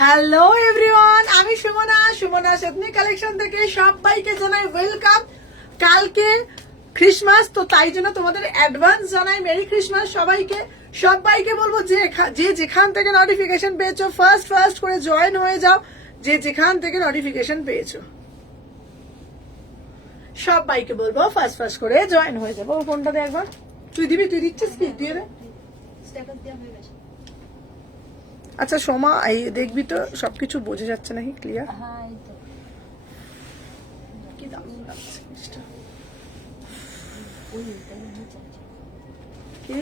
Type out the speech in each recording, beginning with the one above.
Hello everyone, আমি Sumana সেতনি collection থেকে সবাইকে জানাই ওয়েলকাম। কালকে ক্রিসমাস, তো তাই জন্য তোমাদের অ্যাডভান্স জানাই মেরি ক্রিসমাস সবাইকে বলবো যে যেখান থেকে নোটিফিকেশন পেয়েছো ফার্স্ট করে জয়েন হয়ে যাও। যে যেখান থেকে নোটিফিকেশন পেয়েছো সবাইকে বলবো ফার্স্ট করে জয়েন হয়ে যাবো। ফোনটা দে একবার, তুই দিচ্ছিস কি? দিয়ে দে। আচ্ছা সোমা, এই দেখবি তো সবকিছু বোঝা যাচ্ছে নাকি ক্লিয়ার? কি দারুণ লাগছে জিনিসটা। কে?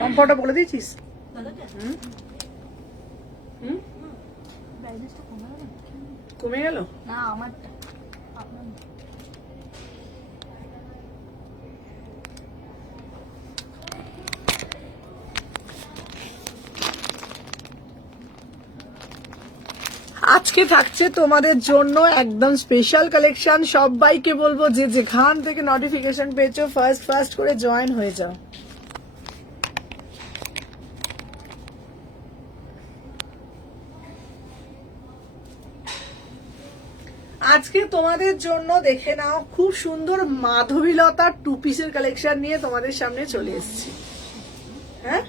কমফর্টটা বলে দিয়েছিস? কমে গেল না আমারটা আপনার আজকে থাকছে তোমাদের জন্য একদম স্পেশাল কালেকশন। সবাইকে বলবো যে যেখান থেকে নোটিফিকেশন পেয়েছো ফার্স্ট করে জয়েন হয়ে যাও। আজকে তোমাদের জন্য দেখে নাও, খুব সুন্দর মাধবীলতা টু পিসের কালেকশন নিয়ে তোমাদের সামনে চলে এসেছি। হ্যাঁ,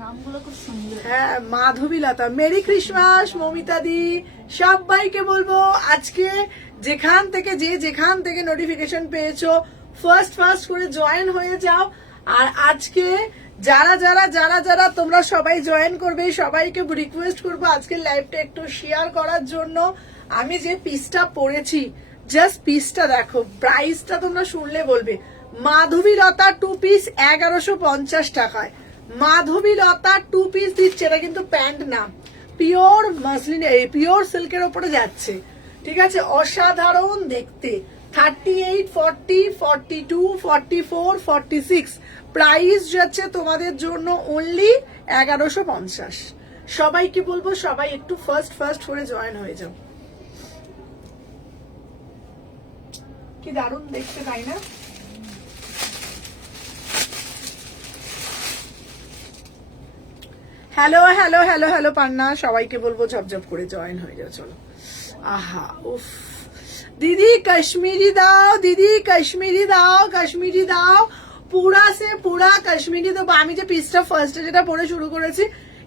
নামগুলো খুব সুন্দর। হ্যাঁ, মাধবীলতা। মেরি ক্রিসমাস মমিতা দি। সবাইকে বলবো আজকে যেখান থেকে নোটিফিকেশন পেয়েছো ফার্স্ট করে জয়েন হয়ে যাও। আর আজকে যারা তোমরা সবাই জয়েন করবে, সবাইকে রিকোয়েস্ট করবো আজকে লাইভটা একটু শেয়ার করার জন্য। আমি যে পিসটা পরেছি, জাস্ট পিসটা দেখো, প্রাইসটা তোমরা শুনলে বলবে। মাধবীলতা টু পিস 1150 টাকায় মাধবীলতা টু পিস দিচ্ছে। এটা কিন্তু প্যান্ট না, পিওর মাসলিন, পিওর সিল্কের ওপরে যাচ্ছে। ঠিক আছে, অসাধারণ দেখতে। 38, 40, 42, 44, 46 প্রাইস যাচ্ছে তোমাদের জন্য অনলি 1150। সবাইকে বলবো সবাই একটু ফার্স্ট করে জয়েন হয়ে যাও। কি দারুণ দেখতে, তাই না? হ্যালো পান্না, সবাইকে বলবো ঝপঝপ করে জয়েন হয়ে যাও। চলো। আহা উফ, দিদি কাশ্মীরি দাও पूरा से पूरा कश्मीरी। तो আমি যে পিসটা ফার্স্টে যেটা পরে শুরু করেছি,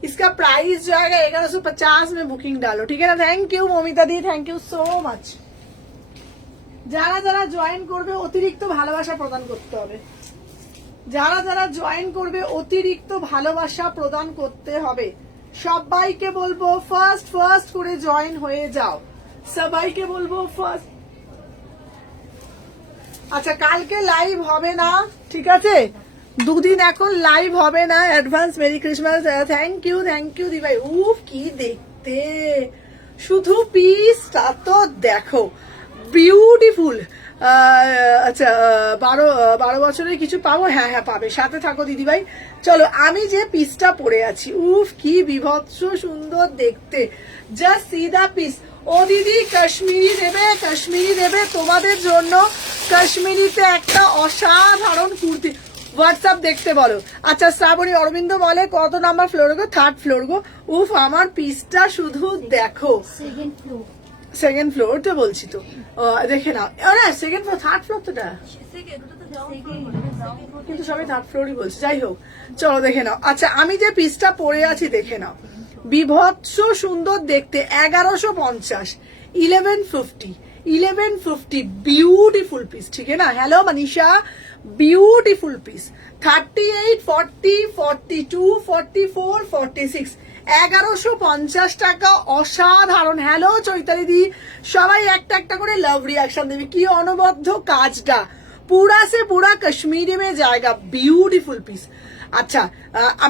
इसका प्राइस जो आएगा 1150 में बुकिंग डालो। ठीक है ना? Thank you Mamita di, thank you so much. যারা জয়েন করবে অতিরিক্ত ভালোবাসা প্রদান করতে হবে। যারা জয়েন করবে অতিরিক্ত ভালোবাসা প্রদান করতে হবে। সবাইকে বলবো ফার্স্ট করে জয়েন হয়ে যাও। সবাইকে বলবো ফার্স্ট। আচ্ছা, কালকে লাইভ হবে না, ঠিক আছে? দুদিন এখন লাইভ হবে না। Advance merry Christmas. Thank you দি ভাই। উফ কি দেখতে, শুধু পিসটা তো দেখো, বিউটিফুল। আচ্ছা, 12 বছরের কিছু পাবো? হ্যাঁ পাবে, সাথে থাকো দিদিভাই। চলো, আমি যে পিসটা পরে আছি, উফ কি বিভৎস সুন্দর দেখতে। জাস্ট সি দা পিস। ও দিদি কাশ্মীরি দেবে তোমাদের জন্য। কাশ্মীরিতে একটা অসাধারণ কুর্তি। হোয়াটসঅ্যাপ দেখতে বলো। আচ্ছা, শ্রাবণী অরবিন্দ বলে কত নাম্বার ফ্লোর গো? 3rd ফ্লোর গো। উফ, আমার পিসটা শুধু দেখো। সেকেন্ড ফ্লোর তো বলছি তো, দেখে নাও। সেকেন্ড ফ্লোর, 3rd ফ্লোর তো না, কিন্তু সবাই 3rd ফ্লোরই বলছে। যাই হোক, চলো দেখে নাও। আচ্ছা, আমি যে পিসটা পরে আছি দেখে নাও, বিভৎস সুন্দর দেখতে। 1150, 1150 বিউটিফুল পিস। ঠিক আছে না? Hello Manisha, beautiful piece. 38, 40, 42, 44, 46 1150 টাকা, অসাধারণ। হ্যালো চৈতালি দি, সবাই একটা করে লাভ রিয়াকশন দেবে। কি অনবদ্য কাজটা, পুরা সে পুরা কাশ্মীরি মে জায়গা, বিউটিফুল পিস। আচ্ছা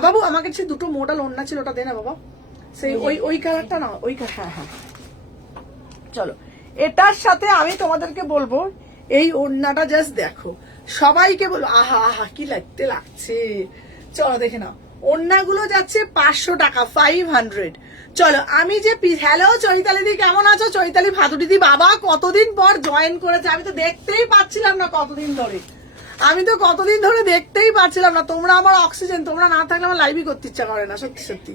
বাবু, আমার কাছে দুটো মডেল ওড়না ছিল, ওটা দে না বাবা। সেই ওই কালারটা না, ওই হ্যাঁ। চলো, এটার সাথে আমি তোমাদেরকে বলবো এই ওড়নাটা জাস্ট দেখো। সবাইকে বলবো, আহা কি লাগছে। চলো দেখে নাও, ওড়নাগুলো যাচ্ছে 500 টাকা, 500। চলো আমি যে হ্যালো চৈতালি দি, কেমন আছো? চৈতালি ভাদুড়ি দি বাবা কতদিন পর জয়েন করেছে, আমি তো দেখতেই পাচ্ছিলাম না কতদিন ধরে, দেখতেই পাচ্ছিলাম না। তোমরা আমার অক্সিজেন, তোমরা না থাকলে আমার লাইভই করতে ইচ্ছা করে না, সত্যি সত্যি।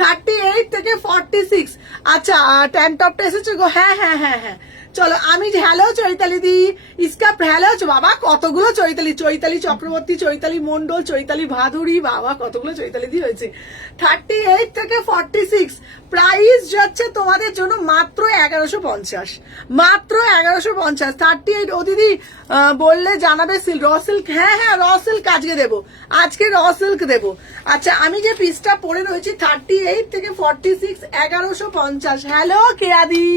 38 থেকে 46। আচ্ছা ট্যান টপটা এসেছে গো, হ্যাঁ হ্যাঁ হ্যাঁ হ্যাঁ। চলো আমি হ্যালো চৈতালি দি ইসকা হ্যালো বাবা কতগুলো চৈতালি, চৈতালি চক্রবর্তী, চৈতালি মন্ডল, চৈতালি ভাদুড়ি, বাবা কতগুলো চৈতালি দি হয়েছে। 38 থেকে 46 প্রাইস যাচ্ছে তোমাদের জন্য মাত্র 1150, মাত্র 1150। 38। ও দিদি বললে জানাবে র সিল্ক, হ্যাঁ হ্যাঁ র সিল্ক আজকে দেবো, আজকে র সিল্ক দেবো। আচ্ছা আমি যে পিসটা পরে রয়েছি 38 থেকে 46 1150। হ্যালো কেয়াদি,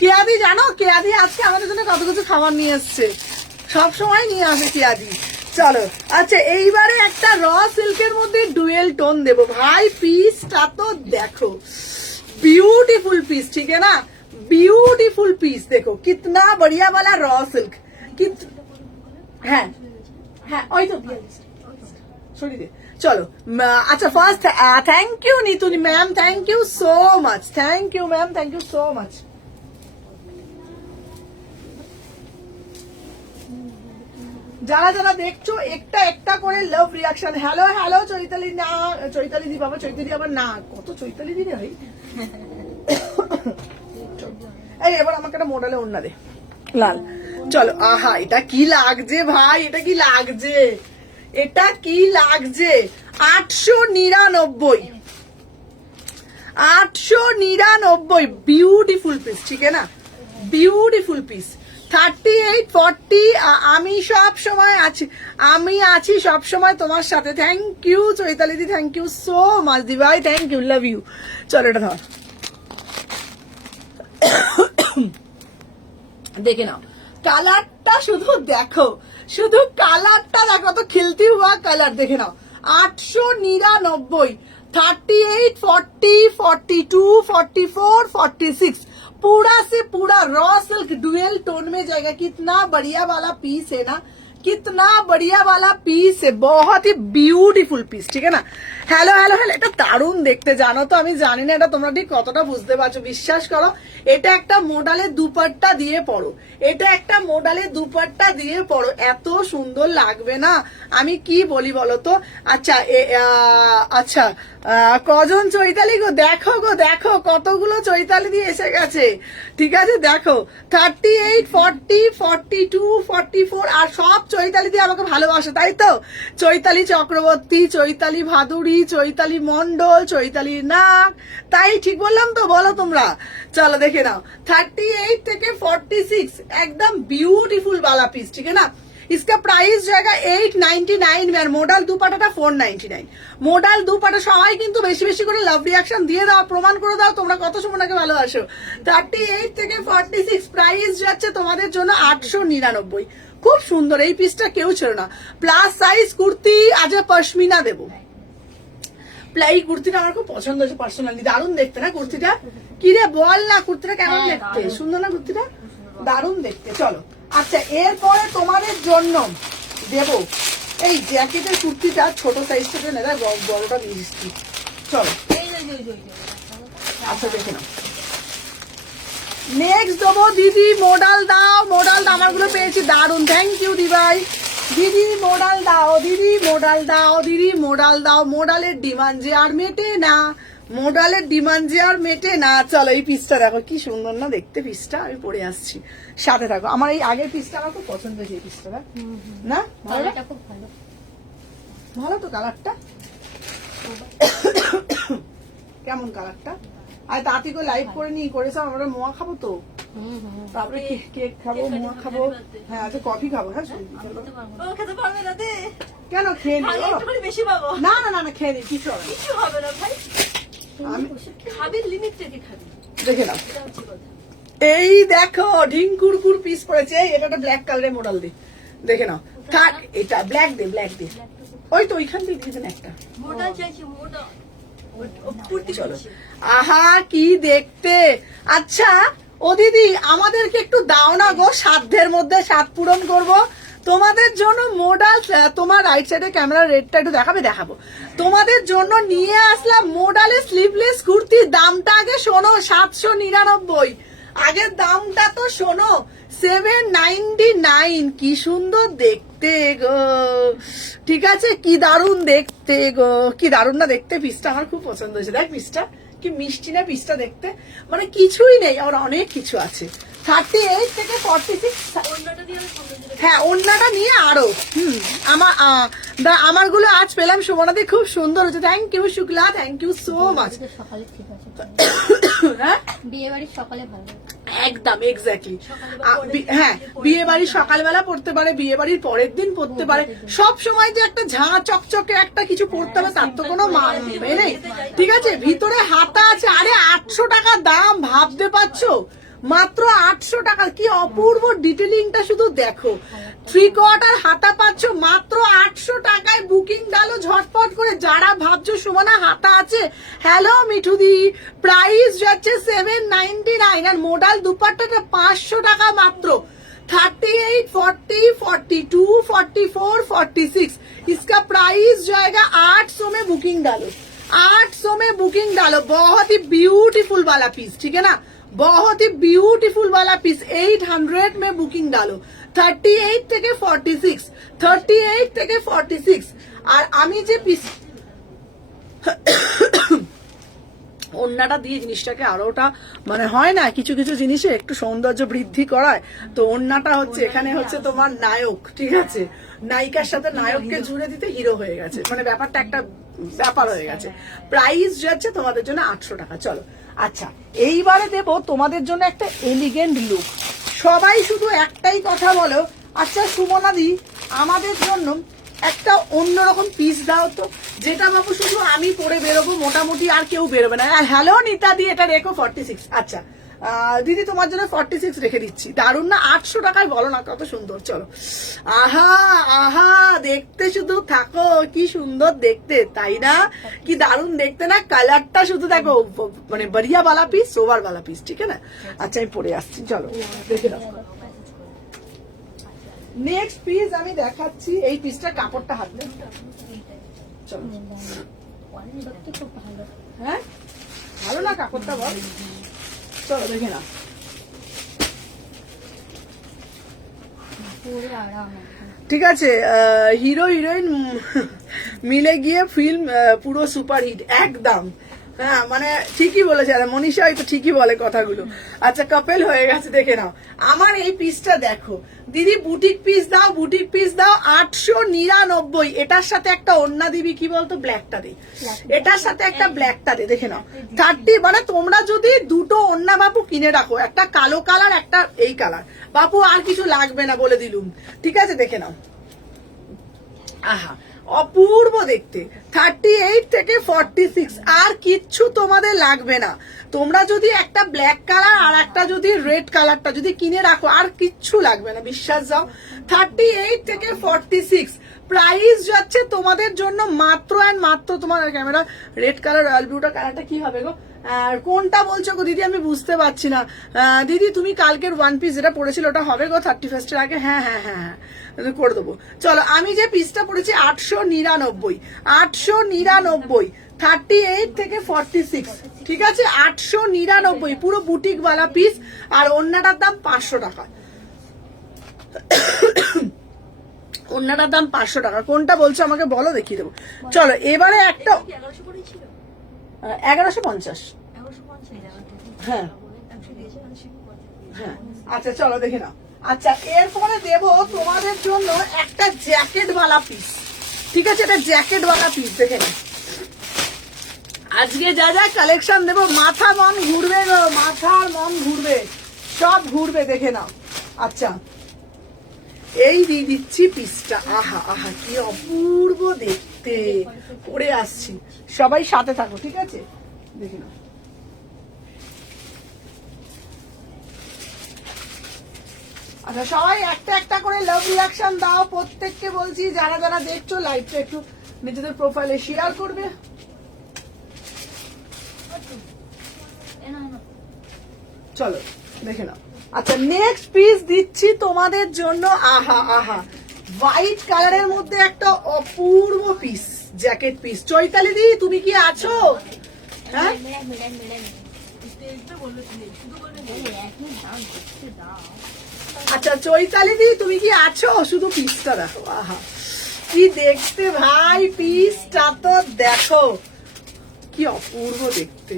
কেয়াদি জানো কেয়াদি আজকে আমাদের জন্য কত কিছু খাবার নিয়ে এসছে, সব সময় নিয়ে আসে কেয়াদি। চলো আচ্ছা এইবারে একটা র সিল্কের মধ্যে ডুয়েল টোন দেবো ভাই, পিসটা তো দেখো ब्यूटीफुल पीस, ठीक है ना, ब्यूटीफुल पीस। देखो कितना बढ़िया वाला रॉ सिल्क, হ্যাঁ হ্যাঁ ওই তো সরি দে। চলো আচ্ছা first thank you Nitu ma'am, thank you so much, thank you ma'am, thank you so much. যারা যারা দেখছো একটা একটা করে love reaction. Hello hello Chaitali, না চৈতালি দি বাবা, চৈতালি আবার না, কত চৈতালি দি রে ভাই। এই এবার আমাকে একটা মডেলে ওড়না দে লাল। চলো আহা এটা কি লাগছে ভাই, এটা কি লাগছে, এটা কি লাগছে। 899, 899 ब्यूटीफुल पीस, ठीक है ना, ब्यूटीफुल पीस। 38 40 আমি সব সময় আছি, আমি আছি সব সময় তোমার সাথে। থ্যাংক ইউ চৈতালি দি, থ্যাংক ইউ সো মাচ দি ভাই, থ্যাংক ইউ, লাভ ইউ। চলো এটা ধর দেখে নাও কালারটা, শুধু দেখো, শুধু কালারটা দেখো, তো খিলতি হুয়া কালার দেখে নাও। 899, 38 40 42 44 46 पूरा से पूरा रॉ सिल्क डुअल टोन में जाएगा। कितना बढ़िया वाला पीस है ना, कितना बढ़िया वाला पीस है, बहुत ही ब्यूटीफुल पीस, ठीक है ना। হ্যালো হ্যালো হ্যালো, এটা দারুণ দেখতে, জানো তো আমি জানি না এটা তোমরা ঠিক কতটা বুঝতে পারছো, বিশ্বাস করো এটা একটা মোডালের দুপাট্টা দিয়ে পড়ো, এটা একটা মোডালের দুপাট্টা দিয়ে পড়ো, এত সুন্দর লাগবে না, আমি কি বলি বলো তো। আচ্ছা আচ্ছা কজন চৈতালি গো, দেখো গো দেখো কতগুলো চৈতালি দিয়ে এসে গেছে, ঠিক আছে দেখো। 38 40 42 44 আর সব চৈতালি দিয়ে আমাকে ভালোবাসে, তাই তো। চৈতালি চক্রবর্তী, চৈতালি ভাদুড়ি, চৈতালি মন্ডল, চৈতালি নাগ, তাই ঠিক বললাম তো, বলো তোমরা। চলো দেখে নাও 38 থেকে 46 एकदम ब्यूटीफुल वाला पीस, ठीक है ना। इसका प्राइस जाएगा 899 में, আর মোডাল দুপাটাটা 499। মোডাল দুপাটা সবাই কিন্তু বেশি বেশি করে লাভ রিয়াকশন দিয়ে দাও, প্রমাণ করে দাও তোমরা কত সোনাকে ভালোবাসো। 38 থেকে 46 প্রাইস যাচ্ছে তোমাদের জন্য 899। খুব সুন্দর এই পিসটা, কেউ ছিল না। প্লাস সাইজ কুর্তি আজ পশমিনা দেবো, এই কুর্তিটা আমার খুব পছন্দ হয়েছে পার্সোনালি, দারুণ দেখতে না কুর্তিটা, কি রে বল না কুর্তিটা কেমন দেখতে, সুন্দর না কুর্তিটা, দারুণ দেখতে। চলো আচ্ছা এরপরে তোমাদের জন্য দেব এই জ্যাকেটের কুর্তিটা, ছোট সাইজটা নেই, বড়টা দিয়ে দিচ্ছি। চলো আচ্ছা দেখে নাও, নেক্সট দেবো দিদি মোডাল দাও, মোডাল দাও, আমারগুলো পেয়েছি দারুণ, থ্যাংক ইউ দিভাই। দিদি মোডাল দাও, দিদি মোডাল দাও, দিদি মোডাল দাও, মোডালের ডিমান্ড যে আর মেটে না, মোডালের ডিমান্ড যে আর মেটে না। চলো এই পিসটা দেখো কি সুন্দর না দেখতে, পিসটা আমি পরে আসছি, সাথে থাকো। আমার এই আগের পিসটা আমার খুব পছন্দ হয়েছে, এই পিসটা না খুব ভালো, ভালো তো কালারটা, কেমন কালারটা। আর তাঁতি করে লাইভ করে নিয়ে করেছো, আমরা মোয়া খাবো তো, তারপরে কেক খাবো, মোয়া খাবো, হ্যাঁ আচ্ছা কফি খাবো, হ্যাঁ খেতে পারবে না দে, কেন খেয়ে নি, বেশি পাবো না না না না খেয়ে নি, কিছু হবে না, কিছু হবে না ভাই, আমি খাবি লিমিট থেকে খাবি, দেখে নাও। এটা হচ্ছে কথা। এই দেখো ঢিঙ্কুর পিস পড়েছে, এটা একটা ব্ল্যাক কালারের মোডাল দি, দেখে নাও। থাক এটা ব্ল্যাক দে, ব্ল্যাক দে, ওই তো ওইখান থেকে দিয়েছেন একটা মোটা চাইছি, মোটা চলো আহা কি দেখতে। আচ্ছা ও দিদি আমাদেরকে একটু দাও না গো, সাধ্যের মধ্যে সাত পূরণ করবো, তোমাদের জন্য মোডাল, তোমার রাইট সাইডে ক্যামেরা রেডটা একটু দেখাবো। তোমাদের জন্য নিয়ে আসলাম মোডালের স্লিভলেস কুর্তি। দামটা আগে শোনো, 799। আগের দামটা তো শোনো, 799। কি সুন্দর দেখতে গো, ঠিক আছে, কি দারুণ দেখতে গো, কি দারুণ না দেখতে। পিসটা আমার খুব পছন্দ হয়েছে। দেখ পিসটা কি মিষ্টি না, পিসটা দেখতে মানে কিছুই নেই, আর অনেক কিছু আছে। 38 থেকে 46। অন্যটা দিয়ে আমি সুন্দর করে হ্যাঁ, অন্যটা নিয়ে আরো আমার গুলো আজ পেলাম সুমনাদি, খুব সুন্দর হচ্ছে। Thank you Shukla, thank you so much. সকালে ঠিক আছে, হ্যাঁ বিয়ে বাড়ির সকালে ভালো। একদম এক্স্যাক্টলি। হ্যাঁ, বিয়ে বাড়ির সকালবেলা পড়তে পারে, বিয়ে বাড়ির পরের দিন পড়তে পারে। সব সময় যে একটা ঝাঁ চকচকে একটা কিছু পড়তে হবে তার তো কোনো মানে নেই, ঠিক আছে। ভিতরে হাতা আছে, আরে 800 টাকা দাম, ভাবতে পারছো? মাত্র 800 টাকা। কি অপূর্ব ডিটেলিংটা শুধু দেখো। 3/4 হাতা পাচ্ছ মাত্র 800 টাকায়। বুকিং ডালো ঝটপট করে। যারা ভাবছো সুমনা হাতা আছে, হ্যালো মিঠুদি, প্রাইস যাচ্ছে 799। আর মোডাল দুপাট্টাটা 500 টাকা মাত্র। 38, 40, 42, 44, 46 इसका प्राइस जाएगा 800 में बुकिंग डालो। 800 में बुकिंग डालो। बहुत ही ब्यूटीफुल वाला पीस, ठीक है ना, बहुत ही ब्यूटीफुल वाला पीस। 800 में बुकिंग डालो। 38 থেকে 46, 38 থেকে 46। আর আমি যে পিস ওন্নাটা দিয়ে জিনিসটাকে আরোটা মানে হয় না, কিছু কিছু জিনিসে একটু সৌন্দর্য বৃদ্ধি করায়। তো ওন্নাটা হচ্ছে এখানে হচ্ছে তোমার নায়ক, ঠিক আছে, নায়িকার সাথে নায়ককে জুড়ে দিতে হিরো হয়ে গেছে, মানে ব্যাপারটা একটা ব্যাপার হয়ে গেছে। প্রাইস যাচ্ছে তোমাদের জন্য 800 টাকা। চলো, আচ্ছা এইবারে দেব তোমাদের জন্য একটা এলিগেন্ট লুক। সবাই শুধু একটাই কথা বলো, আচ্ছা সুমনাদি আমাদের জন্য একটা অন্যরকম পিস দাও তো, যেটা বাবু শুধু আমি পরে বেরোবো, মোটামুটি আর কেউ বেরোবে না। হ্যালো নিতাদি, এটা রেখো 46। আচ্ছা দিদি তোমার জন্য 46 রেখে দিচ্ছি। দারুণ না? 800 টাকায় বলো না কত সুন্দর। চলো, আহা আহা, দেখতে শুধু থাকো, কি সুন্দর দেখতে, তাই না? কি দারুণ দেখতে না? কালারটা শুধু দেখো, মানে বড়িয়া वाला পিস, সোভার वाला পিস, ঠিক আছে না? আচ্ছা আমি পরে আসছি, চলো দেখে নাও। নেক্সট পিস আমি দেখাচ্ছি। এই পিসটা কাপড়টা হাতে চলো। দেখতে খুব ভালো। হ্যাঁ ভালো না কাপড়টা, বল। চলো দেখে না। পুরো আরাম একদম। ঠিক আছে, হিরো হিরোইন মিলে গিয়ে ফিল্ম পুরো সুপারহিট একদম। হ্যাঁ মানে ঠিকই বলেছে, আর মনীষা হয়তো ঠিকই বলে কথাগুলো। আচ্ছা কাপেল হয়ে গেছে, দেখে নাও। আমার এই পিসটা দেখো দিদি, বুটিক পিস দাও, বুটিক পিস দাও। 899। এটার সাথে একটা ওড়না দিবি, কি বলতো, ব্ল্যাকটা দে, এটার সাথে একটা ব্ল্যাকটা দে, দেখে নাও। 30, মানে তোমরা যদি দুটো ওড়না বাপু কিনে রাখো, একটা কালো কালার, একটা এই কালার, বাপু আর কিছু লাগবে না বলে দিলুম, ঠিক আছে, দেখে নাও। আহা অপূর্ব দেখতে। 38 থেকে 46, আর কিচ্ছু তোমাদের লাগবে না। তোমরা যদি একটা ব্ল্যাক কালার আর একটা যদি রেড কালারটা যদি কিনে রাখো, আর কিচ্ছু লাগবে না, বিশ্বাস যাও। 38 থেকে 46 প্রাইস যাচ্ছে তোমাদের জন্য মাত্র অ্যান্ড মাত্র। তোমার ক্যামেরা রেড কালার, রয়্যাল ব্লুটা কালারটা কি হবে গো? আর কোনটা বলছো গো দিদি, আমি বুঝতে পারছি না। দিদি তুমি কালকের ওয়ান পিস যেটা পড়েছিল ওটা হবে গো 31 আগে? হ্যাঁ হ্যাঁ হ্যাঁ হ্যাঁ করে দেবো। চলো, আমি যে পিসটা পড়েছি 899, 899, 38 থেকে 46, ঠিক আছে, 899 পুরো বুটিক वाला পিস। আর ওন্নাটার দাম 500 টাকা। ওন্নাটার দাম 500 টাকা। কোনটা বলছো আমাকে বলো, দেখিয়ে দেবো। চলো এবারে একটা 1100 করেই ছিল। 1150। 1150 হ্যাঁ 100 দিয়েছে, আমি শিখবো কত দিয়েছে। হ্যাঁ আচ্ছা চলো দেখে নাও। আচ্ছা এরপরে দেবো তোমাদের জন্য একটা জ্যাকেট वाला পিস, ঠিক আছে, এটা জ্যাকেট वाला পিস, দেখে নাও। আজকে যা যা কালেকশন দেবো, মাথা মন ঘুরবে গো, মাথার মন ঘুরবে, সব ঘুরবে, দেখে নাও। আচ্ছা এই দিয়ে দিচ্ছি পিসটা। আহা আহা কি অপূর্ব দেখতে। পরে আসছি, সবাই সাথে থাকো, ঠিক আছে, দেখে নাও। আচ্ছা সবাই একটা একটা করে লাভ রিয়াকশন দাও, প্রত্যেককে বলছি, যারা যারা দেখছো লাইভটা একটু নিজেদের প্রোফাইলে শেয়ার করবে। চলো দেখে নাও। আচ্ছা নেক্সট পিস দিচ্ছি তোমাদের জন্য। আহা আহা হোয়াইট কালারের মধ্যে একটা অপূর্ব পিস, জ্যাকেট পিস। চৈতালি দি তুমি কি আছো? হ্যাঁ মেরা মেরা মেরা তেলটা বললো কি শুধু বলে একই দাম দেখতে দাও। আচ্ছা চৈতালি দি তুমি কি আছো? শুধু পিসটা দেখো, আহা কি দেখতে ভাই, পিসটা তো দেখো কি অপূর্ব দেখতে,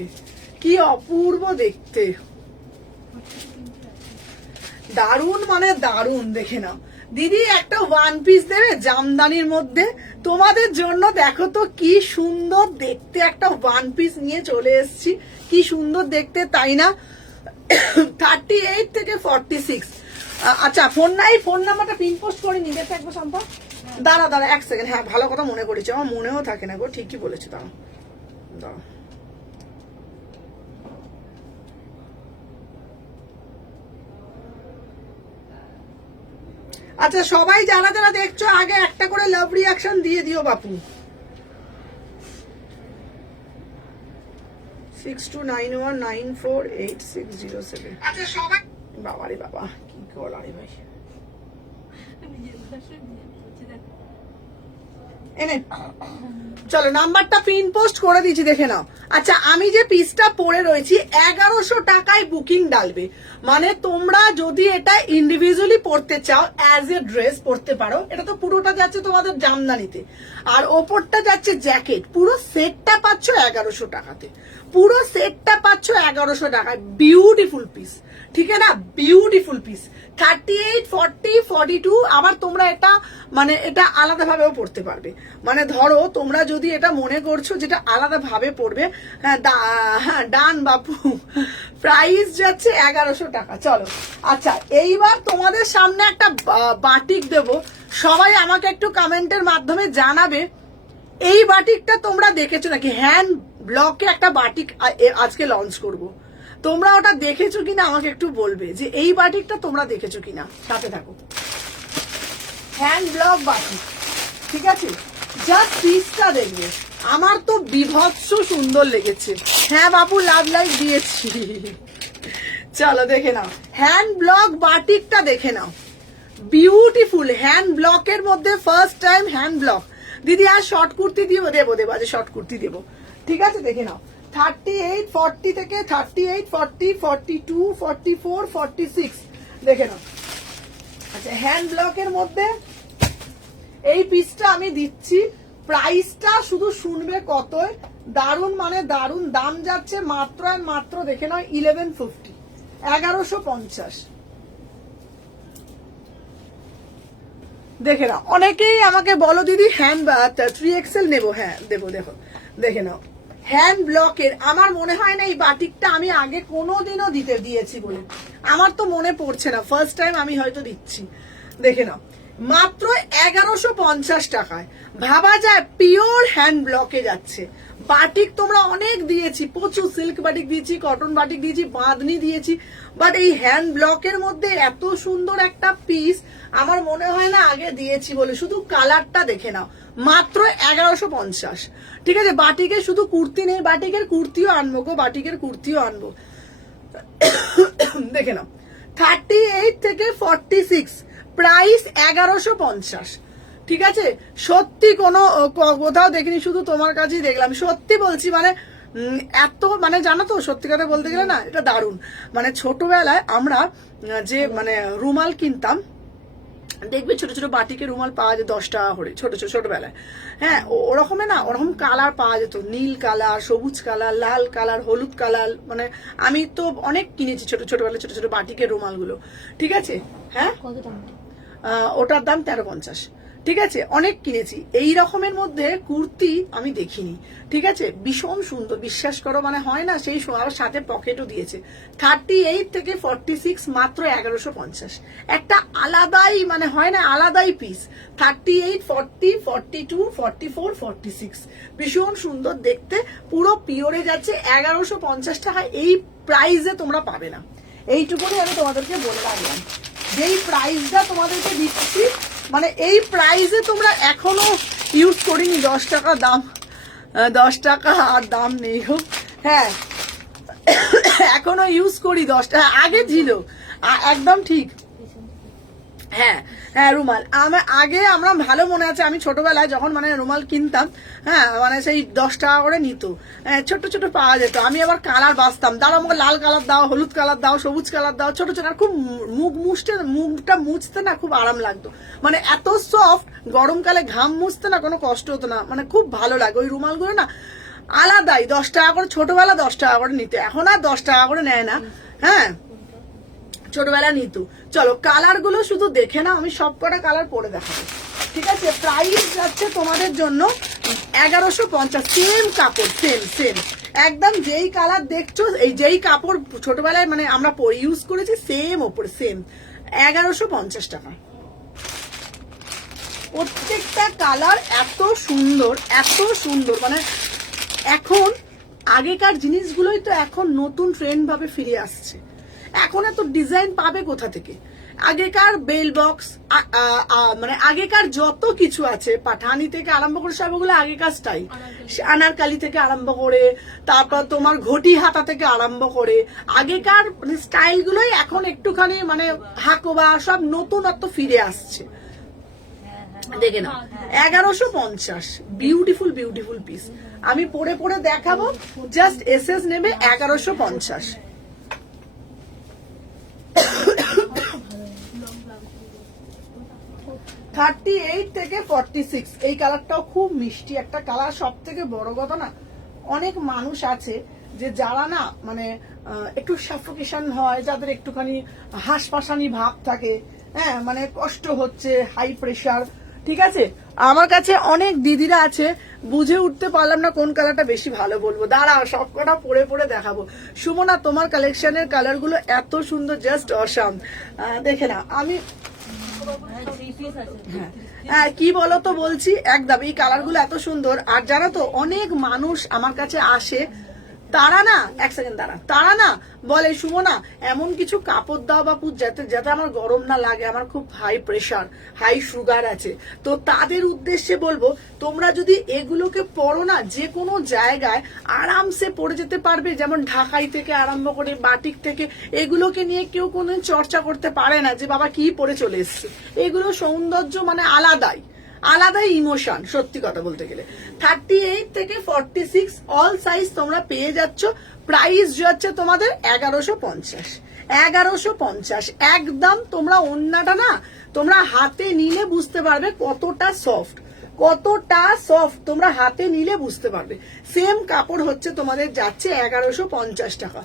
কি অপূর্ব দেখতে, দারুন মানে দারুন। দেখে নাও দিদি, একটা ওয়ান পিস দেবে জামদানির মধ্যে তোমাদের জন্য। দেখো তো কি সুন্দর দেখতে, একটা ওয়ান পিস নিয়ে চলে এসেছি, কি সুন্দর দেখতে তাই না? 38 থেকে 46। আচ্ছা ফোন নাই, ফোন নাম্বারটা পিন পোস্ট করে নিবে থাকবো সম্পা। দাঁড়া দাঁড়া এক সেকেন্ড, হ্যাঁ ভালো কথা মনে করেছি, আমার মনেও থাকে না গো, ঠিকই বলেছো। দাঁড়া দাঁড়া, আচ্ছা সবাই যারা যারা দেখছো আগে একটা করে লাভ রিয়াকশন দিয়ে দিও বাপু। 6291948607। আচ্ছা সবাই, বাবারে বাবা কি গলা রে ভাই, নিজের ভাষা নিজে বলছে দেখো এনে চলো নাম্বারটা পিন পোস্ট করে দিচ্ছি, দেখে নাও। আচ্ছা আমি যে পিসটা পরে রয়েছি 1100 টাকায় বুকিং ডালবে, মানে তোমরা যদি এটা ইন্ডিভিজুয়ালি পড়তে চাও অ্যাজ এ ড্রেস পড়তে পারো। এটা তো পুরোটা যাচ্ছে তোমাদের জামদানিতে, আর ওপরটা যাচ্ছে জ্যাকেট। পুরো সেটটা পাচ্ছ 1100 টাকাতে, পুরো সেটটা পাচ্ছ 1100 টাকায়। বিউটিফুল পিস, ঠিক আছে না? Beautiful piece. 38, 40, 42। আবার তোমরা এটা মানে এটা আলাদা ভাবেও পড়তে পারবে। মানে ধরো তোমরা যদি এটা মনে করছো যেটা আলাদা ভাবে পড়বে, হ্যাঁ ডান বাপু, প্রাইস যাচ্ছে 1100 টাকা। চলো আচ্ছা এইবার তোমাদের সামনে একটা বাটিক দেব, সবাই আমাকে একটু কমেন্টের মাধ্যমে জানাবে এই বাটিকটা তোমরা দেখেছো নাকি। হ্যান্ড ব্লকে একটা বাটিক আজকে লঞ্চ করব, তোমরা ওটা দেখেছো কিনা আমাকে একটু বলবে যে এই বাটিকটা তোমরা দেখেছো কিনা। সাথে থাকো। হ্যান্ড ব্লক বাটিক, ঠিক আছে? জাস্ট পিসটা দেখবে, আমার তো বিভৎস সুন্দর লেগেছে। হ্যাঁ বাবু লাভ লাইক দিয়েছি। চলো দেখে নাও হ্যান্ড ব্লক বাটিকটা, দেখে নাও বিউটিফুল হ্যান্ড ব্লকের মধ্যে ফার্স্ট টাইম হ্যান্ড ব্লক। দিদি আর শর্ট কুর্তি দেবো দেবো দেবো, আজ শর্ট কুর্তি দেবো, ঠিক আছে? দেখে নাও 38, 40 থেকে 38, 40, 42, 44, 46 দেখে নাও। আচ্ছা হ্যান্ড ব্লকের মধ্যে এই পিসটা আমি দিচ্ছি, প্রাইসটা শুধু শুনবে কত, দারুন মানে দারুন। দাম যাচ্ছে মাত্র আর মাত্র দেখে নাও 1150, 1150। দেখে নাও অনেকেই আমাকে বলো দিদি হ্যান্ড 3XL নেবো, হ্যাঁ দেবো। দেখো দেখে নাও হ্যান্ড ব্লকের, আমার মনে হয় না এই বাটিকটা আমি আগে কোনোদিনও দিয়েছি বলে, আমার তো মনে পড়ছে না, ফার্স্ট টাইম আমি হয়তো দিচ্ছি। দেখে নাও মাত্র 1150 টাকায়, ভাবা যায় পিওর হ্যান্ড ব্লকে যাচ্ছে। বাটিক তোমরা অনেক দিয়েছি, প্রচুর সিল্ক বাটিক দিয়েছি, কটন বাটিক দিয়েছি, বাঁধনি দিয়েছি, বাট এই হ্যান্ড ব্লকের মধ্যে এত সুন্দর একটা পিস আমার মনে হয় না আগে দিয়েছি বলে। শুধু কালারটা দেখে নাও, মাত্র 1150, ঠিক আছে? বাটিকের শুধু কুর্তি নেই, বাটিকের কুর্তিও আনবো গো, বাটিকের কুর্তিও আনবো। দেখে নাও 38 থেকে 46, প্রাইস 1150, ঠিক আছে? সত্যি কোনো কোথাও দেখিনি, শুধু তোমার কাছেই দেখলাম। সত্যি বলছি মানে এত মানে জানো তো, সত্যি কথা বলতে গেলে না এটা দারুণ। মানে ছোটবেলায় আমরা যে মানে রুমাল কিনতাম, দেখবে ছোট ছোট বাটিকে রুমাল পাওয়া যায় 10 টাকা করে, ছোটবেলায়। হ্যাঁ ওরকমে না, ওরকম কালার পাওয়া যেত, নীল কালার, সবুজ কালার, লাল কালার, হলুদ কালার। মানে আমি তো অনেক কিনেছি ছোটবেলায় ছোট ছোট বাটিকের রুমালগুলো, ঠিক আছে? হ্যাঁ কত দাম? ওটার দাম 1350, ঠিক আছে? অনেক কিনেছি। এই রকমের মধ্যে কুর্তি আমি দেখিনি, ঠিক আছে? ভীষণ সুন্দর, বিশ্বাস করো, মানে হয় না সেই আর সাথে পকেটও দিয়েছে। 38 থেকে 46, মাত্র 1150, একটা আলাদাই মানে হয় না আলাদাই পিস। 38, 40, 42, 44, 46 ভীষণ সুন্দর দেখতে, পুরো পিওরে যাচ্ছে। 1150 টাকা এই প্রাইসে তোমরা পাবে না, এইটুকুনি আমি তোমাদেরকে বলে রাখলাম। যেই প্রাইসটা তোমাদেরকে দিচ্ছি, মানে এই প্রাইসে তোমরা এখনো ইউজ করিনি। 10 টাকা দাম, 10 টাকা আর দাম নেই হোক, হ্যাঁ এখনো ইউজ করি 10 টাকা, আগে ছিল একদম ঠিক। হ্যাঁ হ্যাঁ রুমাল আগে আমরা ভালো মনে আছে, আমি ছোটবেলায় যখন মানে রুমাল কিনতাম, হ্যাঁ মানে সেই 10 টাকা করে নিত, ছোট ছোট পাওয়া যেত। আমি আবার কালার বাছতাম, দাঁড়া আমাকে লাল কালার দাও, হলুদ কালার দাও, সবুজ কালার দাও, ছোট ছোট। আর খুব মুখটা মুছতে না খুব আরাম লাগতো, মানে এত সফট, গরমকালে ঘাম মুছতে না কোনো কষ্ট হতো না, মানে খুব ভালো লাগে ওই রুমালগুলো না আলাদাই। 10 টাকা করে ছোটবেলা 10 টাকা করে নিতে, এখন আর 10 টাকা করে নেয় না, হ্যাঁ ছোটবেলা নিত। চলো কালার গুলো শুধু দেখে নাও, আমি সব কটা কালার পরে দেখাবো, ঠিক আছে। প্রাইস যাচ্ছে তোমাদের জন্য 1150, সেম কাপড়, সেম একদম যেই কালার দেখছো, এই যেই কাপড় ছোটবেলায় মানে আমরা ইউজ করেছি সেম ওপরে, সেম 1150 টাকা। প্রত্যেকটা কালার এত সুন্দর, মানে এখন আগেকার জিনিসগুলোই তো এখন নতুন ট্রেন্ড ভাবে ফিরে আসছে। এখন এত ডিজাইন পাবে কোথা থেকে? আগেকার বেল বক্স, মানে আগেকার যত কিছু আছে, পাঠানি থেকে আরম্ভ করে সবগুলো আগেকার স্টাইল, আনারকালি থেকে আরম্ভ করে, তারপর তোমার ঘটি হাতা থেকে আরম্ভ করে আগেকার স্টাইল গুলোই এখন একটুখানি মানে হাকোবা সব নতুনত্ব ফিরে আসছে। দেখে নাও 1150, বিউটিফুল পিস। আমি পরে দেখাবো, জাস্ট এসএস নেবে 1150। 38 থেকে 46, এই কালারটাও খুব মিষ্টি একটা কালার। সব থেকে বড় কথা না, অনেক মানুষ আছে যে যারা না মানে একটু সাফোকেশন হয়, যাদের একটুখানি হাঁসপাশানি ভাব থাকে, হ্যাঁ মানে কষ্ট হচ্ছে, হাই প্রেসার, ঠিক আছে। আমার কাছে অনেক দিদিরা আছে, বুঝে উঠতে পারলাম না কোন কালারটা বেশি ভালো বলবো, দাঁড়াও সব কটা পরে দেখাবো। সুমনা তোমার কালেকশনের কালার গুলো এত সুন্দর, জাস্ট অসাম। দেখে না আমি হ্যাঁ কি বলো তো বলছি, একদম এই কালার গুলো এত সুন্দর। আর জানো তো অনেক মানুষ আমার কাছে আসে, তারা না এক সেকেন্ড তারা না বলে সুমনা এমন কিছু কাপড় দাও বাপু যাতে আমার গরম না লাগে, আমার খুব হাই প্রেসার, হাই সুগার আছে। তো তাদের উদ্দেশ্যে বলবো, তোমরা যদি এগুলোকে পরো না, যে কোনো জায়গায় আরামসে পরে যেতে পারবে। যেমন ঢাকাই থেকে আরম্ভ করে বাটিক থেকে, এগুলোকে নিয়ে কেউ কোনোদিন চর্চা করতে পারে না যে বাবা কি পরে চলে এসছে। এগুলো সৌন্দর্য মানে আলাদাই ইমোশন, সত্যি কথা বলতে গেলে। 38 থেকে 46 অল সাইজ তোমরা পেয়ে যাচ্ছ। প্রাইস যাচ্ছে তোমাদের 1150 একদম। তোমরা ওন্নাটা না তোমরা হাতে নিলে বুঝতে পারবে কতটা সফট, তোমরা হাতে নিলে বুঝতে পারবে। সেম কাপড় হচ্ছে তোমাদের যাচ্ছে 1150 টাকা।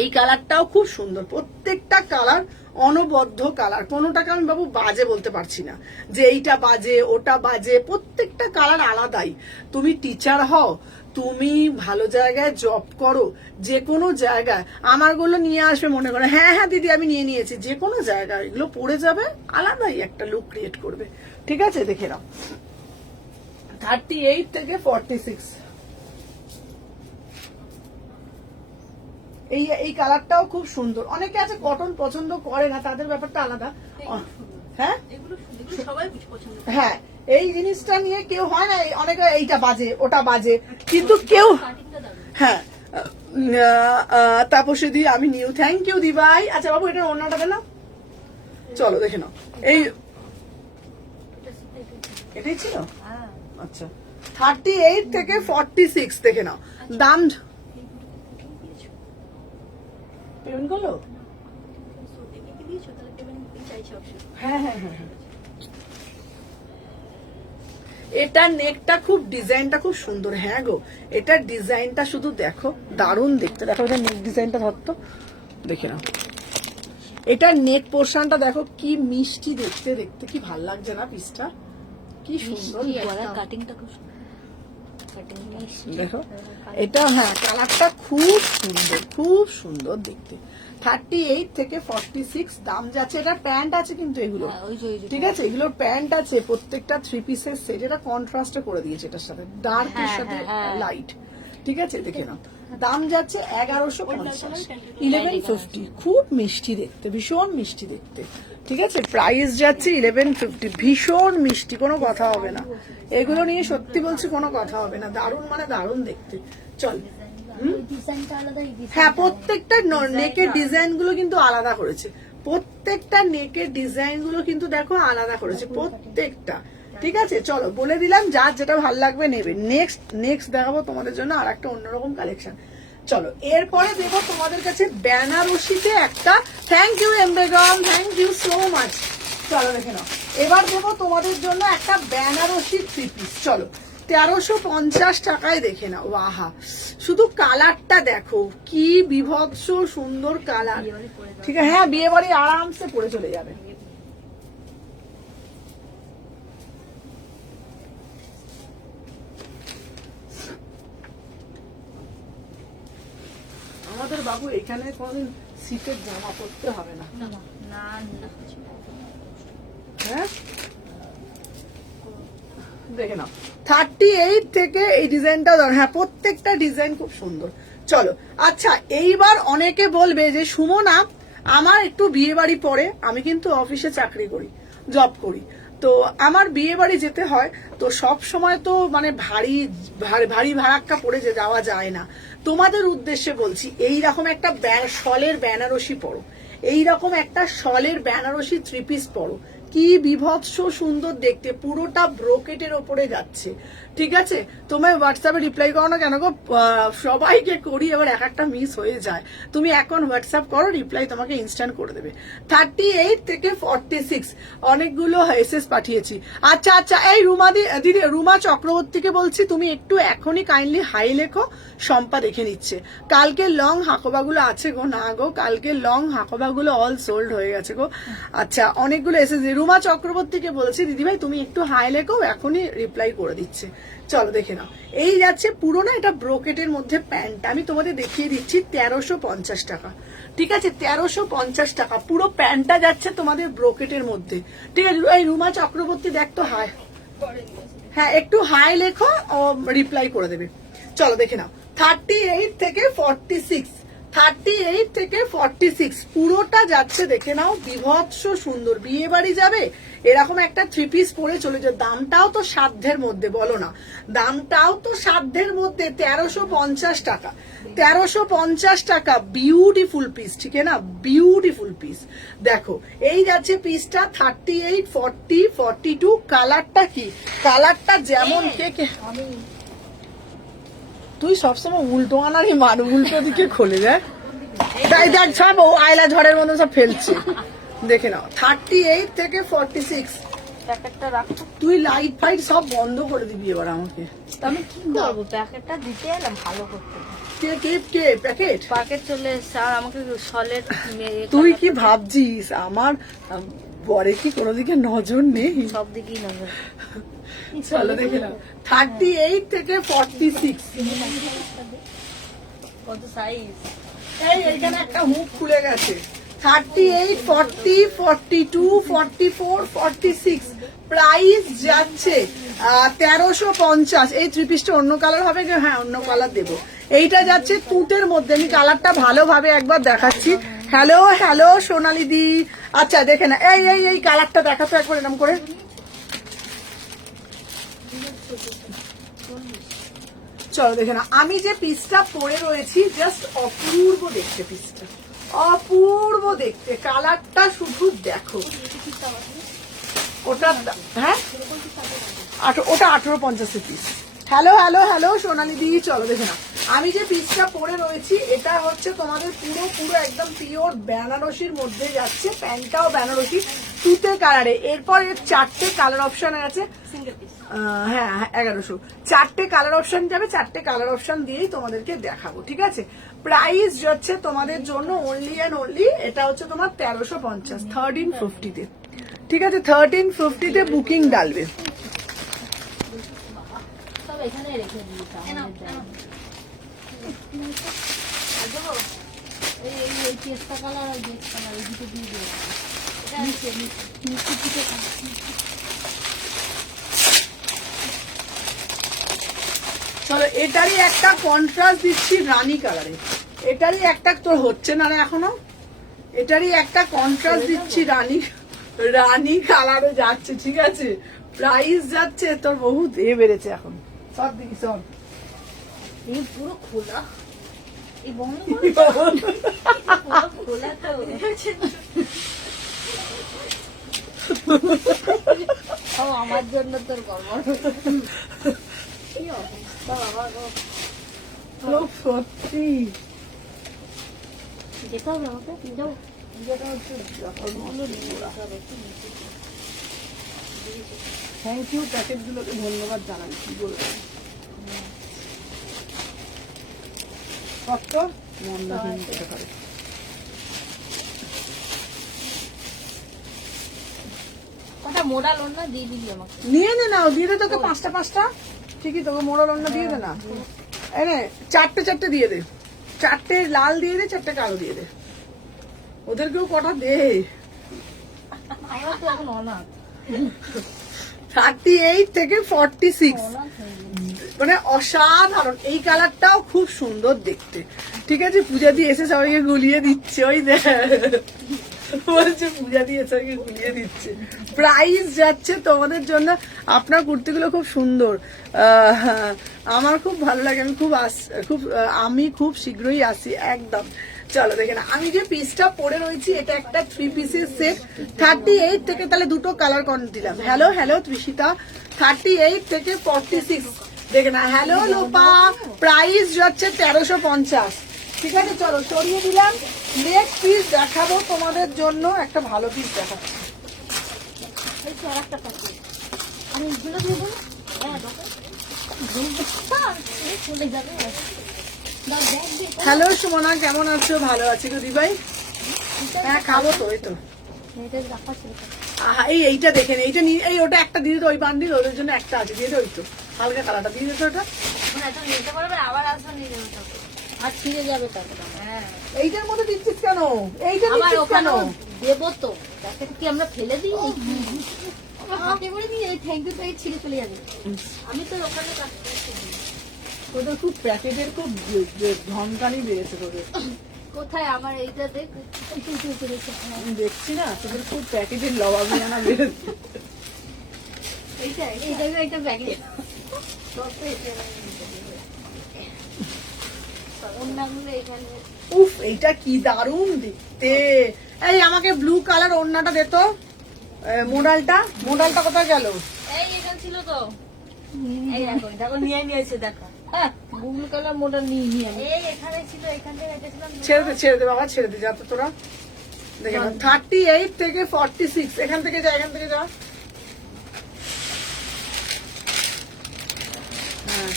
এই কালারটাও খুব সুন্দর, প্রত্যেকটা কালার অনবদ্য কালার, কোনোটাকে আমি বাবু বাজে বলতে পারছি না যে এইটা বাজে ওটা বাজে, প্রত্যেকটা কালার আলাদাই। তুমি টিচার হও, তুমি ভালো জায়গায় জব করো, যে কোনো জায়গায় আমারগুলো নিয়ে আসবে, মনে করে হ্যাঁ দিদি আমি নিয়েছি, যে কোনো জায়গায় এগুলো পরে যাবে, আলাদাই একটা লুক ক্রিয়েট করবে, ঠিক আছে। দেখে নাও 38 থেকে 46, এই কালারটাও খুব সুন্দর। অনেকে আছে কটন পছন্দ করে না, তাদের ব্যাপারটা আলাদা। হ্যাঁ হ্যাঁ এই জিনিসটা নিয়ে কেউ হয় না, অনেকে এইটা বাজে ওটা বাজে, কিন্তু কেউ হ্যাঁ তাপসী দি আমি নিউ, থ্যাংক ইউ দি ভাই। আচ্ছা বাবু এটা অন্যটা পেলাম, চলো দেখে নাও। এটাই ছিল, আচ্ছা 38 থেকে 46 দেখে নাও। দাম পেমেন্ট করলো, হ্যাঁ এটা নেকটা খুব ডিজাইনটা খুব সুন্দর। হ্যাঁ গো এটার ডিজাইনটা শুধু দেখো, দারুণ দেখতে। দেখো এটা নেক ডিজাইনটা ধরতো, দেখে নাও। এটার নেক পোর্শনটা দেখো কি মিষ্টি দেখতে কি ভাল লাগছে না পিসটা, কি সুন্দর কাটিংটা খুব দেখো। এটা হ্যাঁ কালারটা খুব সুন্দর দেখতে। 38 থেকে 46 দাম যাচ্ছে। এটা প্যান্ট আছে কিন্তু এগুলো, ঠিক আছে, এগুলোর প্যান্ট আছে, প্রত্যেকটা 3 পিসের সেট। এটা কন্ট্রাস্টে করে দিয়েছে এটার সাথে, ডার্ক এর সাথে লাইট, ঠিক আছে। দেখে নাও দাম যাচ্ছে 1150, 1150। খুব মিষ্টি দেখতে, ভীষণ মিষ্টি দেখতে, ঠিক আছে। প্রাইস যাচ্ছে 1150, ভীষণ মিষ্টি, কোনো কথা হবে না। এগুলো নিয়ে সত্যি বলছি কোনো কথা হবে না, দারুণ মানে দারুণ দেখতে। চল ওই ডিজাইনটা আলাদা, এই ডিজাইনটা হ্যাঁ আলাদা। প্রত্যেকটা নেকের ডিজাইন গুলো কিন্তু আলাদা করেছে, প্রত্যেকটা নেকের ডিজাইন গুলো কিন্তু দেখো আলাদা করেছে প্রত্যেকটা। ঠিক আছে, চলো বলে দিলাম, যার যেটা ভালো লাগবে নেবে। নেক্সট দেখাবো তোমাদের জন্য আর একটা অন্যরকম কালেকশন। চলো এরপরে দেবো তোমাদের কাছে বেনারসিতে একটা, থ্যাংক ইউ এমবেগম, থ্যাংক ইউ সো মাচ। চলো দেখে নাও, এবার দেবো তোমাদের জন্য একটা বেনারসি 3 পিস। চলো 1350 টাকায় দেখে নাও। ওয়াহা, শুধু কালারটা দেখো কি বিভৎস সুন্দর কালার। ঠিক আছে, হ্যাঁ বিয়ে বাড়ি আরামসে পরে চলে যাবে। আমাদের বাবু এখানে কোন শীতের জামা পরতে হবে না। না না না, হ্যাঁ দেখে নাও 38 থেকে এই ডিজাইনটা, হ্যাঁ প্রত্যেকটা ডিজাইন খুব সুন্দর। চলো আচ্ছা, এইবার অনেকে বলবে যে সুমনা আমার একটু বিয়ে বাড়ি পরে, আমি কিন্তু অফিসে চাকরি করি, জব করি, তো আমার বিয়ে বাড়ি যেতে হয়, তো সব সময় তো মানে ভারী ভারী ভাড়াক্কা পরে যে যাওয়া যায় না। তোমাদের উদ্দেশ্যে বলছি, এই রকম একটা শলের বেনারসি পরো, এইরকম একটা শলের বেনারসি 3 পিস পরো, কি বিভৎস সুন্দর দেখতে, পুরোটা ব্রোকেটের ওপরে যাচ্ছে। ঠিক আছে, তোমায় হোয়াটসঅ্যাপে রিপ্লাই করো না কেন গো? সবাইকে করি, এবার এক একটা মিস হয়ে যায়। তুমি এখন হোয়াটসঅ্যাপ করো, রিপ্লাই তোমাকে ইনস্ট্যান্ট করে দেবে। 38 থেকে 46 অনেকগুলো এসএস পাঠিয়েছি। আচ্ছা আচ্ছা, এই দিদি রুমা চক্রবর্তীকে বলছি, তুমি একটু এখনই কাইন্ডলি হাই লেখো, শম্পা দেখে নিচ্ছে। কালকে লং হাকোবাগুলো আছে গো? না গো, কালকে লং হাকোবাগুলো অল সোল্ড হয়ে গেছে গো। আচ্ছা, অনেকগুলো এসএস, রুমা চক্রবর্তীকে বলছি দিদিভাই তুমি একটু হাই লেখো, এখনই রিপ্লাই করে দিচ্ছে। চলো দেখে নাও, এই যাচ্ছে পুরো না, এটা ব্রোকেটের মধ্যে প্যান্ট, আমি তোমাদের দেখিয়ে দিচ্ছি 1350 টাকা। ঠিক আছে, 1350 টাকা পুরো প্যান্টটা যাচ্ছে তোমাদের ব্রোকেটের মধ্যে। ঠিক আছে, এই রুমা চক্রবর্তী দেখ তো হাই, হ্যাঁ একটু হাই লেখো, রিপ্লাই করে দেবে। চলো দেখে নাও, 38 থেকে 46, 38 থেকে 46 পুরোটা যাচ্ছে, দেখে নাও বিভৎস সুন্দর। বিয়ে বাড়ি যাবে, এরকম একটা 3 পিস পরে চলে যায়। দামটাও তো সাধ্যের মধ্যে, বলো না, দামটাও তো সাধ্যের মধ্যে। 1350 টাকা, 1350 টাকা, বিউটিফুল পিস। ঠিক আছে না, বিউটিফুল পিস। দেখো এই যাচ্ছে পিসটা 38, 40, 42। কালারটা কি, কালারটা যেমন কে আমি তুই সবসময় উল্টো আনারই মার, উল্টো দিকে খোলে দেখ, তাই দেখ সব আয়লা ঝড়ের মতো সব ফেলছে। দেখে নাও 38 থেকে 46। প্যাকেটটা রাখো। তুই লাইট ফাইট সব বন্ধ করে দিবি এবার আমাকে। তো আমি কি করবো, প্যাকেটটা দিতে এলাম ভালো করতে। কে কে কে প্যাকেট? প্যাকেট চলে এসছে, আর আমাকে সলের তুই কি ভাবছিস আমার বরে কি কোনো দিকে নজর নেই? সব দিকেই নজর। চলো দেখে নাও 38 থেকে 46। কত সাইজ? এই এখানে একটা হুক খুলে গেছে। 38, 40, 42, 44, 46 প্রাইস যাচ্ছে 1350। এই 3 পিসটা অন্য কালার হবে? হ্যাঁ অন্য কালার দেবো। এইটা যাচ্ছে তুঁতের মধ্যে, আমি কালারটা ভালোভাবে একবার দেখাচ্ছি। হ্যালো হ্যালো সোনালি দি, আচ্ছা দেখে না, এই এই এই কালারটা দেখাতো একবার এরকম করে। চলো দেখে না, আমি যে পিসটা পরে রয়েছি জাস্ট অপূর্ব দেখতে, পিসটা অপূর্ব দেখতে, কালারটা শুধু দেখো। ওটা হ্যাঁ ওটা 1850 পিস। হ্যালো হ্যালো হ্যালো সোনালি দি, চলো দেখে না, আমি যে পিসটা পরে রয়েছি এটা হচ্ছে তোমাদের পুরো পুরো একদম পিওর বেনারসির মধ্যে যাচ্ছে, প্যান্টটাও বেনারসি তুতে কালারে। এরপর এর 4টে কালার অপশন আছে, সিঙ্গেল পিস। হ্যাঁ 1100, 4টে কালার অপশন যাবে, 4টে কালার অপশন দিয়েই তোমাদেরকে দেখাবো। ঠিক আছে, প্রাইস যাচ্ছে তোমাদের জন্য অনলি অ্যান্ড অনলি, এটা হচ্ছে তোমার 1350, 1350 তে। ঠিক আছে, 1350 বুকিং ডালবে। সব এখানে রেখে দিয়েছি। এই পেস্তা কালার আর বেজ কালার এই দুটো দিয়ে দেবো। নিচে থেকে চলো এটারই একটা কন্ট্রাস্ট দিচ্ছি রানী কালারে, এটারই একটা, তোর হচ্ছে না রে এখনো, এটারই একটা কন্ট্রাস্ট দিচ্ছি রানী কালারে যাচ্ছে। ঠিক আছে, প্রাইস যাচ্ছে তোর বহুত বেড়েছে এখন, সব দিকে সব এই পুরো খোলা। এই বন্ধ করে পুরো খোলা তো। ও আমার জন্য তোর গড়বড়। কি অবস্থা বাবা গো। খুব সত্যি যেতে হবে আমাকে, যাও। থ্যাংক ইউ প্যাকেটগুলোকে ধন্যবাদ জানাই, কি বলবো। কত মন্দাহীন হতে পারে। কটা মোড়া লোন না দিয়ে দিবি আমাকে। নিয়ে নে নাও, দিয়ে দে তোকে পাঁচটা পাঁচটা, ঠিকই তোকে মোড়া লন্ডা দিয়ে দে না, এনে চারটে চারটে দিয়ে দে, চারটে লাল দিয়ে দে, চারটে কালো দিয়ে দে, ওদেরকেও কটা দে। আমার তো এখন অনাথ। 38 থেকে 46 অনাথ হয়ে গেছে। মানে অসাধারণ। এই কালারটাও খুব সুন্দর দেখতে। ঠিক আছে, পূজা দিয়ে এসে সবাইকে গুলিয়ে দিচ্ছে, ওই দেখ বলছে পূজা দিয়ে এসে সবাইকে গুলিয়ে দিচ্ছে। প্রাইস যাচ্ছে তোমাদের জন্য। আপনার কুর্তিগুলো খুব সুন্দর, আমার খুব ভালো লাগে। আমি খুব শীঘ্রই আসি একদম। চলো দেখে না, আমি যে পিসটা পরে রয়েছি এটা একটা 3 পিসের সেট। 38 থেকে তাহলে দুটো কালার কোন দিলাম। হ্যালো হ্যালো ত্রিশিতা, 38 থেকে 46 দেখে না। হ্যালো লোপা, প্রাইস যাচ্ছে 1350। ঠিক আছে, চলো সরিয়ে দিলাম। নেক্সট পিস দেখাবো তোমাদের জন্য, একটা ভালো পিস দেখাচ্ছি। এই তো আরেকটা প্যাকেট। আমি এগুলো দিয়ে দেবো। হ্যাঁ দেখো, চলে যাবে। দাও ব্যাগ দিয়ে। হ্যালো সুমনা, কেমন আছো? ভালো আছি গো দিভাই। হ্যাঁ খাবো তো, এই তো। এটা রাখা ছিল। আহা, এইটা দেখেন, এইটা নিয়ে এই ওটা একটা দিয়ে দে, ওই বান্ডিল ওদের জন্য একটা আছে, দিয়ে দে। ওই তো হালকা কালারটা দিয়ে দিত, ওটা মানে এটা নিতে পারবে, আবার আসো নিয়ে যাবে তখন। আর ছিঁড়ে যাবে তারপরে। হ্যাঁ এইটার মধ্যে দিচ্ছিস কেন? এইটা আবার দিচ্ছিস কেন? ওখানেও দেবো তো। প্যাকেট কি আমরা ফেলে দিই? আমার হাতে করে দিয়ে এই থ্যাংক ইউ প্যাকেট ছিঁড়ে চলে যাবে। আমি তো ওখানে কাজ করছি। তোদের খুব প্যাকেটের খুব ধনকানি বেড়েছে তোদের। কোথায় আমার এইটা দেখ, উঁচু উঁচু উঁচু রেখে। আমি দেখছি না, তোদের খুব প্যাকেটের লবাবিয়ানা বেড়েছে। এইটাই এই দেখো একটা প্যাকেট। অন্যগুলো এখানে। উফ, এইটা কি দারুণ দেখতে। এই আমাকে ব্লু কালার ওড়নাটা দে তো, মোডালটা কোথায় গেল? এই এখানে ছিল তো, এই দেখো দেখো নিয়ে নিয়েছে দেখো। হ্যাঁ গুগল কালার মোটা নিয়ে নিয়ে আমি। এই এখানে ছিল, এখান থেকে রেখেছিলাম। ছেড়ে দে বাবা, ছেড়ে দে, যা তো তোরা। দেখে না, 38 থেকে 46, এখান থেকে যা, এখান থেকে যা। হ্যাঁ,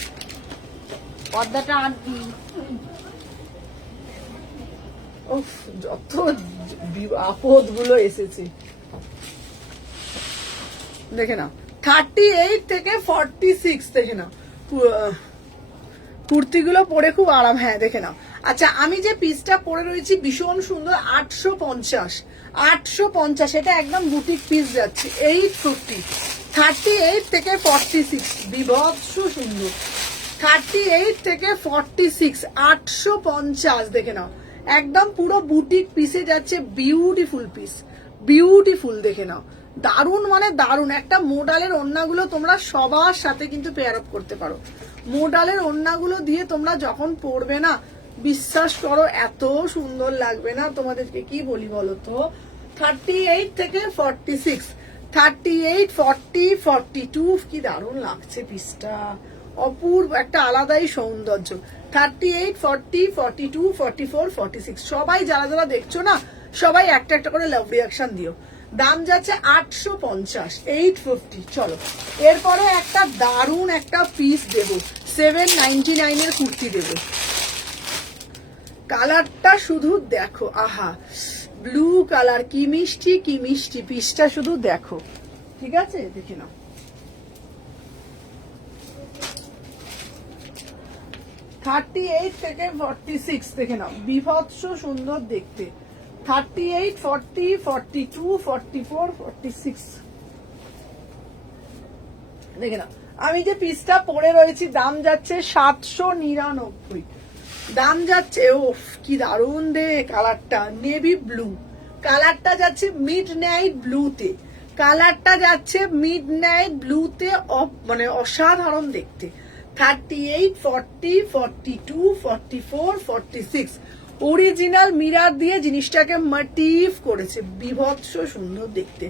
পর্দাটা আনবি। উফ, যত আপদ গুলো এসেছে। দেখে নাও, 38 থেকে 46 দেখে নাও। কুর্তিগুলো পরে খুব আরাম। হ্যাঁ দেখে নাও। আচ্ছা, আমি যে পিসটা পরে রয়েছি ভীষণ সুন্দর, 850, এটা একদম বুটিক পিস যাচ্ছে। 850, 38 থেকে 46 বিভৎস সুন্দর। 38 থেকে 46, 850 দেখে নাও, একদম পুরো বুটিক পিসে যাচ্ছে। বিউটিফুল পিস, বিউটিফুল দেখে নাও, দারুণ মানে দারুণ। একটা মোডালের ওড়নাগুলো তোমরা সবার সাথে কিন্তু পেয়ার আপ করতে পারো। মোডালের ওড়নাগুলো দিয়ে তোমরা যখন পরবে না, বিশ্বাস করো এত সুন্দর লাগবে না তোমাদেরকে, কি বলি বলো তো। 38 থেকে 46, 38, 40, 42, কি দারুণ লাগছে পিসটা, অপূর্ব একটা আলাদাই সৌন্দর্য। 38, 40, 42, 44, 46, সবাই যারা যারা দেখছো না, সবাই একটা একটা করে লাভ রিয়াকশন দিও। দাম যাচ্ছে 850, 850। চলো এরপরে একটা দারুণ একটা পিস দেবো, 799 এর কুর্তি দেবো। কালারটা শুধু দেখো, আহা ব্লু কালার, কি মিষ্টি কি মিষ্টি। পিসটা শুধু দেখো, ঠিক আছে দেখে নাও। থার্টি এইট থেকে 46 দেখে নাও, বিভৎস সুন্দর দেখতে। 38, 40, 42, 44, 46 দেখে নাও। আমি যে পিসটা পরে রয়েছি, দাম যাচ্ছে 799। দাম যাচ্ছে, ওফ কি দারুণ দে কালারটা, নেভি ব্লু কালারটা যাচ্ছে, মিড নাইট ব্লুতে কালারটা যাচ্ছে, মিড নাইট ব্লুতে, মানে অসাধারণ দেখতে। 38, 40, 42, 44, 46 অরিজিনাল মিরার দিয়ে জিনিসটাকে মোটিভ করেছে, বিভৎস সুন্দর দেখতে।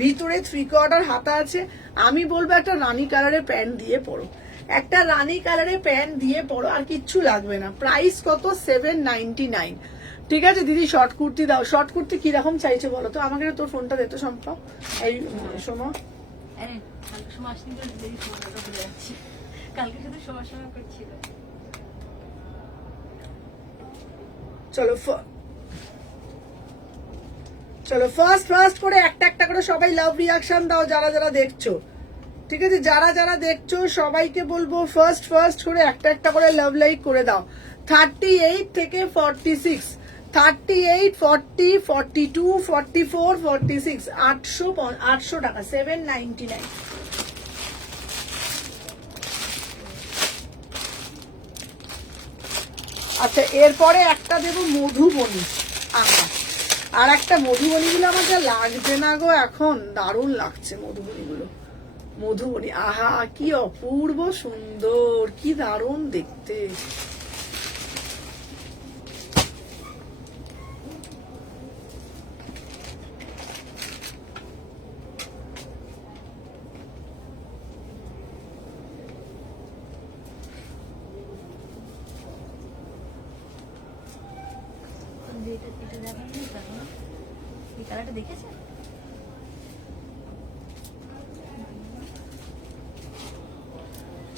ভিতরে 3/4 হাতা আছে। আমি বলবো একটা রানী কালারের প্যান্ট দিয়ে পরো, একটা রানী কালারের প্যান্ট দিয়ে পরো, আর কিচ্ছু লাগবে না। প্রাইস কত? 799। ঠিক আছে দিদি, শর্ট কুর্তি দাও। শর্ট কুর্তি কিরকম চাইছে বলো তো আমাকে, তোর ফোনটা দে তো সম্পা। এই সোমা, আরে কালকে সময় আসেনি তো দেরি সময়টা ভুলে যাচ্ছি, কালকে শুধু সময় করছিল। চলো ফার্স্ট করে একটা করে সবাই লাভ রিয়াকশন দাও যারা যারা দেখছো। ঠিক আছে, যারা যারা দেখছো সবাইকে বলবো ফার্স্ট করে একটা করে লাভ লাইক করে দাও। 38 থেকে 46, 38, 40, 42, 44, 46 800 টাকা, 799। আচ্ছা, এরপরে একটা দেবো মধুবনী আঁকা। আর একটা মধুবনী গুলো আমার যা লাগছে না গো, এখন দারুণ লাগছে মধুবনী গুলো। মধুবনী, আহা কি অপূর্ব সুন্দর, কি দারুণ দেখতে। এটা যাবেন না, এই কালারটা দেখেছেন?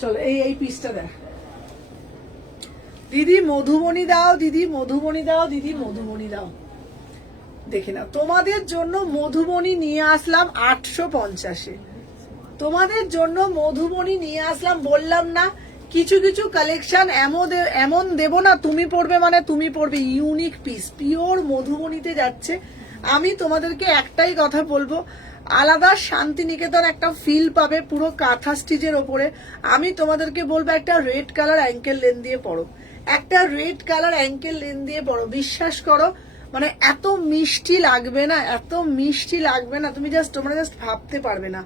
চলো এই পিসটা দেখ দিদি, মধুবনী দাও দিদি, মধুবনী দাও দিদি, মধুবনী দাও। দেখে না, তোমাদের জন্য মধুবনী নিয়ে আসলাম 850-এ। তোমাদের জন্য মধুবনী নিয়ে আসলাম, বললাম না কিছু কিছু কালেকশন এমন দেব না তুমি পড়বে মানে তুমি পড়বে। ইউনিক পিস, পিওর মধুবনীতে যাচ্ছে। আমি তোমাদেরকে একটাই কথা বলবো, আলাদা শান্তিনিকেতন একটা ফিল পাবে পুরো কাঁথা স্টিচের ওপরে। আমি তোমাদেরকে বলবো একটা রেড কালার অ্যাঙ্কেল লেন দিয়ে পড়ো, একটা রেড কালার অ্যাঙ্কেল লেন দিয়ে পড়ো। বিশ্বাস করো, মানে এত মিষ্টি লাগবে না, এত মিষ্টি লাগবে না, তোমরা জাস্ট ভাবতে পারবে না।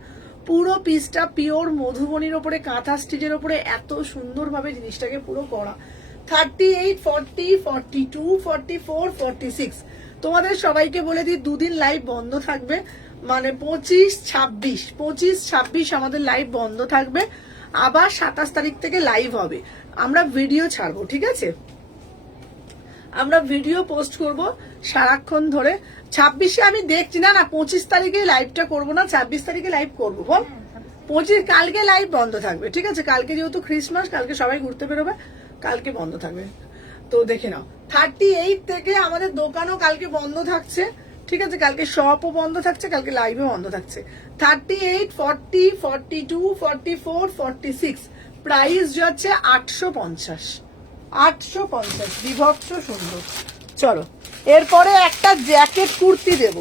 পুরো পিসটা পিওর মধুবনীর ওপরে, কাঁথা স্টিচের ওপরে, এত সুন্দরভাবে জিনিসটাকে পুরো করা। 38, 40, 42, 44, 46 তোমাদের সবাইকে বলে দিই, দুদিন লাইভ বন্ধ থাকবে, মানে 25, 26 আমাদের লাইভ বন্ধ থাকবে। আবার 27 তারিখ থেকে লাইভ হবে, আমরা ভিডিও ছাড়বো। ঠিক আছে, আমরা ভিডিও পোস্ট করব সারাক্ষণ ধরে। 26-এ আমি দেখছি না 25 তারিখে লাইভটা করব না, 26 তারিখে লাইভ করব। বল 25, কালকে লাইভ বন্ধ থাকবে। ঠিক আছে, কালকে যেহেতু ক্রিসমাস, কালকে সবাই ঘুরতে বেরোবে, কালকে বন্ধ থাকবে। তো দেখে নাও, 38 থেকে আমাদের দোকানও কালকে বন্ধ থাকছে। ঠিক আছে, কালকে শপও বন্ধ থাকছে, কালকে লাইভও বন্ধ থাকছে। 38, 40, 42, 44, 46 প্রাইস যাচ্ছে 850। 850, বিভৎস সুন্দর। চলো এরপরে একটা জ্যাকেট কুর্তি দেব,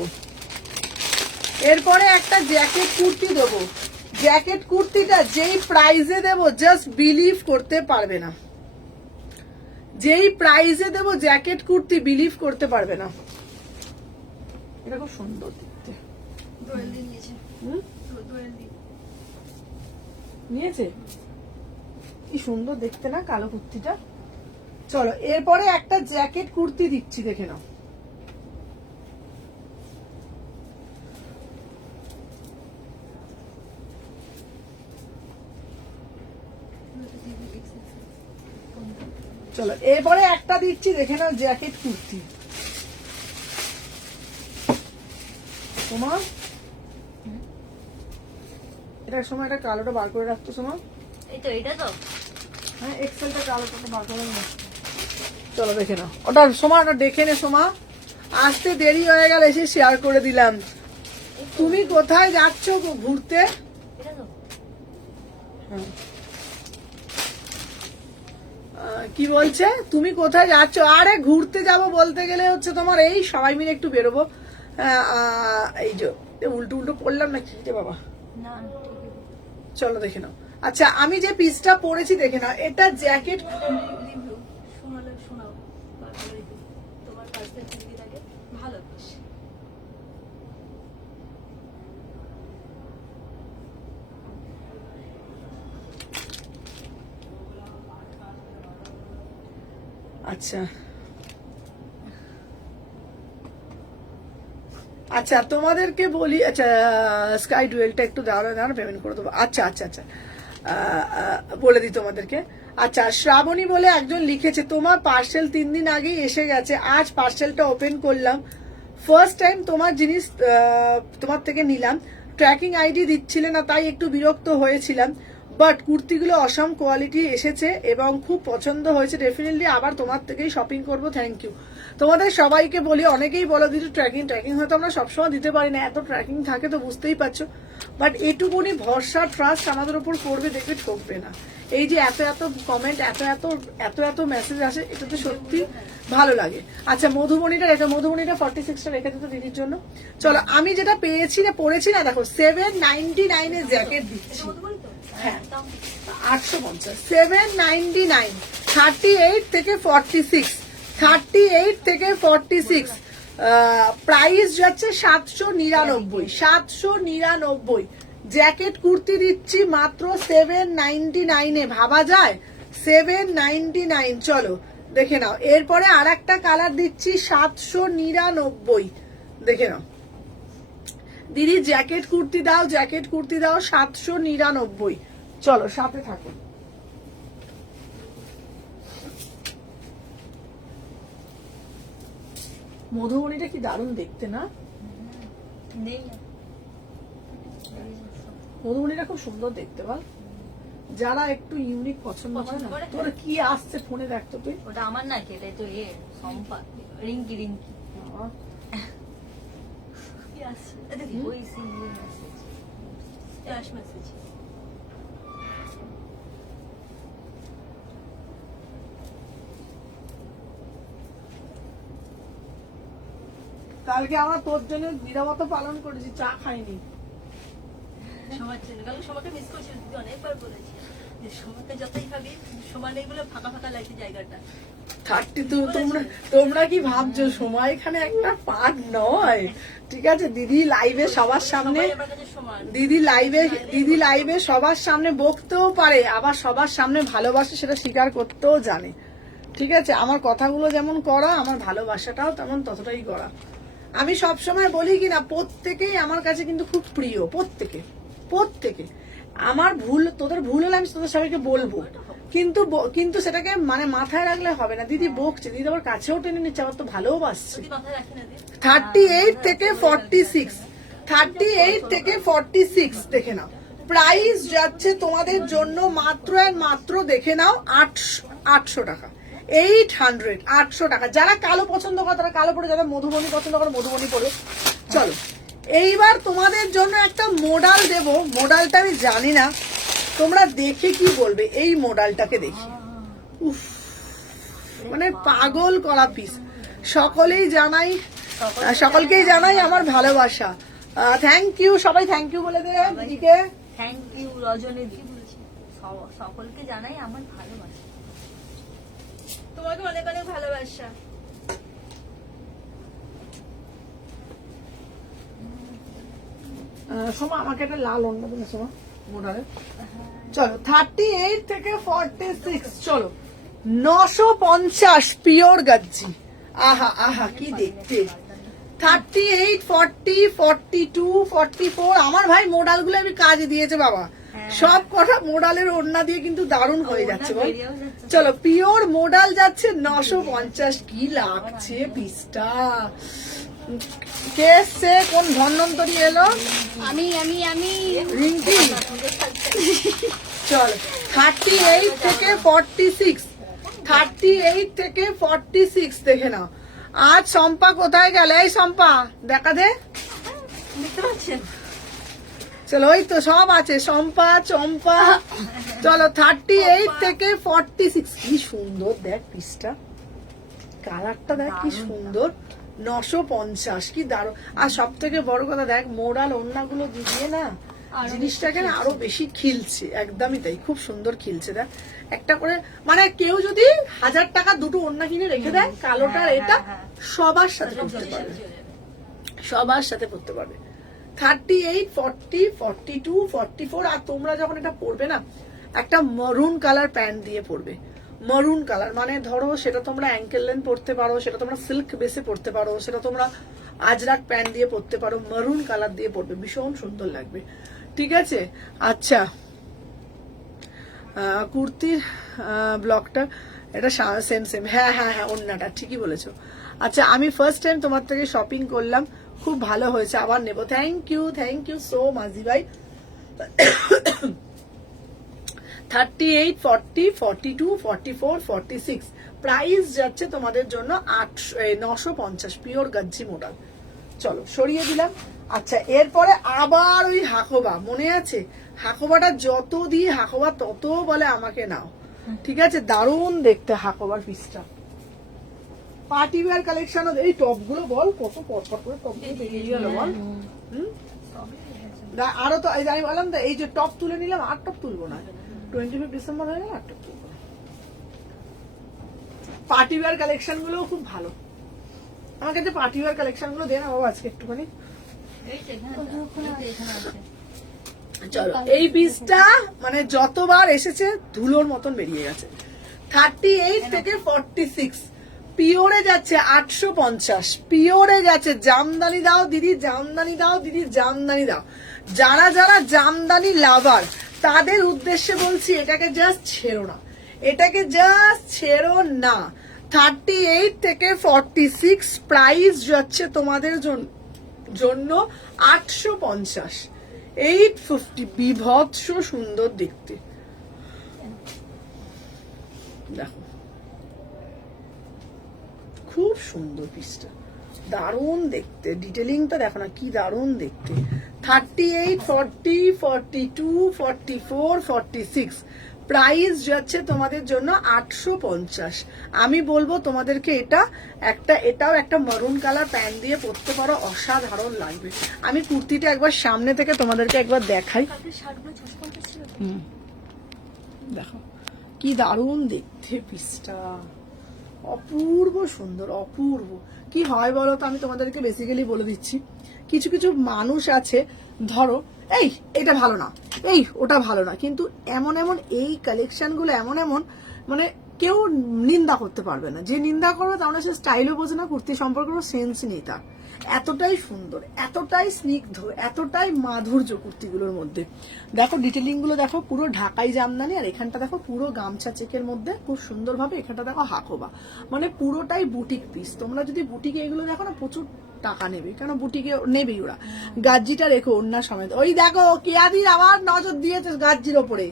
জ্যাকেট কুর্তিটা যেই প্রাইসে দেব জাস্ট বিলিভ করতে পারবে না, যেই প্রাইসে দেব জ্যাকেট কুর্তি বিলিভ করতে পারবে না। এটা খুব সুন্দর দেখতে। দোয়েল দিয়ে নিয়েছে, দোয়েল দিয়ে নিয়েছে, কি সুন্দর দেখতে না কালো কুর্তিটা। চলো এরপরে একটা জ্যাকেট কুর্তি দিচ্ছি, দেখে নাও। চলো এরপরে একটা দিচ্ছি, দেখে নাও জ্যাকেট কুর্তি। তোমার এটার সময় একটা কালোটা বার করে রাখতো সময়। এই তো এটা তো হ্যাঁ, এক্সেলটা কালোটা বার করে রাখতো। চলো দেখে নাও ওটা, সময় ওটা দেখে নে। সময় আসতে দেরি হয়ে গেল, এসে শেয়ার করে দিলাম। তুমি কোথায় যাচ্ছ ঘুরতে? এটা তো কি বলছে, তুমি কোথায় যাচ্ছ? আরে ঘুরতে যাব বলতে গেলে হচ্ছে তোমার এই সবাই মিলে একটু বেরোবো। এই যে উল্টো পড়লাম না কি রে বাবা। না, চলো দেখে নাও। আচ্ছা, আমি যে পিসটা পরেছি দেখে নাও, এটা জ্যাকেট। রিভিউ শোনালে শোনাও, ভালো রিভিউ তোমার কাছ থেকে দিদি লাগে, ভালো বেশ। আচ্ছা আচ্ছা তোমাদেরকে বলি, আচ্ছা স্কাই ডুয়েলটা একটু দাঁড়ানো পেমেন্ট করে দেবো। আচ্ছা আচ্ছা আচ্ছা বলে দিই তোমাদেরকে। আচ্ছা শ্রাবণী বলে একজন লিখেছে তোমার পার্সেল 3 দিন আগেই এসে গেছে, আজ পার্সেলটা ওপেন করলাম, ফার্স্ট টাইম তোমার জিনিস তোমার থেকে নিলাম, ট্র্যাকিং আইডি দিচ্ছিলে না তাই একটু বিরক্ত হয়েছিলাম, বাট কুর্তিগুলো অসম কোয়ালিটি এসেছে এবং খুব পছন্দ হয়েছে, ডেফিনেটলি আবার তোমার থেকেই শপিং করবো, থ্যাংক ইউ। তোমাদের সবাইকে বলি, অনেকেই বলো দিদি ট্র্যাকিং হয়তো আমরা সবসময় দিতে পারি না, এত ট্র্যাকিং থাকে তো বুঝতেই পারছো, বাট এটুকুনি ভরসা ট্রাস্ট আমাদের উপর করবে, দেখবে ঠকবে না। এই যে এত এত কমেন্ট, এত মেসেজ আসে, এটা তো সত্যি ভালো লাগে। আচ্ছা মধুবনীটা রেখে, মধুবনীটা 46টা রেখে দিত দিদির জন্য। চলো আমি যেটা পেয়েছি না পড়েছি না, দেখো 799 এর জ্যাকেট দিচ্ছি, হ্যাঁ 850, 799, 38 থেকে 46, 38 থেকে 46, প্রাইস যাচ্ছে 799, 799। জ্যাকেট কুর্তি দিচ্ছি মাত্র 799 এ, ভাবা যায় 799। চলো দেখে নাও, এরপরে আর একটা কালার দিচ্ছি 799, দেখে নাও দিদি জ্যাকেট কুর্তি দাও, জ্যাকেট কুর্তি দাও 799। চলো সাথে থাকো। মধুবনীটা কি দারুণ দেখতে না, মধুবনীটা খুব সুন্দর দেখতে, বল যারা একটু ইউনিক পছন্দ করে না। তোর কি আসছে ফোনে দেখতো তুই? ওটা আমার না, খেলে তো সম্পা রিঙ্কি রিঙ্কি কি আসছে? ওই মেসেজ ফ্ল্যাশ মেসেজ। কালকে আমরা তোর জন্য নিরাপত্তা পালন করেছি, চা খাইনি। সবাইকে মিস করছি, দিদি অনেকবার বলেছি যে সবাইকে যতই খাবি সমান এইগুলো ফাঁকা ফাঁকা লাগছে জায়গাটা। 32 তোমরা কি ভাবছো সময় এখানে একটা পার্ট নয়, ঠিক আছে? দিদি লাইভে সবার সামনে, আমার কাছে সমান। দিদি লাইভে সবার সামনে বকতেও পারে, আবার সবার সামনে ভালোবাসে সেটা স্বীকার করতেও জানে, ঠিক আছে? আমার কথাগুলো যেমন করা, আমার ভালোবাসাটাও তেমন ততটাই করা। আমি সব সময় বলি কিনা প্রত্যেকেই আমার কাছে কিন্তু খুব প্রিয়, প্রত্যেকে। আমার ভুল, তোদের ভুল হলে আমি তোদের সবাইকে বলবো, কিন্তু সেটাকে মানে মাথায় রাখলে হবে না। দিদি বকছে, দিদি আবার কাছেও টেনে নিচ্ছে, আবার তো ভালোবাসছে। দিদি মাথায় রাখি না দিদি। 38 থেকে 46, 38 থেকে 46 দেখে নাও। প্রাইস যাচ্ছে তোমাদের জন্য মাত্র আর মাত্র দেখে নাও 800 টাকা, 800, 800 টাকা। যারা কালো পছন্দ করে তারা কালো পরে, যারা মধুবনী পছন্দ করে মধুবনী পরে। চলো এইবার তোমাদের জন্য একটা মডেল দেব, মডেলটা আমি জানি না তোমরা দেখে কি বলবে। এই মডেলটাকে দেখি, উফ মানে পাগল করা পিস। সকলকেই জানাই আমার ভালোবাসা। থ্যাংক ইউ, সবাই থ্যাংক ইউ বলে দে দিদিকে। থ্যাংক ইউ রজনী দি, সকলকে জানাই আমার ভালোবাসা। তোমাকে অনেক অনেক ভালোবাসা। সোমা আমাকে একটা লাল অন্য দিন সোমা মোডালে। চলো 38 থেকে 46, চলো 950 পিওর গজ্জি। আহা আহা কি দেখতে। 38, 40, 42, 44। আমার ভাই মোডাল গুলো আমি কাজে দিয়েছে বাবা, সব কটা মোডালের ওড়না দিয়ে কিন্তু দারুণ হয়ে যাচ্ছে বল। চলো পিওর মোডাল যাচ্ছে 950। কি লাগছে পিসটা। কে এসছে, কোন ধন্বন্তরী এলো? আমি রিঙ্কি। চল 38 থেকে 46, 38 থেকে 46 দেখে নাও। আজ শম্পা কোথায় গেল? এই শম্পা দেখা দে, দেখতে পাচ্ছেন? চলো ওই তো সব আছে, শম্পা চম্পা। চলো 38 থেকে 46। কি সুন্দর দেখ পিসটা, কালারটা দেখ কি সুন্দর। 950, কি দারুণ। আর সব থেকে বড় কথা দেখ মোড়াল ওড়নাগুলো দিয়ে না জিনিসটাকে না আরো বেশি খিলছে, একদমই তাই, খুব সুন্দর খিলছে। দেখ একটা করে, মানে কেউ যদি 1000 টাকা দুটো ওড়না কিনে রেখে দেয়, কালোটার এটা সবার সাথে পড়তে পারবে, সবার সাথে পড়তে পারবে। 38, 40, 42, 44। আর তোমরা যখন এটা পরবে না, একটা মরুন কালার প্যান্ট দিয়ে পরবে, মারুন কালার, মানে ধরো সেটা তোমরা অ্যাঙ্কেল লেন্থ পরতে পারো, সেটা তোমরা সিল্ক বেসে পরতে পারো, সেটা তোমরা আজরাক প্যান্ট দিয়ে পরতে পারো, মারুন কালার দিয়ে পরবে, ভীষণ সুন্দর লাগবে। ঠিক আছে, আচ্ছা কুর্তির ব্লকটা এটা সেম সেম, হ্যাঁ হ্যাঁ হ্যাঁ ওন্নাটা ঠিকই বলেছো। আচ্ছা আমি ফার্স্ট টাইম তোমার থেকে শপিং করলাম, খুব ভালো হয়েছে, আবার নেবো। থ্যাংক ইউ সো মাঝি ভাই। 38, 40, 42, 44, 46 প্রাইস যাচ্ছে তোমাদের জন্য 950 পিওর গাজ্জি মডেল। চলো সরিয়ে দিলাম। আচ্ছা এরপরে আবার ওই হাকোবা, মনে আছে হাকোবাটা যত দিই হাকোবা তত বলে আমাকে নাও। ঠিক আছে, দারুণ দেখতে হাকোবার পিসটা। পার্টি ওয়্যার কালেকশন, এই টপ গুলো বল কত পরপর করে টপ গুলো বেরিয়ে গেল বল। আরো তো আমি বললাম তো এই যে টপ তুলে নিলাম, আর টপ তুলবো না, 25 ডিসেম্বর হয়ে গেল, আর টপ তুলবো না। পার্টি ওয়্যার কালেকশন গুলো খুব ভালো, আমার কাছে পার্টি ওয়্যার কালেকশন গুলো দে না বাবা আজকে একটুখানি। চলো এই পিসটা মানে যতবার এসেছে ধুলোর মতন বেরিয়ে গেছে। 38 থেকে 46 পিওরে যাচ্ছে 850, পিওরে যাচ্ছে। জামদানি দাও দিদি, জামদানি দাও দিদি, জামদানি দাও। যারা যারা জামদানি লাভার তাদের উদ্দেশ্যে বলছি, এটাকে জাস্ট ছেড়ো না, এটাকে জাস্ট ছেড়ো না। 38 থেকে 46 প্রাইস যাচ্ছে তোমাদের জন্য 850, 850, বিভৎস সুন্দর দেখতে। দেখো খুব সুন্দর পিসটা, দারুণ দেখতে, ডিটেলিংটা দেখো না কি দারুণ দেখতে। 38, 40, 42, 44, 46 প্রাইস যাচ্ছে তোমাদের জন্য 850। আমি বলবো তোমাদেরকে এটাও একটা মারুন কালার প্যান্ট দিয়ে পরতে পারো, অসাধারণ লাগবে। আমি কুর্তিটা একবার সামনে থেকে তোমাদেরকে একবার দেখাই। দেখো কি দারুণ দেখতে পিসটা, অপূর্ব সুন্দর, অপূর্ব। কি হয় বলো তো, আমি তোমাদেরকে বেসিক্যালি বলে দিচ্ছি, কিছু কিছু মানুষ আছে ধরো এই এটা ভালো না, এই ওটা ভালো না, কিন্তু এমন এমন এই কালেকশন গুলো এমন এমন মানে কেউ নিন্দা করতে পারবে না। যে নিন্দা করবে তাহলে সে স্টাইলও বোঝে না, কুর্তি সম্পর্কে কোনো সেন্স নেই তার। এতটাই সুন্দর, এতটাই স্নিগ্ধ, এতটাই মাধুর্য কুর্তিগুলোর মধ্যে। দেখো ডিটেলিং গুলো দেখো, পুরো ঢাকাই জামদানি, আর এখানটা দেখো পুরো গামছা চেকের মধ্যে খুব সুন্দর ভাবে, এখানটা দেখো হাকোবা, মানে পুরোটাই বুটিক পিস। তোমরা যদি বুটিকে এগুলো দেখো না প্রচুর টাকা নেবে, কেন বুটিকে নেবেই ওরা। গাজ্জিটা রেখো অন্য সময়, ওই দেখো কেয়াদি আবার নজর দিয়েছে গাজ্জির ওপরে।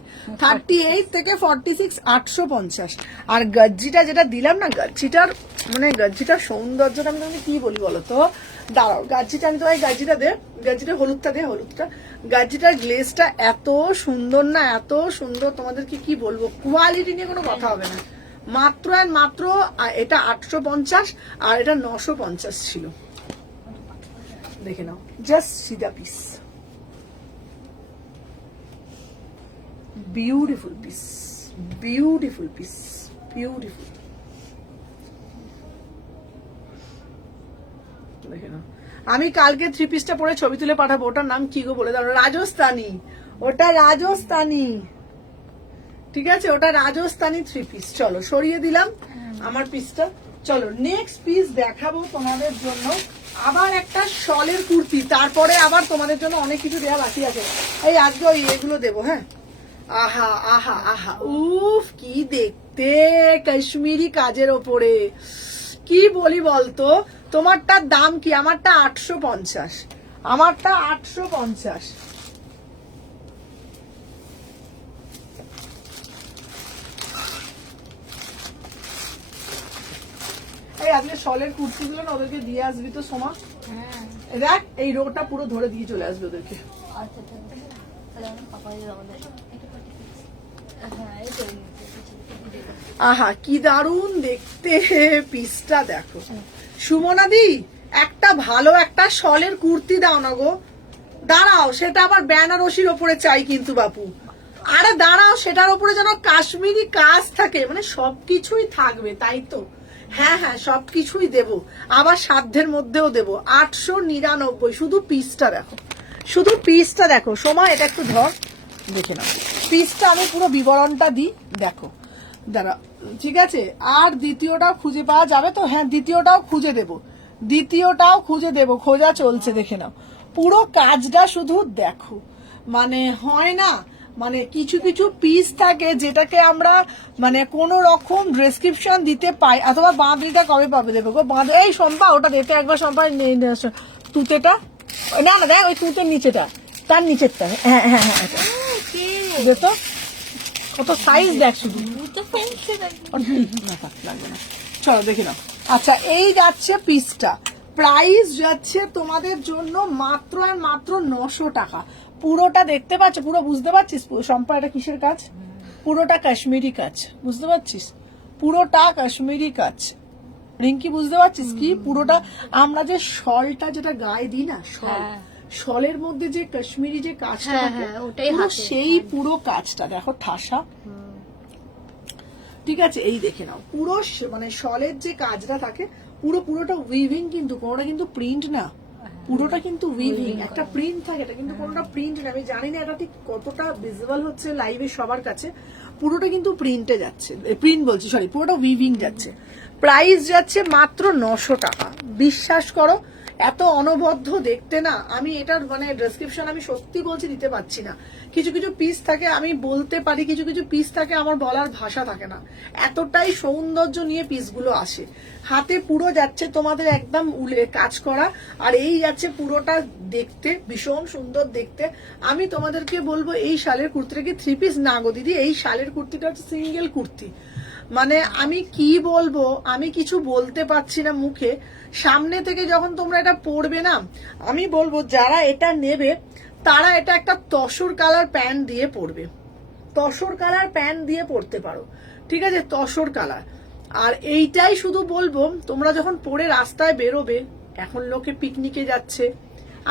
38 থেকে 46 850। আর গাজ্জিটা যেটা দিলাম না, গাজ্জিটার মানে গাজ্জিটার সৌন্দর্যটা আমি তোমাকে কি বলি বলো তো। দাঁড়াও গাজ্জিটা আমি তোমায় গাজ্জিটা দে, গাজ্জিটা হলুদটা দে, হলুদটা। গাজ্জিটার গ্লেজটা এত সুন্দর না, এত সুন্দর, তোমাদেরকে কি বলবো, কোয়ালিটি নিয়ে কোনো কথা হবে না। মাত্র আর মাত্র এটা 850 আর এটা 950 ছিল। দেখে নাও, just see the piece, beautiful piece, beautiful piece, beautiful. দেখে নাও, আমি কালকে 3 পিসটা পরে ছবি তুলে পাঠাবো। ওটার নাম কি গো বলে দাও। রাজস্থানি, ওটা রাজস্থানি, ঠিক আছে, ওটা রাজস্থানি 3 পিস। চলো সরিয়ে দিলাম আমার পিসটা। চলো নেক্সট পিস দেখাবো তোমাদের জন্য, আবার একটা শলের কুর্তি, তারপরে আবার তোমাদের জন্য অনেক কিছু দেওয়া বাকি আছে। এই আজকে ওই এগুলো দেবো, হ্যাঁ। আহা আহা আহা, উফ কি দেখতে, কাশ্মীরি কাজের ওপরে, কি বলি বলতো। তোমারটার দাম কি? আমারটা 850, আমারটা 850। এই আজকে শলের কুর্তি গুলো না ওদেরকে দিয়ে আসবি তো সোমা। দেখ এই রোটা পুরো ধরে দিয়ে চলে আসবে ওদেরকে। আহা কি দারুণ দেখতে পিসটা দেখো। সুমনাদি একটা ভালো একটা শলের কুর্তি দাও না গো। দাঁড়াও, সেটা আবার বেনারসির ওপরে চাই কিন্তু বাপু। আরে দাঁড়াও, সেটার ওপরে যেন কাশ্মীরি কাজ থাকে, মানে সবকিছুই থাকবে, তাই তো। হ্যাঁ হ্যাঁ সবকিছুই দেবো, আবার সাধ্যের মধ্যেও দেবো। 899, শুধু পিসটা দেখো, শুধু পিসটা দেখো। সময় এটা একটু ধর, দেখে নাও পিসটা, আমি পুরো বিবরণটা দিই। দেখো দাঁড়া, ঠিক আছে। আর দ্বিতীয়টাও খুঁজে পাওয়া যাবে তো? হ্যাঁ, দ্বিতীয়টাও খুঁজে দেব, দ্বিতীয়টাও খুঁজে দেব, খোঁজা চলছে, দেখে নাও। পুরো কাজটা শুধু দেখো, মানে হয় না, মানে কিছু কিছু পিস থাকে যেটাকে আমরা মানে কোন রকম ডেসক্রিপশন দিতে পাই, অথবা বাঁধনিটা কবে পাবে দেবো গো, বাঁধ এই সম্পা ওটা দেখতে একবার, সম্পা তুতেটা, না না দেখ ওই তুতের নিচেটা, তার নিচেরটা, হ্যাঁ হ্যাঁ হ্যাঁ এটা দে তো, কত সাইজ দেখ শুধু। না, থাক, লাগবে না, চলো দেখে নাও। আচ্ছা, এই যাচ্ছে পিসটা, প্রাইস যাচ্ছে তোমাদের জন্য মাত্র আর মাত্র 900 টাকা। পুরোটা দেখতে পাচ্ছ, পুরো বুঝতে পারছিস সম্পা এটা কিসের কাজ? পুরোটা কাশ্মীরি কাজ, বুঝতে পারছিস? পুরোটা কাশ্মীরি কাজ, রিঙ্কি বুঝতে পারছিস কি? পুরোটা আমরা যে শলটা যেটা গায়ে দিই না, শল, শলের মধ্যে যে কাশ্মীরি যে কাজটা থাকে, পুরো সেই পুরো কাজটা দেখো, ঠাসা, ঠিক আছে? এই দেখে নাও, পুরো মানে শলের যে কাজটা থাকে পুরোটা উইভিং, কিন্তু কোনোটা কিন্তু প্রিন্ট না, পুরোটা কিন্তু উইভিং, একটা প্রিন্ট থাকে, এটা কিন্তু কোনোটা প্রিন্ট না। আমি জানি না এটা ঠিক কতটা ভিজিবল হচ্ছে লাইভে সবার কাছে, পুরোটা কিন্তু প্রিন্টে যাচ্ছে, প্রিন্ট বলছি সরি, পুরোটা উইভিং যাচ্ছে। প্রাইস যাচ্ছে মাত্র 900 টাকা। বিশ্বাস করো, এত অনবদ্য দেখতে না, আমি এটার মানে ডেসক্রিপশন আমি সত্যি বলছি দিতে পারছি না। কিছু কিছু পিস থাকে আমি বলতে পারি, কিছু কিছু পিস থাকে আমার বলার ভাষা থাকে না, এতটাই সৌন্দর্য নিয়ে পিসগুলো আসে। হাতে পুরো যাচ্ছে তোমাদের একদম উলে কাজ করা, আর এই যাচ্ছে পুরোটা দেখতে ভীষণ সুন্দর দেখতে। আমি তোমাদেরকে বলবো এই শালের কুর্তিটা কি 3 পিস না গো দিদি, এই শালের কুর্তিটা হচ্ছে সিঙ্গেল কুর্তি, মানে আমি কি বলবো, আমি কিছু বলতে পারছি না মুখে। সামনে থেকে যখন তোমরা এটা পরবে না, আমি বলবো যারা এটা নেবে তারা এটা একটা তসর কালার প্যান্ট দিয়ে পরবে, তসর কালার প্যান্ট দিয়ে পরতে পারো, ঠিক আছে? তসর কালার। আর এইটাই শুধু বলবো, তোমরা যখন পরে রাস্তায় বেরোবে, এখন লোকে পিকনিকে যাচ্ছে,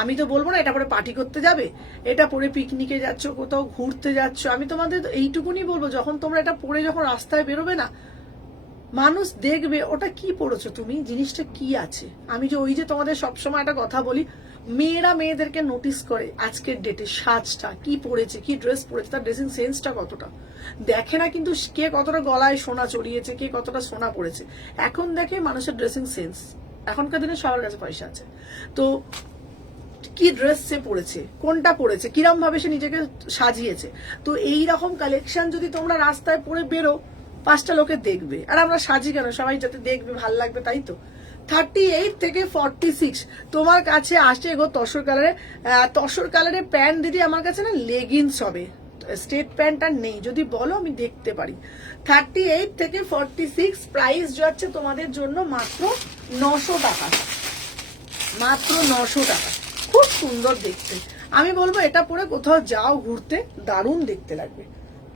আমি তো বলবো না এটা পরে পার্টি করতে যাবে, এটা পরে পিকনিকে যাচ্ছ, কোথাও ঘুরতে যাচ্ছ, আমি তোমাদের এইটুকুনি বলবো, যখন তোমরা এটা পরে যখন রাস্তায় বেরোবে না, মানুষ দেখবে ওটা কি পড়েছো তুমি, জিনিসটা কি আছে। আমি যে ওই যে তোমাদের সবসময় একটা কথা বলি, মেয়েরা মেয়েদেরকে নোটিস করে আজকের ডেটে সাজটা কি পরেছে, কি ড্রেস পরেছে, তার ড্রেসিং সেন্সটা কতটা দেখে না, কিন্তু কে কতটা গলায় সোনা চড়িয়েছে, কে কতটা সোনা পরেছে, এখন দেখে মানুষের ড্রেসিং সেন্স। এখনকার দিনে সবার কাছে পয়সা আছে, তো কি ড্রেস সে পরেছে, কোনটা পরেছে, কিরম ভাবে সে নিজেকে সাজিয়েছে। তো এই রকম কালেকশন যদি তোমরা রাস্তায় পরে বেরো, 5টা লোকে দেখবে। আর আমরা সাজি কেন, সবাই যাতে দেখবে, ভাল লাগবে, তাই তো। 38 থেকে 46 তোমার কাছে আসে গো তসর কালারে, তসর কালারের প্যান্ট দিদি আমার কাছে না লেগিংস হবে, স্ট্রেট প্যান্ট আর নেই, যদি বলো আমি দেখতে পারি। 38 থেকে 46 প্রাইস যাচ্ছে তোমাদের জন্য মাত্র 900 টাকা, মাত্র 900 টাকা। খুব সুন্দর দেখতে, আমি বলবো এটা পরে কোথাও যাও ঘুরতে, দারুণ দেখতে লাগবে।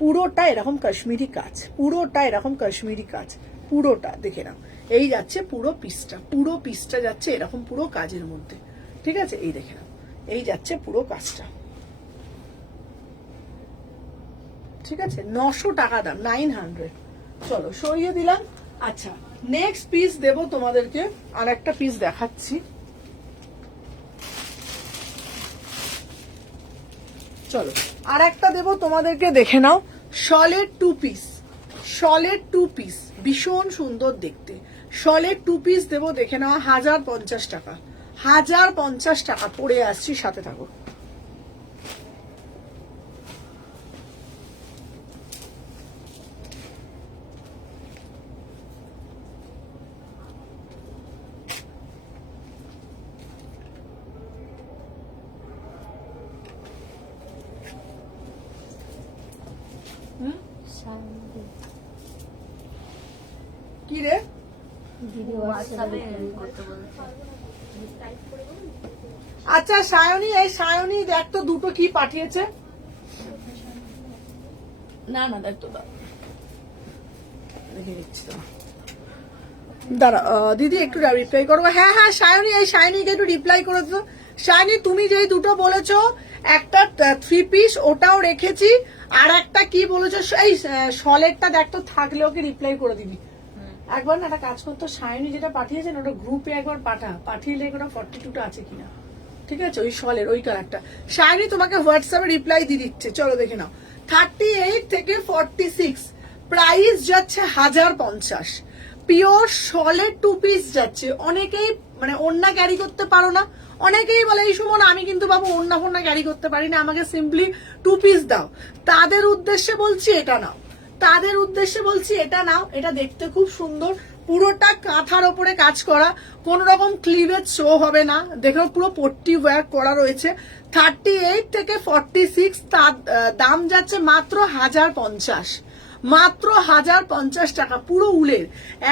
পুরোটা এরকম কাশ্মীরি কাজ, পুরোটা এরকম কাশ্মীরি কাজ, পুরোটা দেখে নাও। এই যাচ্ছে পুরো পিসটা, পুরো পিসটা যাচ্ছে এরকম পুরো কাজের মধ্যে, ঠিক আছে? এই দেখে নাও, এই যাচ্ছে পুরো কাজটা, ঠিক আছে? 900 টাকা দাম, 900। চলো সরিয়ে দিলাম। আচ্ছা, নেক্সট পিস দেব তোমাদেরকে, আর একটা পিস দেখাচ্ছি, চলো আর একটা দেবো তোমাদেরকে, দেখে নাও। শলের 2 পিস, শলের 2 পিস ভীষণ সুন্দর দেখতে, শলের 2 পিস দেবো, দেখে নাও, 1050 টাকা, 1050 টাকা। পরে আসছি, সাথে থাকো। কি রে আচ্ছা সায়নী, এই সায়নী দেখ তো দুটো কি পাঠিয়েছে, না না দেখ তো, দেখে নিচ্ছি তো, দাঁড়া দিদি একটু রিপ্লাই করবো। হ্যাঁ হ্যাঁ সায়নী, এই সায়নীকে একটু রিপ্লাই করে দিও। সায়নী তুমি যেই দুটো বলেছো, একটা 3 পিস ওটাও রেখেছি, আর একটা কি বলেছো এই শলেরটা দেখ তো, থাকলে ওকে রিপ্লাই করে দিবি একবার। না একটা কাজ করতো, সায়নী যেটা পাঠিয়েছেন ওটা গ্রুপে একবার পাঠিয়ে ওটা 42টা আছে কিনা, ঠিক আছে? ওই শলের ওই কালারটা সায়নী তোমাকে হোয়াটসঅ্যাপে রিপ্লাই দিয়ে দিচ্ছে, চলো দেখে নাও। 38 থেকে 46 প্রাইস যাচ্ছে 1050। পিওর সলিড 2 পিস যাচ্ছে। অনেকেই মানে ওড়না ক্যারি করতে পারো না, অনেকেই বলে এই সুমন আমি কিন্তু বাবু ওড়না ফোড়না ক্যারি করতে পারি না, আমাকে সিম্পলি 2 পিস দাও। তাদের উদ্দেশ্যে বলছি এটা নাও, তাদের উদ্দেশ্যে বলছি এটা নাও। এটা দেখতে খুব সুন্দর, পুরোটা কাঁথার ওপরে কাজ করা, কোন রকম ক্লিভেজ শো হবে না। দেখো পুরো পট্টি ওয়্যার করা রয়েছে। 38 থেকে 46, তার দাম যাচ্ছে মাত্র 1050, মাত্র 1050 টাকা। পুরো উলের।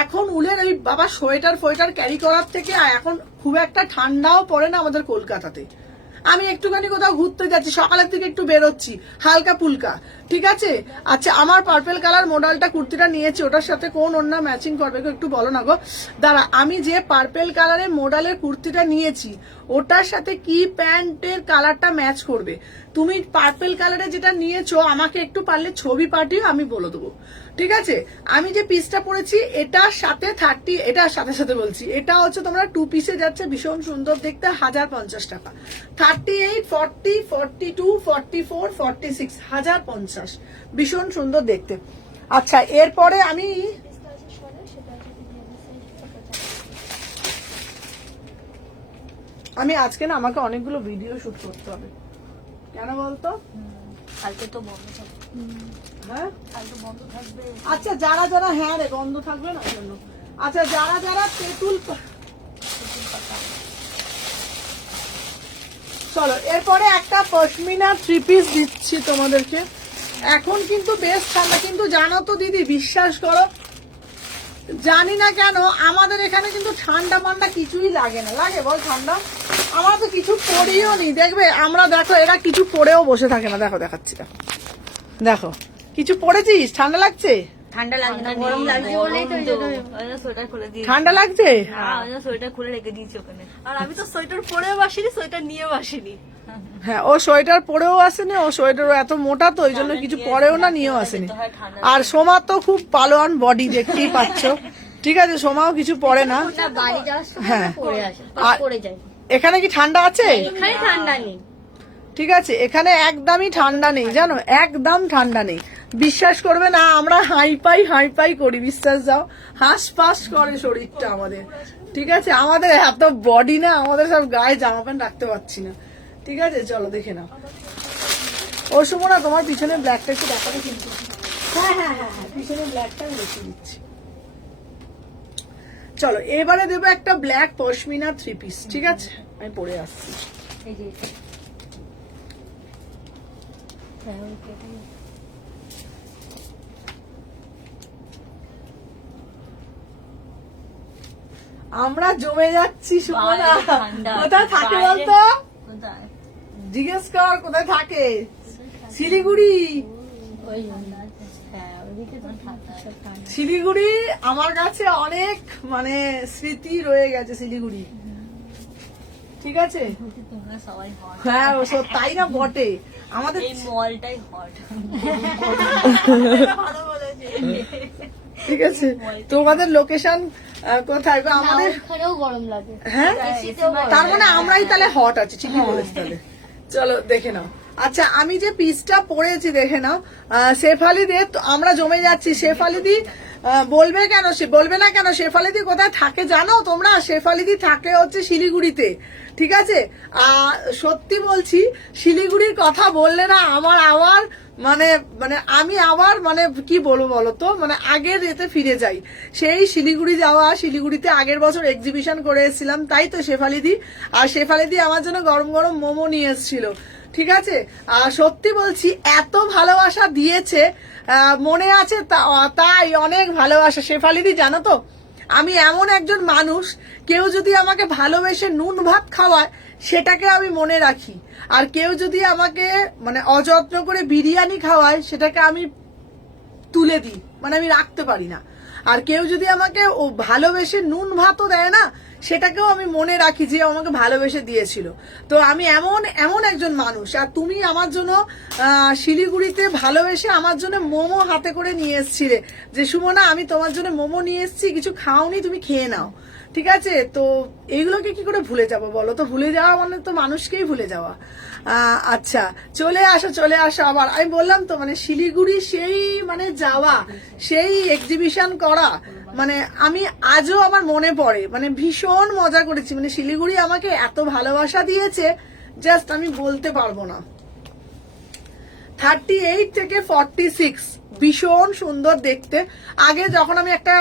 এখন উলের ওই বাবা সোয়েটার ফোয়েটার ক্যারি করার থেকে এখন খুব একটা ঠান্ডাও পড়ে না আমাদের কলকাতাতে। আমি একটুখানি কোথাও ঘুরতে যাচ্ছি, সকালের দিকে একটু বেরোচ্ছি, হালকা ফুলকা, ঠিক আছে। আচ্ছা, আমার পার্পল কালার মডেলটা কুর্তিটা নিয়েছি, ওটার সাথে কোন ওড়না ম্যাচিং করবে গো একটু বলো না গো। দাঁড়া, আমি যে পার্পল কালারের মডেলের কুর্তিটা নিয়েছি ওটার সাথে কি প্যান্টের কালারটা ম্যাচ করবে। তুমি পার্পল কালারে যেটা নিয়েছো আমাকে একটু পারলে ছবি পাঠিও, আমি বলে দেবো, ঠিক আছে। আমি যে পিসটা পরেছি এটার সাথে 30, এটার সাথে সাথে বলছি, এটা হচ্ছে তোমরা 2 পিসে যাচ্ছে, ভীষণ সুন্দর দেখতে, 1050 টাকা। 38, 40, 42, 44, 46, 1050, ভীষণ সুন্দর দেখতে। আচ্ছা, এরপরে আমি আজকে না আমাকে অনেকগুলো ভিডিও শুট করতে হবে, কেন বলতো? কালকে তো বন্ধ থাকবে। হ্যাঁ, কালকে বন্ধ থাকবে। আচ্ছা যারা যারা, হ্যাঁ রে বন্ধ থাকবে না জন্য। আচ্ছা যারা যারা তেঁতুল, চলো এরপরে একটা পশমিনা 3 পিস দিচ্ছি তোমাদেরকে। এখন কিন্তু বেশ ঠান্ডা, কিন্তু জানো তো দিদি, বিশ্বাস করো, জানি না কেন আমাদের এখানে কিন্তু ঠান্ডা মান্ডা কিছুই লাগে না। লাগে বল ঠান্ডা? আমরা তো কিছু পরিও নি, দেখবে আমরা, দেখো এরা কিছু পরেও বসে থাকে না। দেখো দেখাচ্ছি, দেখো দেখো, কিছু পরেছিস? ঠান্ডা লাগছে? ঠান্ডা লাগছে না, গরম লাগছে বলেই তো এই জন্য সোয়েটার খুলে দিয়ে, ঠান্ডা লাগছে? সোয়েটার খুলে রেখে দিয়েছি ওখানে। আর আমি তো সোয়েটার পরেও আসিনি, সোয়েটার নিয়েও আসিনি। হ্যাঁ, ও সোয়েটার পরেও আসেনি, ও সোয়েটার এত মোটা তো ওই জন্য কিছু পরেও না, নিয়েও আসেনি। আর সোমা তো খুব পালোয়ান বডি, দেখতেই পাচ্ছ, ঠিক আছে। সোমাও কিছু পরে না, না, বাড়ি যাওয়ার সময় হ্যাঁ। পরে আসে, আর পরে যায়। এখানে কি ঠান্ডা আছে? এখানে ঠান্ডা নেই, ঠিক আছে, এখানে একদমই ঠান্ডা নেই, জানো, একদম ঠান্ডা নেই। বিশ্বাস করবে না, আমরা হাই পাই করি, বিশ্বাস যাও, হাঁস ফাঁস করে শরীরটা আমাদের, ঠিক আছে। আমাদের এত বডি না, আমাদের সব গায়ে জামা প্যান্ট রাখতে পারছি না, ঠিক আছে। চলো দেখে নাও। ও সুমনা, তোমার পিছনে ব্ল্যাকটা একটু দেখাবে কিন্তু। হ্যাঁ হ্যাঁ হ্যাঁ হ্যাঁ, পিছনে ব্ল্যাকটা আমি রেখে দিচ্ছি। চলো এবারে দেবো একটা ব্ল্যাক পশমিনা 3 পিস, ঠিক আছে, আমি পরে আসছি। এই যে হ্যাঁ, ওই কেটে নিই। আমরা জমে যাচ্ছি সুমনা। বাইরে ঠান্ডা, কোথায় থাকে বাইরে। বলতো? কোথায়? জিজ্ঞেস কর কোথায় থাকে। শিলিগুড়ি। ওই জন্য হ্যাঁ, ওইদিকে তো ঠান্ডা, সব ঠান্ডা। শিলিগুড়ি আমার কাছে অনেক মানে স্মৃতি রয়ে গেছে শিলিগুড়ি, ঠিক আছে। তোমরা সবাই হট। হ্যাঁ, তাই না বটে আমাদের। এই মলটাই হট। ভালো বলেছে। ঠিক আছে, তোমাদের লোকেশন কোথায় গো? না, আমাদের ওইখানেও গরম লাগে। হ্যাঁ, এসিতেও গরম তার মানে লাগে। আমরাই তাহলে হট আছি, ঠিকই বলেছি তাহলে। চলো দেখে নাও। আচ্ছা, আমি যে পিসটা পরেছি দেখে নাও। শেফালি দি, আমরা জমে যাচ্ছি। শেফালি দি বলবে কেন, সে বলবে না কেন? শেফালি দি কোথায় থাকে জানো তোমরা? শেফালি দি থাকে হচ্ছে শিলিগুড়িতে, ঠিক আছে। সত্যি বলছি, শিলিগুড়ির কথা বললে না আমার আবার মানে মানে আমি আবার মানে কি বলবো বলো তো, মানে আগের এতে ফিরে যাই। সেই শিলিগুড়ি যাওয়া, শিলিগুড়িতে আগের বছর এক্সিবিশন করে এসেছিলাম, তাই তো শেফালি দি। আর শেফালি দি আমার জন্য গরম গরম মোমো নিয়ে এসেছিল, ঠিক আছে। আর সত্যি বলছি, এত ভালোবাসা দিয়েছে, মনে আছে, তাই অনেক ভালোবাসা। শেফালি দি জানো তো, আমি এমন একজন মানুষ, কেউ যদি আমাকে ভালোবেসে নুন ভাত খাওয়ায় সেটাকে আমি মনে রাখি, আর কেউ যদি আমাকে মানে অযত্ন করে বিরিয়ানি খাওয়ায় সেটাকে আমি তুলে দিই, মানে আমি রাখতে পারি না। আর কেউ যদি আমাকে ও ভালোবেসে নুন ভাতও দেয় না, সেটাকেও আমি মনে রাখি যে আমাকে ভালোবেসে দিয়েছিল। তো আমি এমন একজন মানুষ। আর তুমি আমার জন্য শিলিগুড়িতে ভালোবেসে আমার জন্য মোমো হাতে করে নিয়ে এসেছিলে, যে সুমনা আমি তোমার জন্য মোমো নিয়ে এসেছি, কিছু খাওনি, তুমি খেয়ে নাও, ঠিক আছে? তো এইগুলোকে কি করে ভুলে যাব বলো তো? ভুলে যাওয়া মানে তো মানুষকেই ভুলে যাওয়া। আচ্ছা, চলে আসো আবার। আমি বললাম তো মানে শিলিগুড়ি সেই মানে যাওয়া, সেই এক্সিবিশন করা, মানে আমি আজও আমার মনে পড়ে, মানে ভীষণ মজা করেছি। মানে শিলিগুড়ি আমাকে এত ভালোবাসা দিয়েছে, জাস্ট আমি বলতে পারবো না। 38 থেকে 46 ভীষণ সুন্দর দেখতে। আগে যখন আমি একটা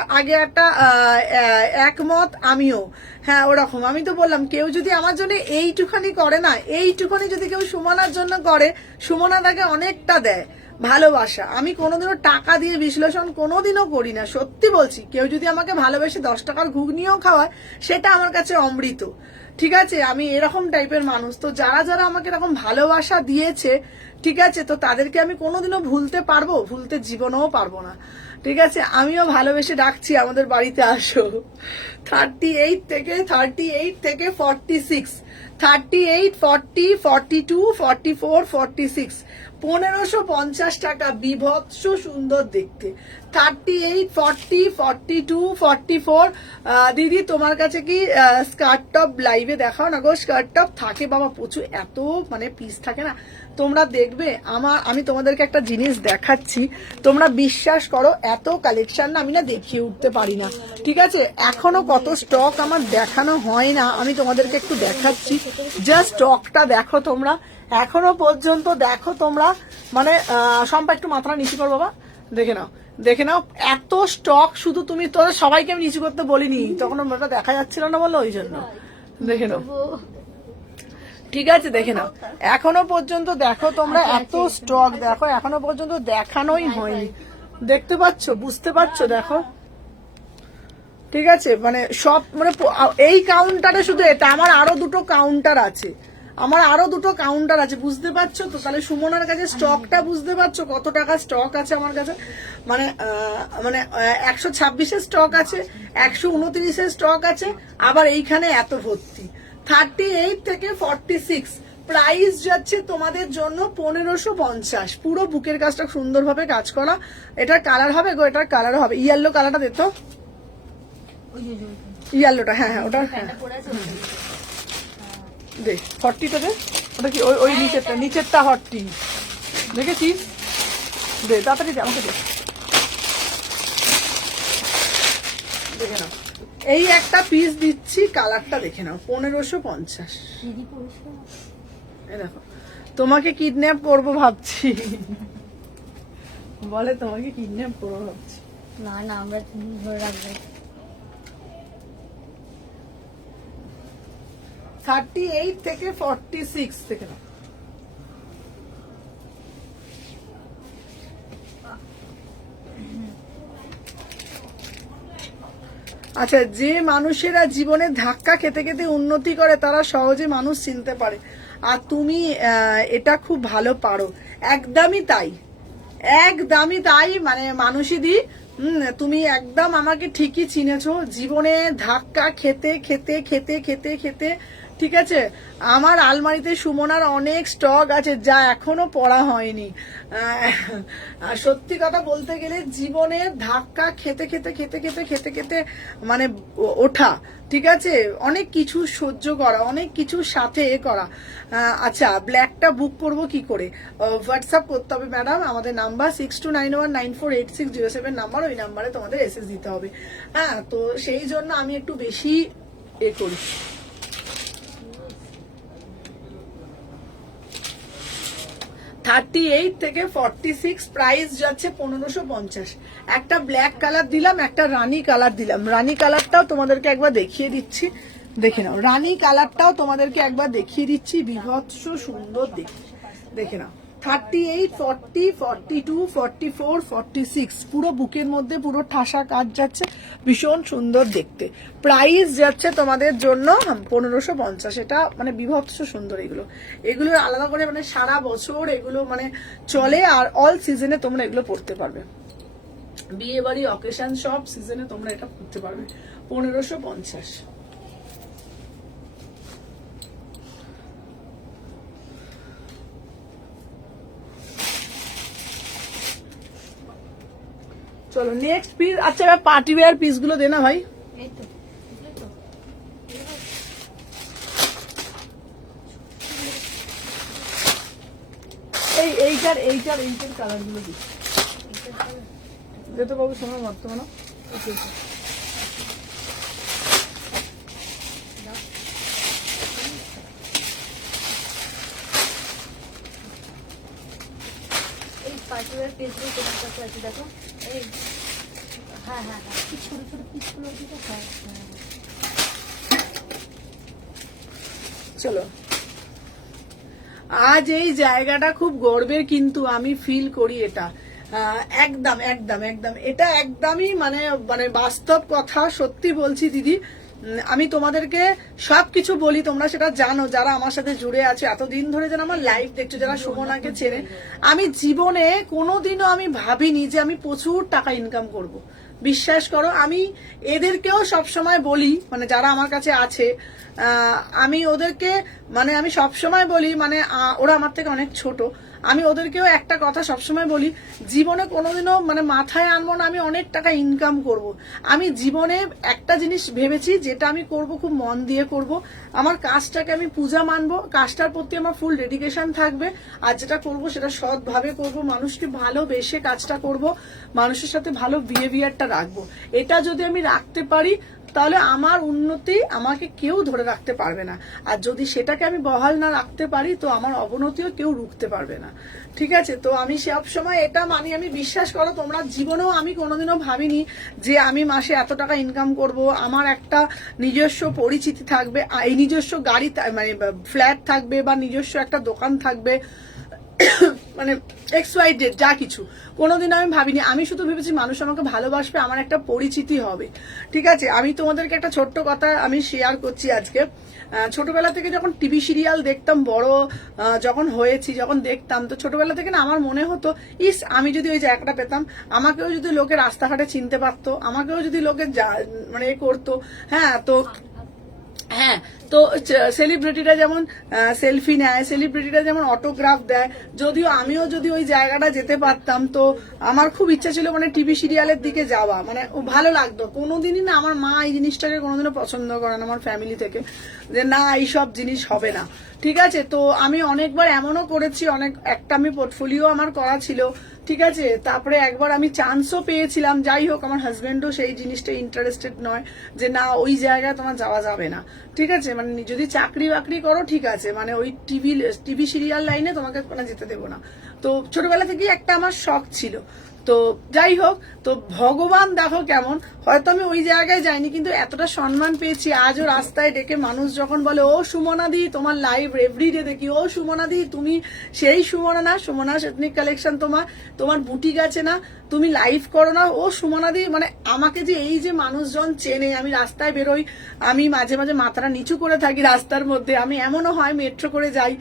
একমত আমিও, হ্যাঁ ওরকম। আমি তো বললাম কেউ যদি আমার জন্য এইটুখানি করে না, এইটুখানি যদি কেউ সুমনার জন্য করে, সুমনা তাকে অনেকটা দেয় ভালোবাসা। আমি কোনোদিনও টাকা দিয়ে বিশ্লেষণ কোনোদিনও করি না, সত্যি বলছি। কেউ যদি আমাকে ভালোবেসে 10 টাকার ঘুগনিও খাওয়ায়, সেটা আমার কাছে অমৃত। ঠিক আছে, আমি এরকম টাইপের মানুষ। তো যারা যারা আমাকে এরকম ভালোবাসা দিয়েছে, ঠিক আছে, তো তাদেরকে আমি কোনোদিনও ভুলতে পারবো? ভুলতে জীবনেও পারবো না। ঠিক আছে, আমিও ভালোবেসে ডাকছি আমাদের বাড়িতে আসো। 38 থেকে 46, 38, 40, 42, 44, 46, 1550 টাকা, বিভৎস সুন্দর দেখতে। 38, 40, 42, 44। দিদি তোমার কাছে কি স্কার্ট টপ লাইভে দেখাও না গো? স্কার্ট টপ থাকে বাবা প্রচুর, এত মানে পিস থাকে না। তোমরা দেখবে আমি তোমাদেরকে একটা জিনিস দেখাচ্ছি, তোমরা বিশ্বাস করো, এত কালেকশন না আমি না দেখিয়ে উঠতে পারি না। ঠিক আছে, এখনো কত স্টক আমার দেখানো হয় না, আমি তোমাদেরকে একটু দেখাচ্ছি। জাস্ট স্টকটা দেখো তোমরা, এখনো পর্যন্ত দেখো তোমরা। মানে সম্পা একটু মাথাটা নিচু কর বাবা, দেখে নাও এত স্টক। শুধু তুমি, তোরা সবাইকে আমি নিচু করতে বলিনি, তখন ওটা দেখা যাচ্ছিল না বলো, ওই জন্য। দেখে নাও, ঠিক আছে, দেখে নাও। এখনো পর্যন্ত দেখো তোমরা, এত স্টক দেখো, এখনো পর্যন্ত দেখানোই হয়নি। দেখতে পাচ্ছ, বুঝতে পারছো? দেখো, ঠিক আছে, মানে সব মানে এই কাউন্টারে শুধু এটা, আমার আরো দুটো কাউন্টার আছে, বুঝতে পারছো তো? তাহলে সুমনার কাছে স্টকটা বুঝতে পারছো কত টাকা স্টক আছে আমার কাছে? মানে 126-এর স্টক আছে, 129-এর স্টক আছে, আবার এইখানে এত ভর্তি। 38 থেকে 46 প্রাইস যাচ্ছে তোমাদের জন্য 1550। পুরো বুকের কাজটা সুন্দরভাবে কাজ করা। এটার কালার হবে গো, এটার কালার হবে ইয়েলো কালারটা, দেখো ইয়েলোটা, হ্যাঁ ওটা, হ্যাঁ দে 40টা দে, ওটা কি ওই নিচেরটা 40 দেখেছিস? দে তাড়াতাড়ি দে, আমাকে দে, দেখে নাও। এই একটা পিস দিচ্ছি, কালারটা দেখে নাও, 1550। এই দেখো, তোমাকে কিডন্যাপ করবো ভাবছি, বলে তোমাকে কিডন্যাপ করবো ভাবছি। না আমরা ধরে রাখবো। 38 থেকে 46 থেকে নাও। আচ্ছা, যে মানুষেরা জীবনে ধাক্কা খেতে খেতে উন্নতি করে, তারা সহজে মানুষ চিনতে পারে, আর তুমি এটা খুব ভালো পারো। একদমই তাই, মানে মানুষই দি, তুমি একদম আমাকে ঠিকই চিনেছো। জীবনে ধাক্কা খেতে খেতে খেতে খেতে খেতে, ঠিক আছে, আমার আলমারিতে সুমনার অনেক স্টক আছে যা এখনো পড়া হয়নি। সত্যি কথা বলতে গেলে জীবনে ধাক্কা খেতে খেতে খেতে খেতে খেতে খেতে মানে ওঠা, ঠিক আছে, অনেক কিছু সহ্য করা, অনেক কিছুর সাথে করা। আচ্ছা, ব্ল্যাকটা বুক করব কি করে? হোয়াটসঅ্যাপ করতে হবে ম্যাডাম, আমাদের নাম্বার 6291948607 নাম্বার, ওই নাম্বারে তোমাদের এসএস দিতে হবে। হ্যাঁ, তো সেই জন্য আমি একটু বেশি করি। 38 থেকে 46 প্রাইস যাচ্ছে 1550। একটা ব্ল্যাক কালার দিলাম, একটা রানী কালার দিলাম। রানী কালারটাও তোমাদেরকে একবার দেখিয়ে দিচ্ছি, দেখে নাও। রানী কালারটাও তোমাদেরকে একবার দেখিয়ে দিচ্ছি, বিভৎস সুন্দর দেখে নাও। 38, 40, 42, 44, 46 পুরো বুকের মধ্যে পুরো ঠাসা কাজ যাচ্ছে, ভীষণ সুন্দর দেখতে। প্রাইস যাচ্ছে তোমাদের জন্য 1550। এটা মানে বিভৎস সুন্দর। এগুলো আলাদা করে মানে সারা বছর এগুলো মানে চলে, আর অল সিজনে তোমরা এগুলো পড়তে পারবে। বিয়ে বাড়ি, অকেশন, সব সিজনে তোমরা এটা পড়তে পারবে। 1550। চলো নেক্সট পিস। আচ্ছা, এবার পার্টি ওয়্যার পিস গুলো দে না ভাই। এইটার কালার গুলো দিই যেতে বাবু সময় বর্তমানে এই পার্টিকুলার পিসগুলো তোমার কাছে আছে দেখো। এই হ্যাঁ হ্যাঁ হ্যাঁ, কি ছোট ছোট পিসগুলো দিতে হয়। চলো আজ এই জায়গাটা খুব গর্বের, কিন্তু আমি ফিল করি এটা একদম একদম একদম এটা একদমই মানে মানে বাস্তব কথা, সত্যি বলছি দিদি। আমি তোমাদেরকে সবকিছু বলি, তোমরা সেটা জানো যারা আমার সাথে জুড়ে আছে এতদিন ধরে, যারা আমার লাইভ দেখছো, যারা সুমনাকে চেনে। আমি জীবনে কোনোদিনও আমি ভাবিনি যে আমি প্রচুর টাকা ইনকাম করব। বিশ্বাস করো, আমি এদেরকেও সবসময় বলি, মানে যারা আমার কাছে আছে আমি ওদেরকে মানে আমি সবসময় বলি, মানে ওরা আমার থেকে অনেক ছোট, আমি ওদেরকেও একটা কথা সবসময় বলি, জীবনে কোনোদিনও মানে মাথায় আনবো না আমি অনেক টাকা ইনকাম করব। আমি জীবনে একটা জিনিস ভেবেছি, যেটা আমি করব খুব মন দিয়ে করব, আমার কাজটাকে আমি পূজা মানবো, কাজটার প্রতি আমার ফুল ডেডিকেশন থাকবে, আর যেটা করব সেটা সৎভাবে করব, মানুষকে ভালোবেসে কাজটা করব, মানুষের সাথে ভালো বিহেভিয়ারটা রাখবো। এটা যদি আমি রাখতে পারি তাহলে আমার উন্নতি আমাকে কেউ ধরে রাখতে পারবে না, আর যদি সেটাকে আমি বহাল না রাখতে পারি তো আমার অবনতিও কেউ রুখতে পারবে না। ঠিক আছে, তো আমি সব সময় এটা মানি, আমি বিশ্বাস করো তোমরা জীবনেও আমি কোনোদিনও ভাবিনি যে আমি মাসে এত টাকা ইনকাম করব, আমার একটা নিজস্ব পরিচিতি থাকবে, এই নিজস্ব গাড়ি মানে ফ্ল্যাট থাকবে, বা নিজস্ব একটা দোকান থাকবে, মানে XYZ যা কিছু কোনোদিন আমি ভাবিনি। আমি শুধু ভেবেছি মানুষ আমাকে ভালোবাসবে, আমার একটা পরিচিতি হবে। ঠিক আছে, আমি তোমাদেরকে একটা ছোট্ট কথা আমি শেয়ার করছি আজকে। ছোটবেলা থেকে যখন টিভি সিরিয়াল দেখতাম, বড় যখন হয়েছি, যখন দেখতাম, তো ছোটবেলা থেকে না আমার মনে হতো, ইস আমি যদি ওই জায়গাটা পেতাম, আমাকেও যদি লোকে রাস্তাঘাটে চিনতে পারতো, আমাকেও যদি লোকে মানে এ করতো। হ্যাঁ তো হ্যাঁ, তো সেলিব্রিটিরা যেমন সেলফি নেয়, সেলিব্রিটিরা যেমন অটোগ্রাফ দেয়, যদিও আমিও যদি ওই জায়গাটা যেতে পারতাম, তো আমার খুব ইচ্ছা ছিল মানে টিভি সিরিয়ালের দিকে যাওয়া, মানে ভালো লাগতো। কোনোদিনই না আমার মা এই জিনিসটাকে কোনোদিনও পছন্দ করে না আমার ফ্যামিলি থেকে, যে না এইসব জিনিস হবে না। ঠিক আছে, তো আমি অনেকবার এমনও করেছি, একটা আমি পোর্টফোলিও আমার করা ছিল। ঠিক আছে, তারপরে একবার আমি চান্সও পেয়েছিলাম, যাই হোক আমার হাজবেন্ডও সেই জিনিসটা ইন্টারেস্টেড নয়, যে না ওই জায়গায় তোমার যাওয়া যাবে না। ঠিক আছে, মানে যদি চাকরি বাকরি করো ঠিক আছে, মানে ওই টিভি সিরিয়াল লাইনে তোমাকে মানে যেতে দেবো না। তো ছোটবেলা থেকেই একটা আমার শখ ছিল। তো যাই হোক, তো ভগবান দেখো কেমন, হয়তো আমি ওই জায়গায় যাইনি, কিন্তু এতটা সম্মান পেয়েছি। আজও রাস্তায় ডেকে মানুষ যখন বলে, ও সুমনাদি তোমার লাইভ এভরিডে দেখি, ও সুমনাদি তুমি সেই সুমনা না, সুমনা এথনিক কালেকশন তোমার বুটিক আছে না, তুমি লাইভ করো না, ও সুমনাদি, মানে আমাকে যে এই যে মানুষজন চেনে, আমি রাস্তায় বেরোই, আমি মাঝে মাঝে মাথাটা নিচু করে থাকি রাস্তার মধ্যে, আমি এমনও হয় মেট্রো করে যাই,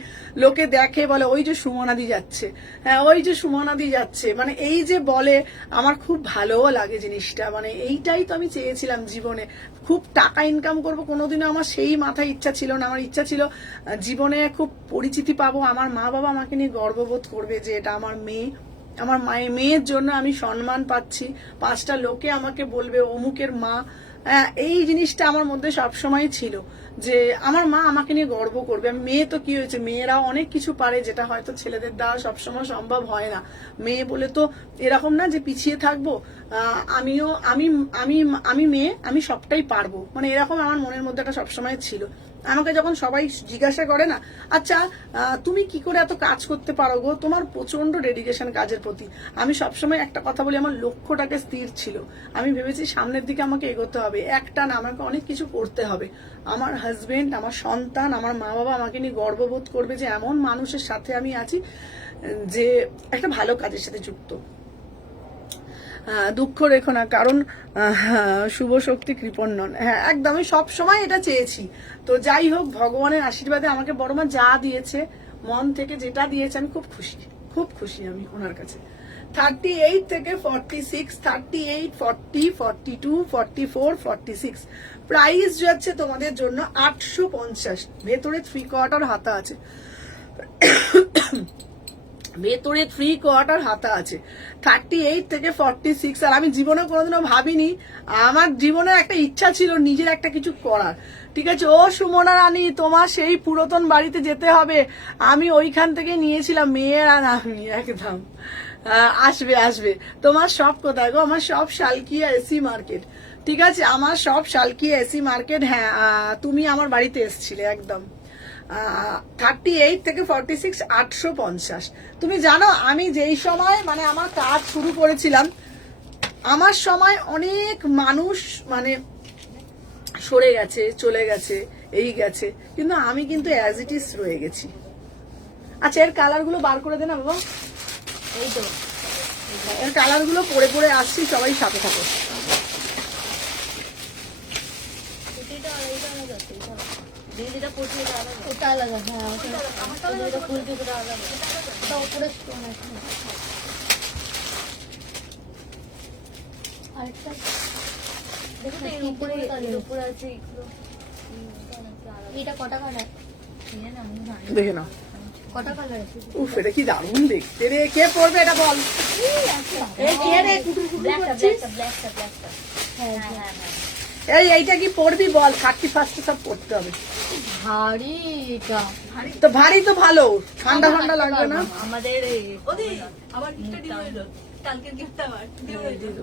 লোকে দেখে বলে ওই যে সুমনাদি যাচ্ছে, হ্যাঁ ওই যে সুমনাদি যাচ্ছে, মানে এই যে বলে, আমার খুব ভালোও লাগে জিনিসটা। মানে এইটাই তো আমি চেয়েছিলাম জীবনে, খুব টাকা ইনকাম করব, কোনোদিনও আমার সেই মাথায় ইচ্ছা ছিল না। আমার ইচ্ছা ছিল জীবনে খুব পরিচিতি পাবো, আমার মা বাবা আমাকে নিয়ে গর্ববোধ করবে যে এটা আমার মেয়ে, আমার মেয়ের জন্য আমি সম্মান পাচ্ছি, 5টা লোকে আমাকে বলবে অমুকের মা। এই জিনিসটা আমার মধ্যে সবসময় ছিল, যে আমার মা আমাকে নিয়ে গর্ব করবে। আমি মেয়ে, তো কি হয়েছে, মেয়েরাও অনেক কিছু পারে যেটা হয়তো ছেলেদের দ্বারা সবসময় সম্ভব হয় না। মেয়ে বলে তো এরকম না যে পিছিয়ে থাকবো, আমি মেয়ে, আমি সবটাই পারবো, মানে এরকম আমার মনের মধ্যে একটা সবসময় ছিল। আমাকে যখন সবাই জিজ্ঞাসা করে না, আচ্ছা তুমি কি করে এত কাজ করতে পারো গো, তোমার প্রচন্ড ডেডিকেশন কাজের প্রতি, আমি সবসময় একটা কথা বলি, আমার লক্ষ্যটাকে স্থির ছিল। আমি ভেবেছি সামনের দিকে আমাকে এগোতে হবে, একটা না আমাকে অনেক কিছু করতে হবে। আমার হাজবেন্ড, আমার সন্তান, আমার মা বাবা আমাকে নিয়ে গর্ববোধ করবে যে এমন মানুষের সাথে আমি আছি যে একটা ভালো কাজের সাথে যুক্ত। দুঃখ রেখো না, কারণ শুভ শক্তি কৃপণ নন। হ্যাঁ একদম, আমি সবসময় এটা চেয়েছি। তো যাই হোক, ভগবানের আশীর্বাদে আমাকে বড় মা যা দিয়েছে, মন থেকে যেটা দিয়েছে, আমি খুব খুশি, খুব খুশি আমি ওনার কাছে। 38 থেকে 46, 38, 40, 42, 44, 46 প্রাইস যাচ্ছে তোমাদের জন্য 850। ভেতরে 3/4 হাতা আছে, ভেতরে 3/4 হাতা আছে। 38 থেকে 46। আর আমি জীবনে কোনোদিনও ভাবিনি, আমার জীবনে একটা ইচ্ছা ছিল নিজের একটা কিছু করার। ঠিক আছে। ও সুমনা রানী, তোমার সেই পুরাতন বাড়িতে যেতে হবে, আমি ওইখান থেকে নিয়েছিলাম, মেয়ের আর আমি একদম। আসবে আসবে। তোমার সব কোথায় গো? আমার সব শালকিয়া এসি মার্কেট। ঠিক আছে, আমার সব শালকিয়া এসি মার্কেট। হ্যাঁ, তুমি আমার বাড়িতে এসছিলে একদম। 38 থেকে 46 850। তুমি জানো আমি যেই সময় মানে আমার কাজ শুরু করেছিলাম, আমার সময় অনেক মানুষ মানে সরে গেছে, চলে গেছে, এই গেছে, কিন্তু আমি কিন্তু অ্যাজ ইট ইজ রয়ে গেছি। আচ্ছা, এর কালার গুলো বার করে দে না বাবা। এই তো এর কালার গুলো পরে পরে আসছি, সবাই সাথে থাকো। কুর্তিটা আর এইটা আলাদা আছে, এটা আলাদা। যেটা পরছি এটা আলাদা। ওটা আলাদা, হ্যাঁ ওটা আমারটা আলাদা, ওটা ফুল টুকুটা আলাদা, ওটা উপরে স্টোন আছে। আরেকটা দেখো তো এর উপরে, এর উপরে আছে এগুলো। এটা নাকি আলাদা। এটা কটা কালার? নিয়ে না, আমি জানি না। দেখে নাও। কটা কালার আছে? উফ, এটা কি দারুণ দেখতে রে। কে পরবে এটা বল? এই কে রে কুটুর কুটুর ব্ল্যাকটা, করছিস? ব্ল্যাকটা, ব্ল্যাকটা। হ্যাঁ হ্যাঁ হ্যাঁ হ্যাঁ। এইটা কি পরবি বল? 31 সব পরতে হবে। ভারী এটা। তো ভারী তো ভালো, ঠান্ডা ঠান্ডা লাগবে না। আমাদের ওদি আবার গিফটটা দিয়ে দিল, কালকের গিফটটা আবার দিয়ে দিল।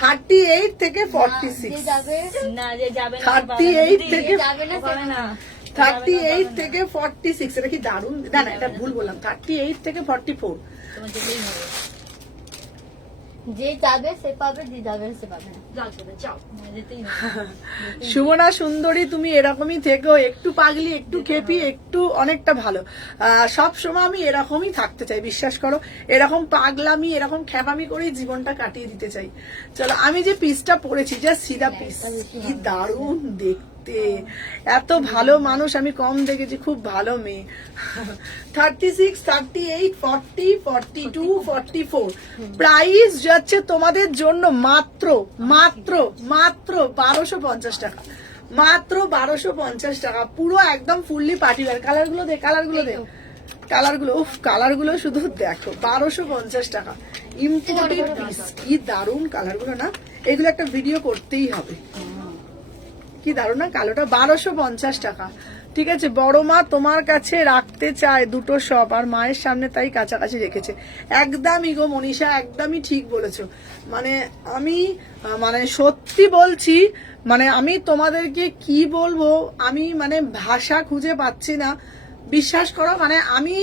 38 থেকে যে 46। যাবে না, যে যাবে না 38 থেকে যাবে না পাবে না। 38 থেকে 46। এটা কি দারুণ? না না, এটা ভুল বললাম। 38 থেকে 44। তোমার যেতেই হবে। যে যাবে সে পাবে, যে যাবে সে পাবে না। যাও চলে যাও, যেতেই হবে। সুমনা সুন্দরী, তুমি এরকমই থেকো, একটু পাগলি, একটু খেপি, একটু অনেকটা ভালো। সব সময় আমি এরকমই থাকতে চাই, বিশ্বাস করো। এরকম পাগলামি, এরকম খেপামি করেই জীবনটা কাটিয়ে দিতে চাই। চলো, আমি যে পিসটা পরেছি, যা সিধা পিস, কি দারুণ দেখতে, এত ভালো মানুষ আমি কম দেখেছি, খুব ভালো মেয়ে। 36, 38, 40, 42, 44। প্রাইস যাচ্ছে তোমাদের জন্য মাত্র মাত্র মাত্র 1250 টাকা। মাত্র 1250 টাকা, পুরো একদম ফুললি পার্টি ওয়্যার। কালার গুলো দে, কালার গুলো দে, কালার গুলো, উফ, কালার গুলো শুধু দেখো। 1250 টাকা ইম্পোর্টেড পিস। কি দারুণ কালার গুলো না, এগুলো একটা ভিডিও করতেই হবে। কি দারুণ না কালোটা। 1250 টাকা। ঠিক আছে, বড় মা তোমার কাছে রাখতে চায় দুটো সব, আর মায়ের সামনে তাই কাছাকাছি রেখেছে। একদমই গো মনীষা, একদমই ঠিক বলেছো। মানে আমি মানে সত্যি বলছি, মানে আমি তোমাদেরকে কি বলবো, আমি মানে ভাষা খুঁজে পাচ্ছি না। বিশ্বাস করো, মানে আমি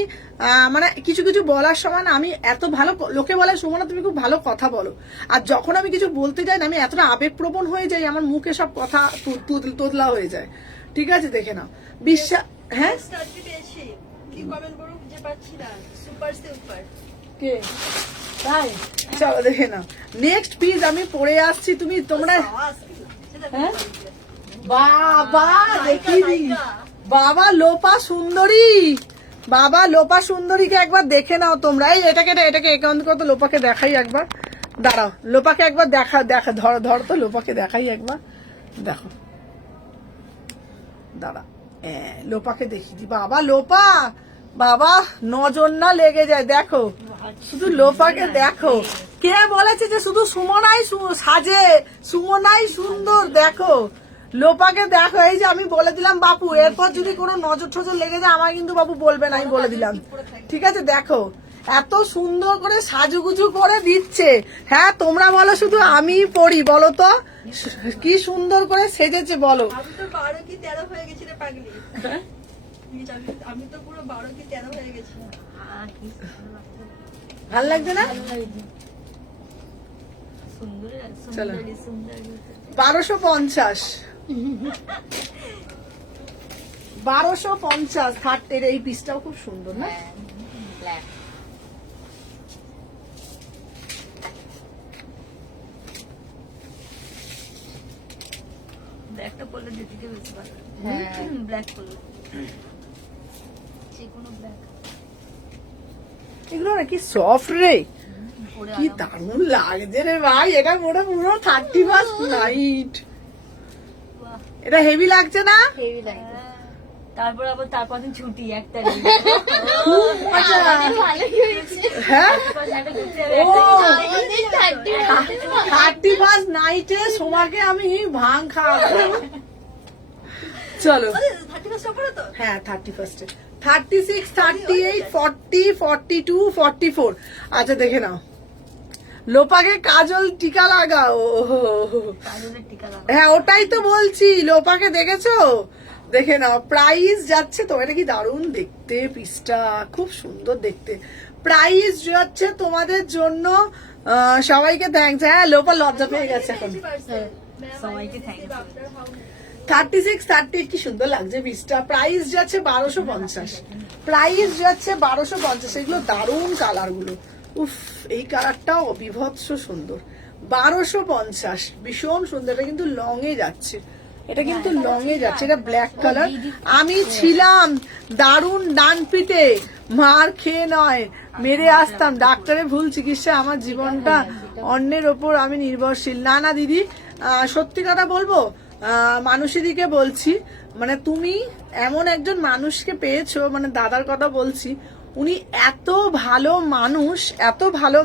মানে কিছু কিছু বলার সময় না আমি এত ভালো, লোকে বলে সুমনা তুমি খুব ভালো কথা বলো, আর যখন আমি কিছু বলতে যাই না আমি এতটা আবেগপ্রবণ হয়ে যাই, আমার মুখে সব কথা তোতলা হয়ে যায়। ঠিক আছে, দেখে নাও। বিশ্বাস, হ্যাঁ স্টার্টে পেয়েছি, কি কমেন্ট করব বুঝে পাচ্ছি না। Super super. কে তাই? চলো দেখে নাও। নেক্সট পিস আমি পরে আসছি, তোমরা হ্যাঁ বাবা দেখি বাবা লোপা সুন্দরী, বাবা লোপা সুন্দরীকে একবার দেখে নাও তোমরা। এই এটাকে একাউন্ট করো তো, লোপাকে দেখাই একবার। দাঁড়াও, লোপাকে একবার দেখা ধর তো, লোপাকে দেখাই একবার। দেখো, দাঁড়া, লোপাকে দেখি দি। বাবা লোপা, বাবা নজর না লেগে যায়। দেখো শুধু লোপাকে দেখো। কে বলেছে যে শুধু সুমনাই সাজে, সুমনাই সুন্দর? দেখো লোপাকে দেখো। এই যে আমি বলে দিলাম বাপু, এরপর যদি কোনো নজর টজর লেগে যায় আমার কিন্তু বাপু বলবেন, আমি বলে দিলাম। ঠিক আছে, দেখো এত সুন্দর করে সাজুগুজু করে দিচ্ছে। হ্যাঁ তোমরা বলো শুধু আমি পড়ি, বলো তো কি সুন্দর করে সেজেছে বলো। আমি তো 12 কি 13 হয়ে গেছি রে পাগলি। আমি তো পুরো 12 কি 13 হয়ে গেছি। ভাল লাগছে না? সুন্দরী চলো। সুন্দরী সুন্দরী। 1250 1250 থার্টের এই পিসটাও খুব সুন্দর না? ব্ল্যাক। ব্ল্যাকটা পরলে দিদিকে বেশি ভালো লাগে। হ্যাঁ। ব্ল্যাক পরলে যে কোনো ব্ল্যাক এগুলো নাকি সফট রে, পরে কি দারুণ লাগছে রে ভাই। এটা পুরো 31st নাইট, বাহ। এটা হেভি লাগছে না? হেভি লাগে। তারপর আবার তারপর দিন ছুটি 1 তারিখ। আচ্ছা, ভালোই হয়েছে। হ্যাঁ একটা ঘুরতে যাবে, ও আমাদের 30 31st নাইটে সোমাকে আমি ভাং খাওয়াবো। চলো 31 করে তো হ্যাঁ 31 36 38 40 42 44 আচ্ছা দেখে নাও লোপাকে কাজল টিকা লাগাও কাজলের টিকা লাগাও। হ্যাঁ ওটাই তো বলছি লোপাকে দেখেছো দেখে নাও প্রাইস যাচ্ছে তো এটা কি দারুণ দেখতে পিসটা খুব সুন্দর দেখতে প্রাইস যাচ্ছে তোমাদের জন্য সবাইকে থ্যাঙ্কস হ্যাঁ লোপা লজ্জা পেয়ে গেছে এখন সবাইকে থ্যাংক ইউ। 36 38 কি সুন্দর লাগছে পিসটা প্রাইস যাচ্ছে 1250 প্রাইস যাচ্ছে 1250 এগুলো দারুণ কালার গুলো উফ এই কালারটাও বিভৎস সুন্দর 1250 ভীষণ সুন্দর এটা কিন্তু লং এ যাচ্ছে এটা কিন্তু লং এ যাচ্ছে এটা ব্ল্যাক কালার আমি ছিলাম দারুণ ডান পিটে মার খেয়ে নয় মেরে আসতাম ডাক্তারের ভুল চিকিৎসা আমার জীবনটা অন্যের ওপর আমি নির্ভরশীল না না দিদি সত্যি কথা বলবো মানুষেরদিকে বলছি মানে তুমি এমন একজন মানুষকে পেয়েছো মানে দাদার কথা বলছি উনি এত ভালো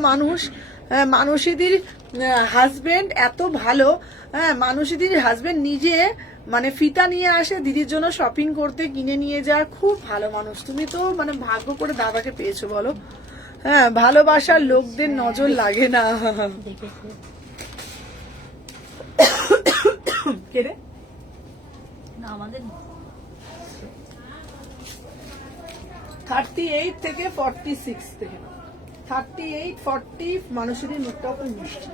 মানুষ মানুষীদির হাজবেন্ড এত ভালো হ্যাঁ মানুষীদির হাজবেন্ড নিজে মানে ফিতা নিয়ে আসে দিদির জন্য শপিং করতে কিনে নিয়ে যায় খুব ভালো মানুষ তুমি তো মানে ভাগ্য করে দাদাকে পেয়েছো বলো হ্যাঁ ভালোবাসার লোকদের নজর লাগে না কেরে না আমাদের 38 থেকে 46 থেকে 38 40 মানুষের মুখটাও খুব মিষ্টি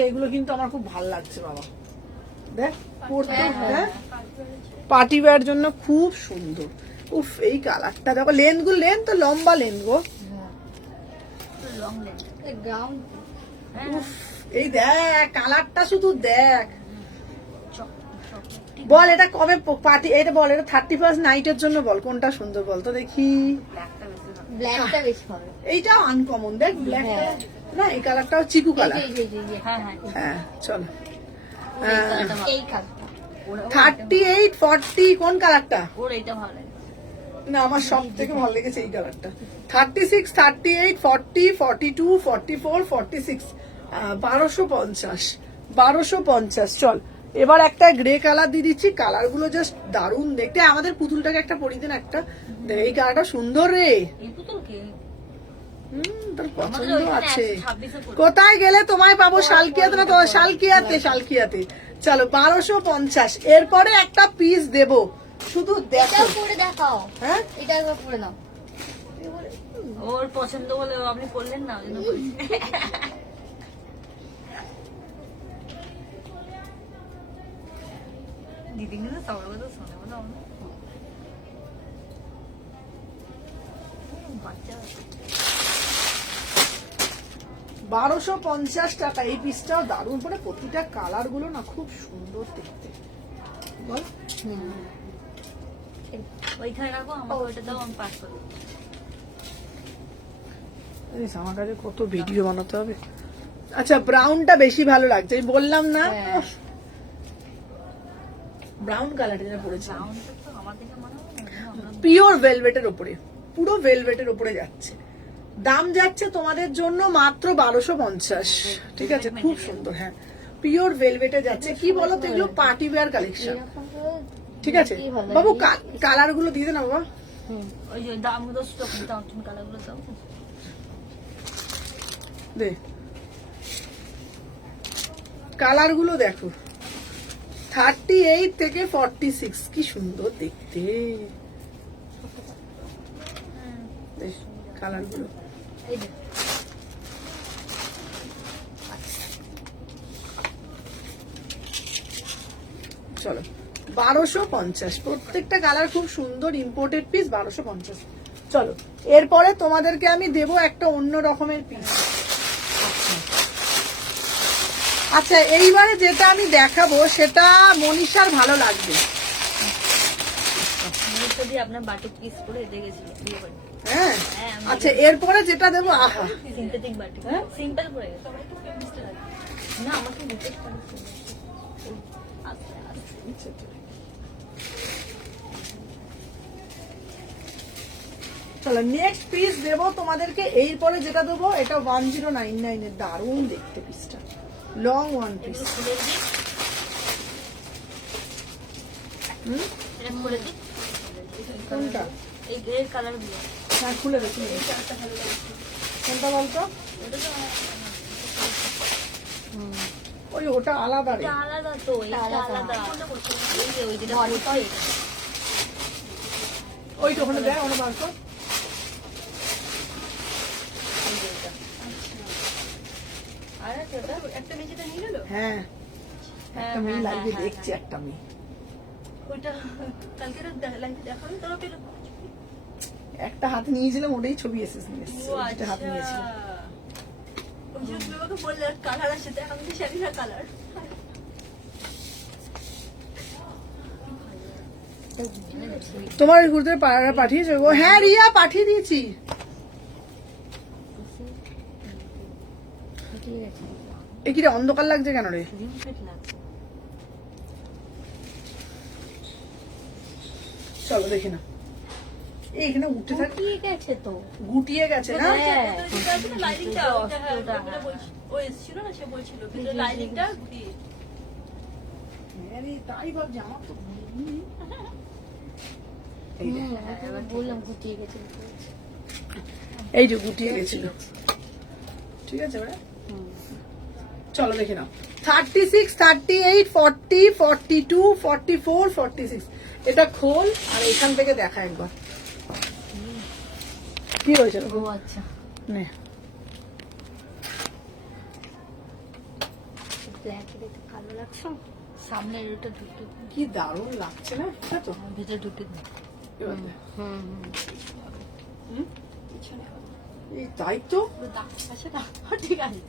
এইগুলো কিন্তু আমার খুব ভালো লাগছে বাবা দেখ পড়তে হ্যাঁ পার্টি ওয়্যার জন্য খুব সুন্দর উফ এই কালারটা দেখো লেন তো লম্বা লেন গো লং লেন্থ গ্রাউন্ড উফ এই দেখ কালারটা শুধু দেখ বল এটা কবে পার্টি এটা বল এটা 31st নাইটের জন্য বল কোনটা সুন্দর বল তো দেখি ব্ল্যাকটা বেশি ভালো। ব্ল্যাকটা বেশি ভালো এইটাও আনকমন দেখ ব্ল্যাক না এই কালারটাও চিকু কালার হ্যাঁ হ্যাঁ হ্যাঁ চলো এই কালারটা 38 40 কোন কালারটা ওর এইটা ভালো লাগে। না আমার সব থেকে ভালো লেগেছে এই কালারটা 36 38 40 42 44 46 1250 চল এবার একটা গ্রে কালার দিয়ে দিচ্ছি কালার গুলো জাস্ট দারুণ দেখতে আমাদের পুতুলটাকে একটা পরিয়ে দেন একটা দেখ, এই কালারটা সুন্দর রে এই পুতুল কে তোর আমাদের পছন্দ ওইখানে আছে 26 পড়ে। কোথায় গেলে তোমায় পাবো শালকিয়াতে না তোমার শালকিয়াতে চলো 1250 এরপরে একটা পিস দেবো শুধু দেখো এটাও পরে দেখাও হ্যাঁ এটা একবার পরে নাও ওর পছন্দ বলে আপনি পড়লেন না ওই জন্য বলছি। দিদি কিন্তু সবার কথা শোনে বলো বাচ্চা 1250 টাকা এই পিসটাও দারুণ করে প্রতিটা কালার গুলো না খুব সুন্দর দেখতে বল ওইখানে রাখো আমাকে ওইটা দাও আমি পাস করবো জানিস, আমার কাছে কত ভিডিও বানাতে হবে আচ্ছা ব্রাউনটা বেশি ভালো লাগছে আমি বললাম না হ্যাঁ। ব্রাউন কালারটা পড়েছে রাউন্ডটা তো আমার থেকে মনে হয় না আমরা পিওর ভেলভেটের উপরে পুরো ভেলভেটের উপরে যাচ্ছে দাম যাচ্ছে তোমাদের জন্য মাত্র 1250 ঠিক আছে খুব সুন্দর হ্যাঁ পিওর ভেলভেটে যাচ্ছে কি বলো তো এগুলো পার্টি ওয়্যার কালেকশন এরকম করে ঠিক আছে কি ভালো বাবু লাগে? কালার গুলো দিয়ে দে না বাবা ওই যে দাম তো স্টক দাম তুমি কালারগুলো দাও দে কালার গুলো দেখো 38 থেকে 46 কি সুন্দর দেখতে কালার গুলো এই যে চলো 1250 প্রত্যেকটা কালার খুব সুন্দর ইম্পোর্টেড পিস 1250 চলো এরপরে তোমাদেরকে আমি দেব একটা অন্য রকমের পিস আচ্ছা এইবারে যেটা আমি দেখাবো সেটা মনীষার ভালো লাগবে মনীষা দিয়ে আপনার বাটিক পিস করে এতে গেছিল বিয়ে বাড়ি হ্যাঁ হ্যাঁ, আমি আচ্ছা এরপরে যেটা দেবো আহা সিনথেটিক বাটিক হ্যাঁ? সিম্পল পড়ে গেছে না আমাকে নিতে পারে আস্তে আস্তে চলো নেক্সট পিস দেবো তোমাদেরকে এরপরে যেটা দেবো এটা 1099 এর দারুণ দেখতে পিসটা লং ওয়ান পিস। এগুলো খুলে দিই, হুম, এটা খুলে দিই। কোনটা? এই গ্রে কালার গুলো হ্যাঁ খুলে দেখি এই কালারটা ভালো লাগছে। কোনটা বলতো? এটা তো ওই ওটা আলাদা রে। এটা আলাদা তো, এটা আলাদা। আলাদা। কোনটা করছো? এই যে ওই যেটা বড় পড়ছে, ওই তো ওখানে দেখ, ওখানে বার কর। এই যে ওটা। আর একটা একটা মেঝেটা নিয়ে গেল। হ্যাঁ হ্যাঁ, একটা মেয়ে হ্যাঁ, লাইভে হ্যাঁ, দেখছে, একটা মেয়ে। ওইটা কালকে লাইভে দেখাবে তোরা পেলো। একটা হাতে নিয়েছিলাম, ওটাই ছবি এসেছে, ও যেটা হাতে আচ্ছা। নিয়েছিলাম। ওই যে তুমি আমাকে বললে কালার আছে, দেখ আমি তো জানি না কালার। এটা বুঝে গেছি। তোমার ওই ঘুরতে পাঠিয়েছো? ও হ্যাঁ রিয়া, পাঠিয়ে দিয়েছি। ঠিক আছে, এ কি রে, অন্ধকার লাগছে কেন রে? ক্রিম ফিট লাগছে। চলো দেখে না, এখানে উঠে থাক, ঠিক আছে তো। গুটিয়ে গেছে না? হ্যাঁ। যেটা আছে না লাইনিংটা, ওটা, ওটা হ্যাঁ, ওটা, ওটা বলছি- ও এসেছিল না, সে বলছিল কিন্তু লাইনিংটা ঘুরিয়ে। হ্যাঁ রে, তাই ভাবছি আমার তো এবার বললাম গুটিয়ে গেছে। এই যে গুটিয়ে গেছিল। ঠিক আছে এবারে চলো দেখে নাও। 36, 38, 40, 42, 44, 46। এটা খোল আর এখান থেকে দেখা একবার কি হয়েছিল। ও আচ্ছা, নে, ব্ল্যাক এটা কালো লাগছে। সামনের ওটা ঢুকে, কি দারুণ লাগছে না, ঠিক আছে? ভিতরে ঢুকে। এবার দেখ। হুম হুম। হুম? পিছনে এই তাই তো, পুরো দাগ আছে না। ঠিক আছে,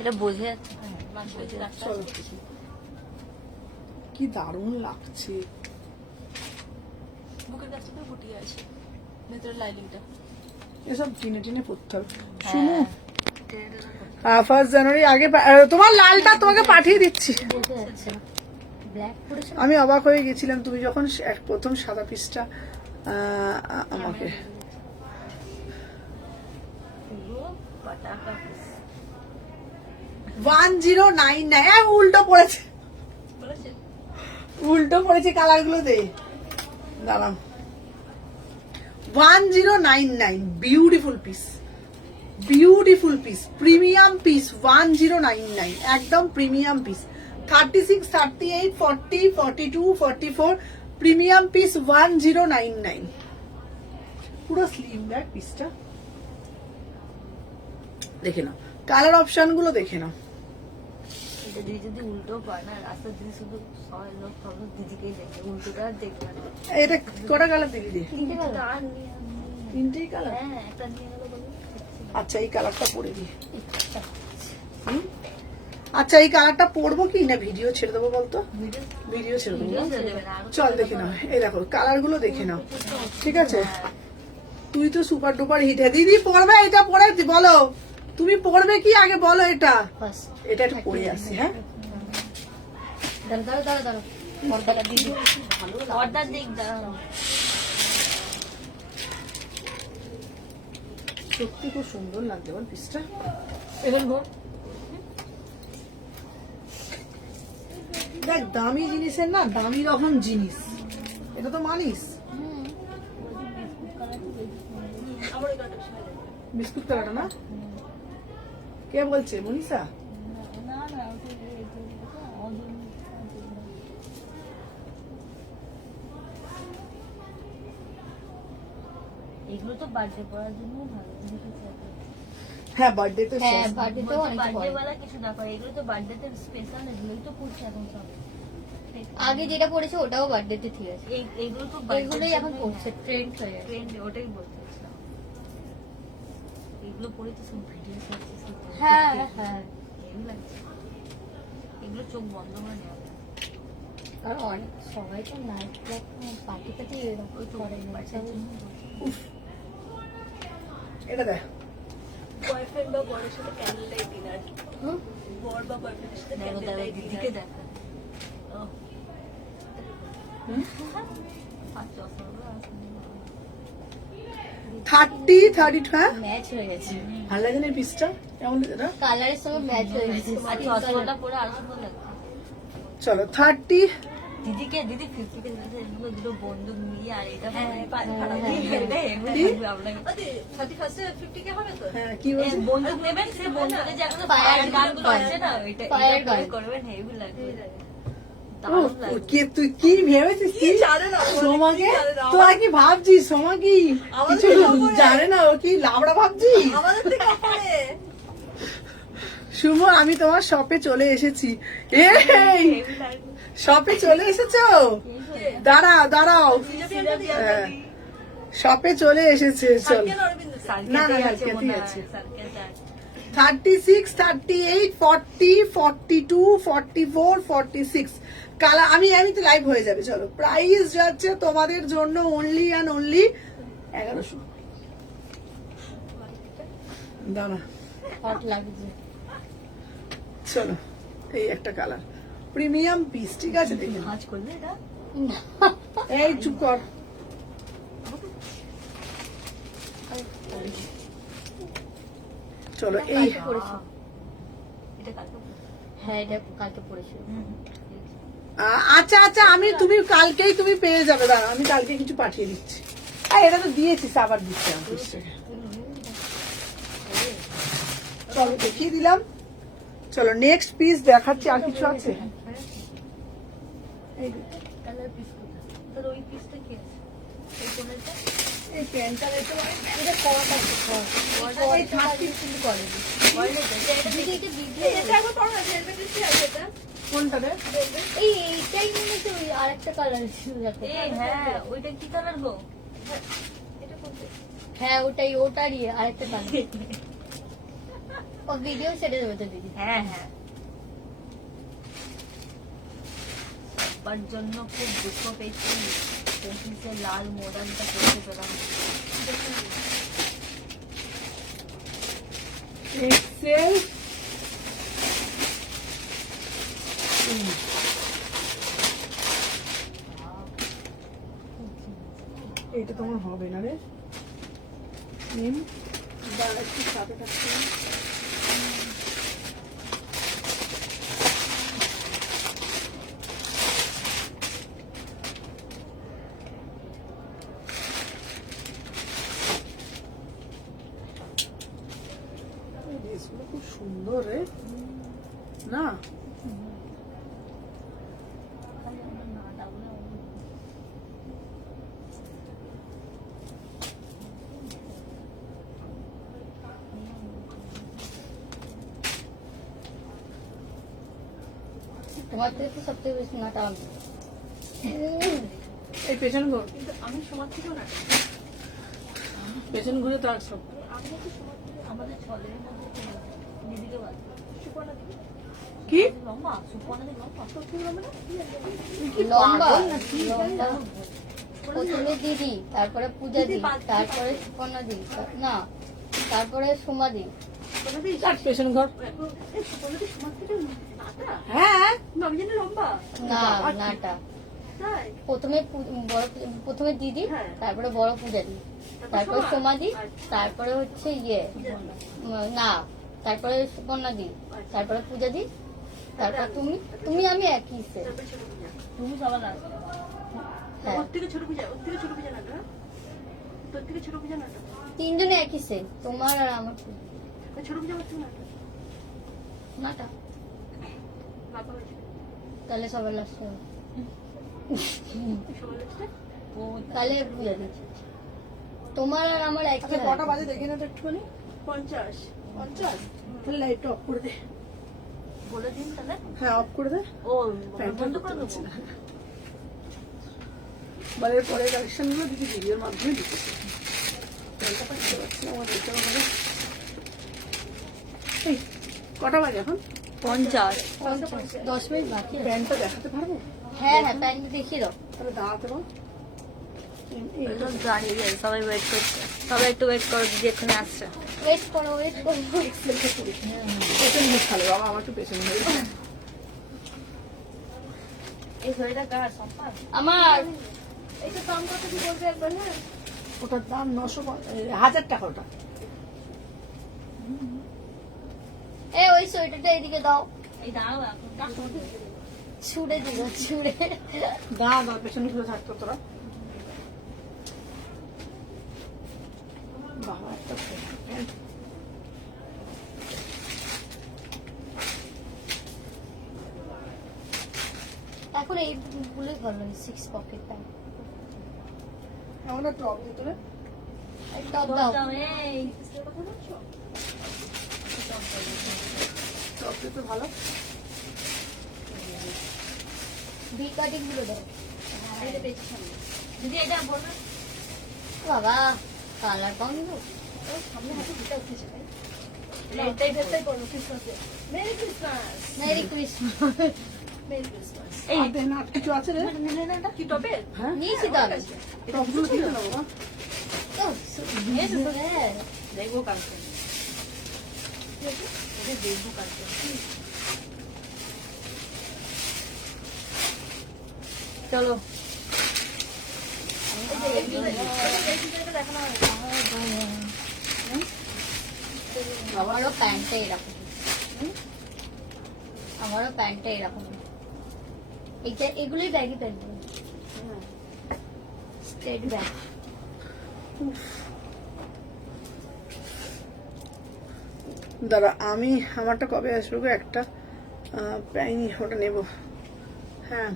এটা বোঝা যাচ্ছে। মানুষ ওই যে রাস্তা চলো। আছে। কি দারুণ লাগছে। বুকের কাছটা তো গুটিয়ে আছে, ভেতরের লাইনিংটা। এসব টিনে টিনে পড়তে হবে। হ্যাঁ। শুনো, 1 জানুয়ারি আগে তোমার লালটা তোমাকে পাঠিয়ে দিচ্ছি। বোঝা যাচ্ছে না। ব্ল্যাক পরেছে। আমি অবাক হয়ে গেছিলাম তুমি যখন প্রথম সাদা পিসটা আমাকে পুরো পাটাকা পিস। 1099 উল্টো পড়েছে, বলেছে উল্টো পড়েছে কালার গুলো দে, দাঁড়াও। 1099 beautiful piece, beautiful piece, premium piece. 1099 একদম প্রিমিয়াম পিস। 36, 38, 40, 42, 44 premium piece. 1099 পুরো স্লিম ব্যাগ পিসটা। দেখে নাও কালার অপশন গুলো, দেখে নাও। এটা দিদি যদি উল্টো পায় না, রাস্তার দিদি শুধু সবাই লোক ভাবলো দিদিকেই দেখবে, উল্টোটা আর দেখবে না। এটা কটা কালার দেখি দিয়ে? তিনটে কালার। আর নিয়ে তিনটেই কালার। হ্যাঁ, একটা নিয়ে গেল বলে। আচ্ছা এই কালারটা পরে দিই। একটা হুম? আচ্ছা এই কালারটা পরবো কি না ভিডিও ছেড়ে দেবো বলতো? ভিডিও ভিডিও ছেড়ে দেবো। ভিডিও ছেড়ে দেবে না, আরো চল দেখে নাও, এই দেখো কালার গুলো দেখে নাও, ঠিক আছে? তুই তো সুপার ডুপার হিট। দিদি পরবে এটা, পরে বলো তুমি পরবে কি আগে বলো। এটা ফার্স্ট। এটা একটু পরে আসি। হ্যাঁ দাঁড়া দাঁড়া দাঁড়া দাঁড়া, পর্দাটা দিয়ে দিই। পর্দার দিক দাঁড়াও। সত্যি খুব সুন্দর লাগছে বল পিসটা। এবার বল। দেখ দামি জিনিসের না দামি রকম জিনিস, এটা তো মানিস। আমার ওই কালারটা শোনা যাবে। বিস্কুট কালারটা না? কে বলছে? মনীষা? এগুলো তো বার্থডে পড়ার জন্য ভালো। হ্যাঁ বার্থডে তো হ্যাঁ, শেষ। বার্থডেতে অনেক বার্থডে वाला কিছু না করে, এগুলো তো বার্থডেতে স্পেশাল, এগুলোই তো পড়ছে এখন সব। আগে যেটা পড়েছে ওটাও বার্থডেতে ঠিক আছে, এগুলো তো এগুলোই এখন পড়ছে, ট্রেন্ড হয়ে গেছে। ট্রেন্ড, ওটাই বলতে চাইছিলাম। এগুলো পড়ে তো সব ভিডিও করছে। হ্যাঁ হ্যাঁ, এগুলো লাগছে। এগুলো চোখ বন্ধ করে নেওয়া যায়। আর অনেক সবাই তো নাইট ক্লাব পার্টি পার্টি এরকম করে এটা দেখ বয়ফ্রেন্ড বা বরের সাথে ক্যান্ডেল লাইট ডিনার। বর বা বয়ফ্রেন্ডের সাথে ক্যান্ডেল লাইট দিদিকে ডিনার। দেখা। 30 হ্যাঁ ম্যাচ হয়ে গেছে, ভালো লাগে না এই পিসটা, কেমন এটা? কালারের সঙ্গে ম্যাচ হয়ে গেছে। আর চশমাটা পরে আরো সুন্দর লাগছে। চলো 30 দিদি 50 কে দিয়েছে, এগুলো দুটো বন্দুক নিয়ে আর এটা হ্যাঁ, কি বলছে? বন্দুক নেবেন, সে বন্দুকে যে এখন Fire ফায়ার গান gun করছে না, ওইটা Fire gun। করবেন, হেভি লাগবে। ও, দারুণ লাগবে। তুই কি ভেবেছিস? কি সোমাকে তোরা কি ভাবছিস? সোমা কি কিছু জানে না, ও কি লাবড়া ভাবছিস? শুভ, আমি তোমার শপে চলে এসেছি। এই হেভি লাগবে। শপে চলে এসেছো? দাঁড়াও হ্যাঁ, শপে চলে এসেছে। চলো না, সার্কেল আছে সার্কেলই মনে হয়, আছে। সার্কেল আছে। 36, 38, 40, 42, 44, 46 কালা। আমি তো লাইভ হয়ে যাবে। চলো, প্রাইস যাচ্ছে তোমাদের জন্য অনলি অ্যান্ড অনলি 1100। দাঁড়া, হট লাগছে। চলো, এই একটা কালার প্রিমিয়াম পিস, ঠিক আছে? দেখে নাও। কাজ করলে এটা এই চুপ কর। চলো, এই কালকে পড়েছো? এটা কালকে করলে। হ্যাঁ, এটা কালকে পড়েছো। আচ্ছা, তুমি কালকেই তুমি পেয়ে যাবে। দাঁড়া, আমি কালকে কিছু পাঠিয়ে দিচ্ছি। এটা তো দিয়েছিস, আবার দিচ্ছি আমি 30 টাকা। চলো, দেখিয়ে দিলাম। চলো, নেক্সট পিস দেখাচ্ছি। আর কিছু আছে? এই যে, কালার পিস কোথায়? তোর ওই পিসটা কি আছে? এই কোনটা? এই প্যান্টটা দেখতে পারেন। এটা কত আছে? এই 30 কিন্তু করে দিই। দিদি, এটা বিক্রি কোনটা রে? এইটাই মনে হচ্ছে ওই আরেকটা কালার ছিল, দেখো। এই হ্যাঁ, ওইটা কি কালার গো? হ্যাঁ, ওটারই আরেকটা কালার। ও ভিডিও সেটে দেবে তো দিদি। হ্যাঁ। সবার জন্য খুব দুঃখ পেয়েছি, 25 লাল মডার্নটা পড়তে পেলাম। এক্সেল। এটা তোমার হবে না রে। দাঁড়া, একটু সাথে থাকতে হবে। এই ড্রেসগুলো খুব সুন্দর রে, না? তোমার থেকে তো সবথেকে বেশি নাটা আমি। এই পেছন ঘুর, কিন্তু আমি সবার থেকেও না, পেছন ঘুরে তার সব। আমি তো সবার থেকে আমাদের ছলের মধ্যে দিদিকে বাদ সুপর্ণা দিদি কি লম্বা, সুপর্ণা দিদি লম্বা, লম্বা। প্রথমে দিদি, তারপরে পূজা দি, তারপরে সুপর্ণা দি, না, তারপরে সোমা দি। তার পেছন ঘর। সুপর্ণা দিদি সবার থেকে হ্যাঁ, আমি জানি লম্বা, না, নাটা। তাই প্রথমে দিদি, হ্যাঁ। তারপরে বড় পূজা দি, তারপরে সোমা দি, তারপরে হচ্ছে না, তারপরে সুপর্ণা দি, তারপরে পূজা দি, তারপর তুমি আমি একই সে। তুমি সবার লাস্ট। হ্যাঁ, ওর থেকে ছোট পূজা, ওর থেকে ছোট পূজা না, তোর থেকে ছোট পূজা না, তিনজনে একই সে, তোমার আর আমার পূজা। ছোট পূজা হচ্ছে না, নাটা, বাবা হচ্ছে তাহলে সবার লাস্ট সবার লাস্টে। ও তাহলে পূজা দিচ্ছি। তোমার আর আমার একই আচ্ছা, কটা বাজে দেখে না তো একটুখানি। 50 50। তাহলে লাইটটা অফ করে দে। বলে দিন তাহলে। হ্যাঁ, অফ করে দে। ও প্যান্টটা বন্ধ করতে করে পারছি দেবো। না। বারের পরের কালেকশন গুলো দিদি ভিডিওর মাধ্যমে দিতেছে। প্যান্টটা পাচ্ছি না, আমার দেখতে হবে। এই কটা বাজে এখন? 50 10 মিনিট বাকি আছে। প্যান্টটা দেখাতে পারবো? হ্যাঁ, প্যান্ট দেখিয়ে দাও। তাহলে দাঁড়াতে পারো? দাঁড়িয়ে যায়, সবাই ওয়েট করছে, সবাই একটু ওয়েট করো, দিদি এক্ষুনি আসছে। ওয়েট করো। পেছন মুখ খালে বাবা, আমার একটু পেছন হয়ে গেছে। এই ঘড়িটা কার সম্পাদ? আমার এইটা কাম করতে কি বলবে একবার, হ্যাঁ ওটার দাম 1000 টাকা ওটা। ওই সোয়েটারটা এদিকে দাও, এই দাঁড়াও এখন ছুড়ে দিল, ছুড়ে। দাঁড়া পেছনে ঘুরে থাকতো তোরা। বাবা একটা প্যান্ট। এখন এই গুলোই ভালো, 6 পকেট প্যান্ট। এমন একটা টপ দিত রে। টপ দাও, এই টপ দিতে ভালো। ভি কাটিং গুলো দাও। এটা পেয়েছি সামনে। দিদি এটা বলবে বাবা কালার বন্ধ। সামনে হাতে দিতে উঠেছে ভাই। এটাই ভেতরে করো ক্রিসমাসে। Merry Christmas. Merry Christmas. Merry Christmas. এই দেন আর কিছু আছে রে? কি টবে? হ্যাঁ নিয়েছি তো আমি। টপগুলো দিতে না বাবা। ও, হ্যাঁ। দেখবো কালকে। এটা দেখবো কালকে। চলো। আমারও প্যান্টটা এরকম, আমারও প্যান্টটা এরকম। এগুলোই ব্যাগই প্যান্ট, স্টেট ব্যাগ। দাঁড়া আমি আমারটা কবে আসবে গো? একটা পাইনি, ওটা নেব। হ্যাঁ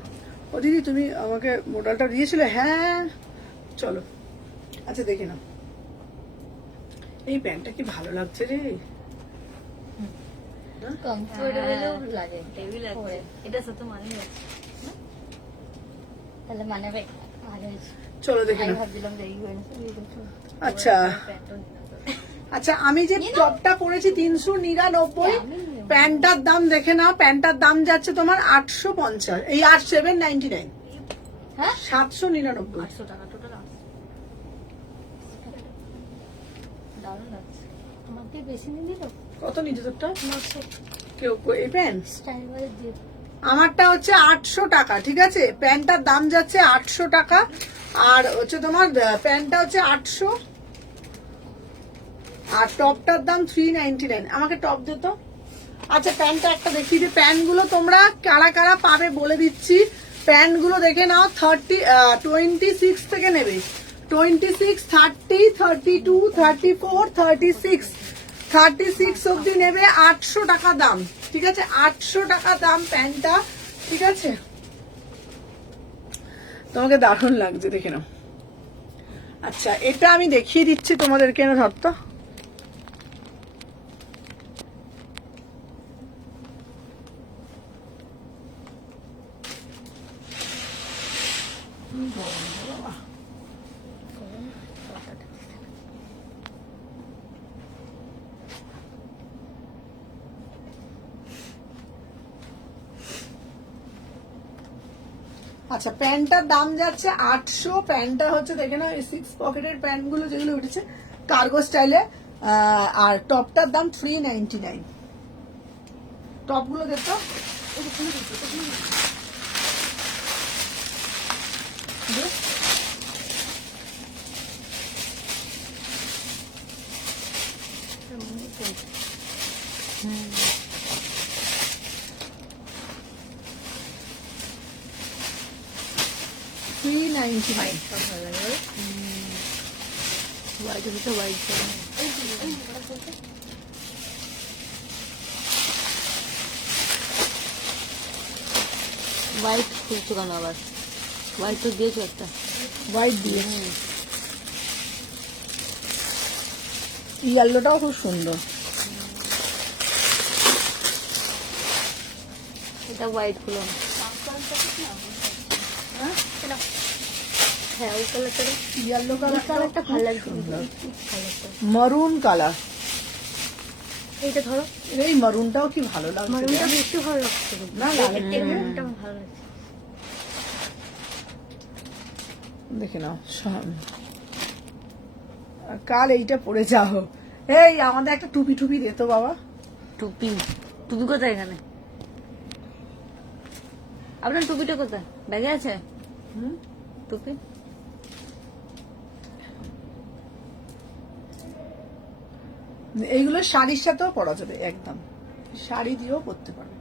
ও দিদি তুমি আমাকে মডেলটা দিয়েছিলে? হ্যাঁ চলো। আচ্ছা দেখে নাও, এই প্যান্টটা কি ভালো লাগছে রে। কমফোর্টেবলও লাগে, টেবিল আছে। পরে। এটা সাথে মানে আছে। তাহলে মানাবে, ভালো হয়েছে। চলো দেখে আমি নাও। ভাবছিলাম যে এই হয়েছে। আচ্ছা আচ্ছা আমি যে টপটা পরেছি 399, প্যান্টটার দাম দেখে নাও। প্যান্টটার দাম যাচ্ছে তোমার 850, এই 799, হ্যাঁ 799। 800 টাকা টোটাল আছে। দারুণ লাগছে। আমাকে বেশি নিয়ে দিল, কত নিচে তোরটা? কেউ এই প্যান্ট স্টাইল করে দিয়ে। আমারটা হচ্ছে 800 টাকা, ঠিক আছে? প্যান্টটার দাম যাচ্ছে 800 টাকা, আর হচ্ছে তোমার প্যান্টটা হচ্ছে 800, আর টপটার দাম 399। আমাকে টপ দে তো। আচ্ছা প্যান্টটা একটা দেখিয়ে দিই। প্যান্টগুলো তোমরা কারা কারা পাবে বলে দিচ্ছি। প্যান্টগুলো দেখে নাও। 26 থেকে নেবে, 26, 30, 32, 34, 36 অব্দি নেবে। 800 টাকা দাম, ঠিক আছে? 800 টাকা দাম প্যান্টটা, ঠিক আছে? তোমাকে দারুণ লাগছে, দেখে নাও। আচ্ছা এটা আমি দেখিয়ে দিচ্ছি তোমাদেরকে, না ধরতো। আচ্ছা প্যান্টটার দাম যাচ্ছে 800। প্যান্টটা হচ্ছে দেখে নাও, এই 6 পকেটের প্যান্ট গুলো যেগুলো উঠেছে কার্গো স্টাইলে, আর টপটার দাম 399। টপ গুলো দেখো, হোয়াইট খুলছো কেন আবার? হোয়াইট তো দিয়েছো একটা। হোয়াইট দিয়েছি, ইয়েলোটাও খুব সুন্দর। এটা হোয়াইট খুলো না। হ্যাঁ ওই কালারটা, ইয়েলো কালারটা ভালো লাগছে। মারুন কালার, এইটা ধরো, এই মারুনটাও কি ভালো লাগছে। মারুনটা বেশি ভালো লাগছে। না লালের থেকে মারুনটা ভালো লাগছে। দেখে নাও। কাল এইটা পরে যাও। এই আমাদের একটা টুপি টুপি দে তো বাবা। টুপি, টুপি কোথায় এখানে? আপনার টুপিটা কোথায়? ব্যাগে আছে টুপি? এইগুলো শাড়ির সাথেও পরা যাবে, একদম শাড়ি দিয়েও পরতে পারবে।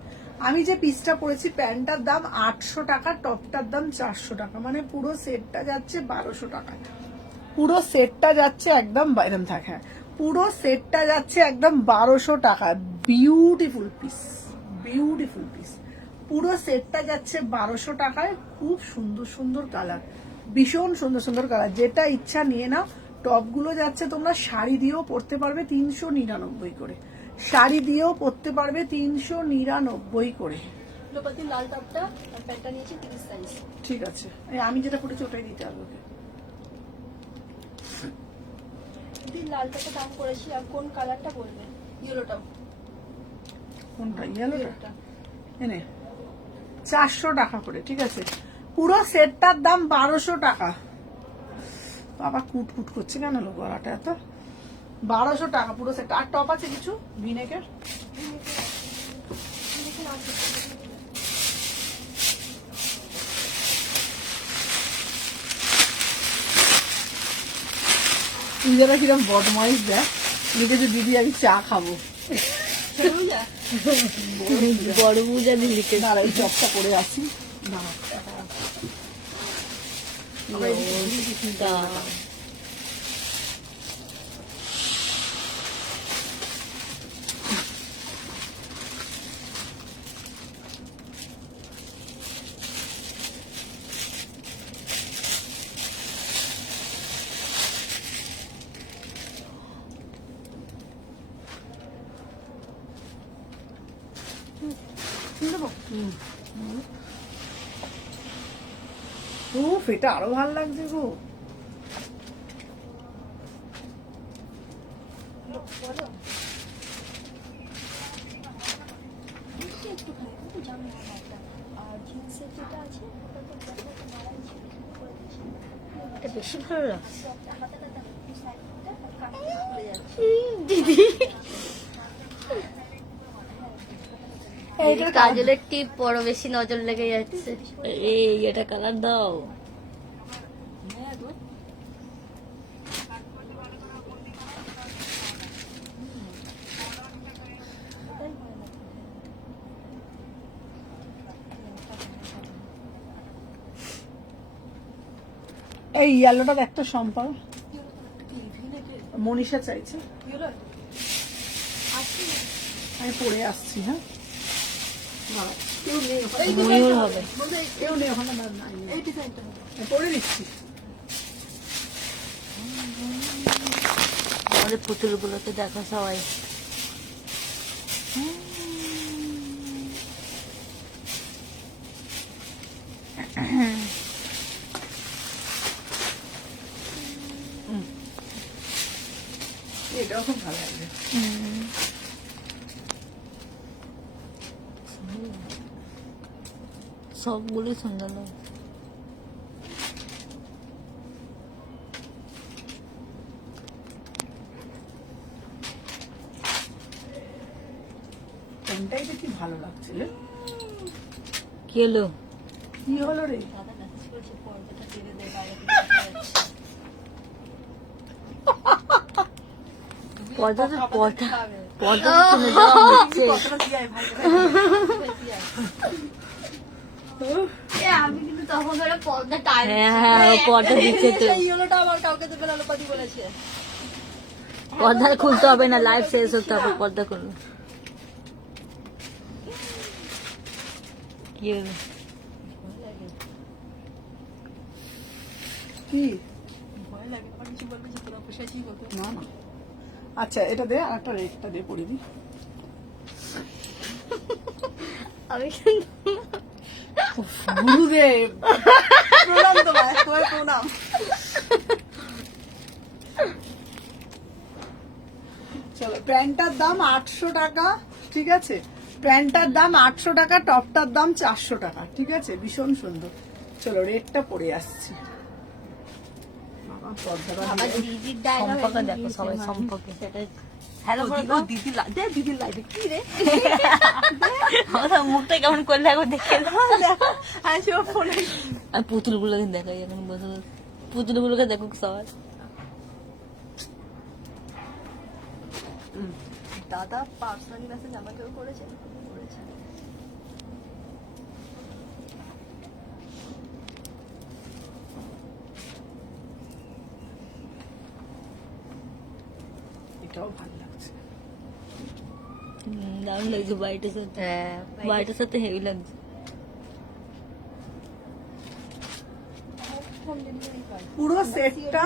আমি যে পিসটা পরেছি প্যান্টটার দাম 800 টাকা, টপটার দাম 400 টাকা, মানে পুরো সেটটা যাচ্ছে 1200 টাকা। পুরো সেটটা যাচ্ছে একদম এরকম থাকে, হ্যাঁ পুরো সেটটা যাচ্ছে একদম 1200 টাকা। বিউটিফুল পিস, বিউটিফুল পিস, পুরো সেটটা যাচ্ছে 1200 টাকায়। খুব সুন্দর সুন্দর কালার, ভীষণ সুন্দর সুন্দর কালার, যেটা ইচ্ছা নিয়ে নাও। টপগুলো যাচ্ছে তোমরা শাড়ি দিয়েও পরতে পারবে 399 করে, শাড়ি দিয়েও পরতে পারবে 399 করে। লোপাতি লাল টপটা আর প্যান্টটা নিয়েছি 30 সাইজ। ঠিক আছে, এই আমি যেটা পরেছি ওটাই দিতে হবে ওকে। দিদি লাল টপটা দাম করেছি, আর কোন কালারটা বলবে? ইয়েলোটা। কোনটা? ইয়েলোটা এনে 400 টাকা করে, ঠিক আছে। পুরো সেটটার দাম 1200 টাকা। বাবা কুট কুট করছে কেন লোক গলাটা এত? 1200 টাকা পুরো সেট। আর টপ আছে কিছু ভিনেকের? নিজেরা কিরম বদমাইশ দেয়, লিখেছে দিদি আমি চা খাবো। বড় পূজা দিয়ে লিখে দাঁড়া এই চপটা করে আসি। উফ, এটা আরো ভালো লাগছে গো। বলো একটুখানি কিন্তু জানো একটা, আর জিন্সের যেটা আছে ওটা তো দেখো মারাই ছিল করে দিয়েছি। এটা বেশি ভালো লাগছে হাতাটা দেখো সাইডটা আর কাটটা খুলে যাচ্ছে। দিদি। এইটার কাজলের টিপ বড় বেশি নজর লেগে যাচ্ছে। এই এটা কালার দাও। হ্যাঁ গো এই ইয়েলোটা একটা সম্পর্ক মনীষা চাইছে, ইয়েলো আছে আমি পরে আসছি। হ্যাঁ দাঁড়াও, কেউ নেই ওখানে, ময়ূর হবে। বলতে কেউ নেই ওখানে, নাই নেই। এই ডিজাইনটা আমি পরে দিচ্ছি। আমাদের পুতুলগুলোকে দেখো সবাই। এটাও খুব ভালো লাগবে। সবগুলোই সুন্দর লাগে। কোনটাই দেখি ভালো লাগছে রে? কি হলো? কি হলো রে? দাদা মেসেজ করেছে পর্দাটা টেনে দে, বাইরে থেকে দেখা যাচ্ছে। পর্দা তো পর্দা খাবে। পর্দা তো তুলে দেওয়া হচ্ছে। কতটা দিয়াই ভাই আমি কিন্তু তখন ওরা পর্দা টাইম, হ্যাঁ ও পর্দা দিচ্ছে তো। এই ইয়েলোটা আবার কাউকে দেবে না, লোপাতি বলেছে। পর্দা খুলতে হবে না, লাইভ শেষ হতে হবে, পর্দা খুলবে। কি হলো? কি? ভয় লাগে, আমার কিছু বলবে যে তোরা পোষাইছি বলতে। না না, আচ্ছা এটা দে, আর একটা রেটটা দিয়ে পড়ি দি। আমি কিন্তু গুরুদেব প্রণাম তোমায়, তোমায় প্রণাম। চলো, প্যান্টটার দাম 800 টাকা, ঠিক আছে। প্যান্টটার দাম 800 টাকা, টপটার দাম 400 টাকা, ঠিক আছে। ভীষণ সুন্দর। চলো রেটটা পড়ে আসছি। বাবা, পর্দাটা আমার দিয়ে- দিদির ডায়লগ সম্পর্ক দেখো সবাই, সম্পর্কে সেটা হ্যালো দিদির লাইভে কি রে? ওরা মুখটা কেমন করলে একবার দেখে দাও। আজ ও ফোনে আর পুতুলগুলোকে দেখাই এখন বসে বসে। পুতুলগুলোকে দেখুক সবাই। দাদা পার্সোনালি মেসেজ আমাকেও করেছে। এটাও ভালো লাগছে। দারুণ লাগছে হোয়াইটের সাথে, হ্যাঁ হোয়াইটের সাথে হেভি লাগছে। পুরো সেটটা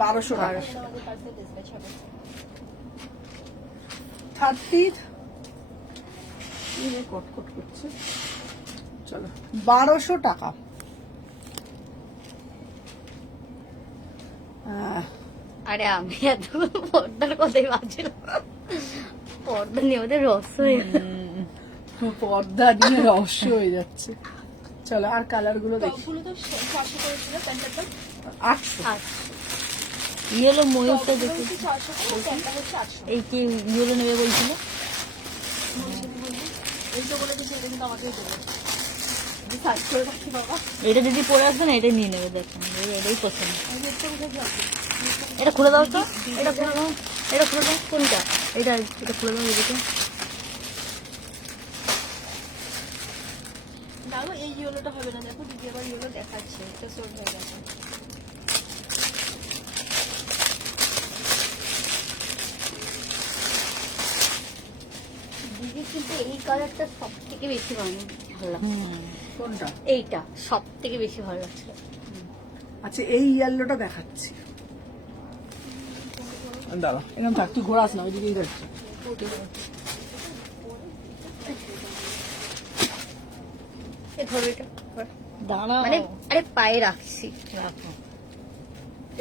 1200 টাকা। 30 কটকট করছে। চলো 1200 টাকা। আরে আমি এত পর্দার কথাই ভাবছিলাম, পর্দা নিয়ে ওদের রস হয়ে পর্দা নিয়ে রহস্য হয়ে যাচ্ছে। চলো আর কালার গুলো দেখি। টপগুলো তো 400 করেছিল, প্যান্টের দাম 800। ইয়েলো ময়ূরটা দেখে 400 করে, প্যান্টটা হচ্ছে 800। এই কি ইয়েলো নেবে বলছিল, এই তো বলে দিচ্ছে, এটা কিন্তু আমাকেই দেবে। আমি সার্চ করে রাখছি বাবা। এটা যদি পরে আসবে না এটাই নিয়ে নেবে, দেখেন এটাই পছন্দ। আমি নেটটা কোথায় যাবো? এটা খুলে দাও তো, এটা খুলে দাও, এটা খুলে দাও। কোনটা? এটা এটা খুলে দাও এদিকে। না গো, এই ইয়েলোটা হবে না, দেখো দিদি আবার ইয়েলো দেখাচ্ছে, এটা সোল্ড হয়ে গেছে। দিদি কিন্তু এই কালারটা সব থেকে বেশি ভালো লাগছে। কোনটা? এইটা সব থেকে বেশি ভালো লাগছে। আচ্ছা এই ইয়েলোটা দেখাচ্ছি। দাঁড়া এরকম থাক, তুই ঘোরাস না, ওইদিকেই যাচ্ছি। দাঁড়া মানে আরে পায়ে রাখছি।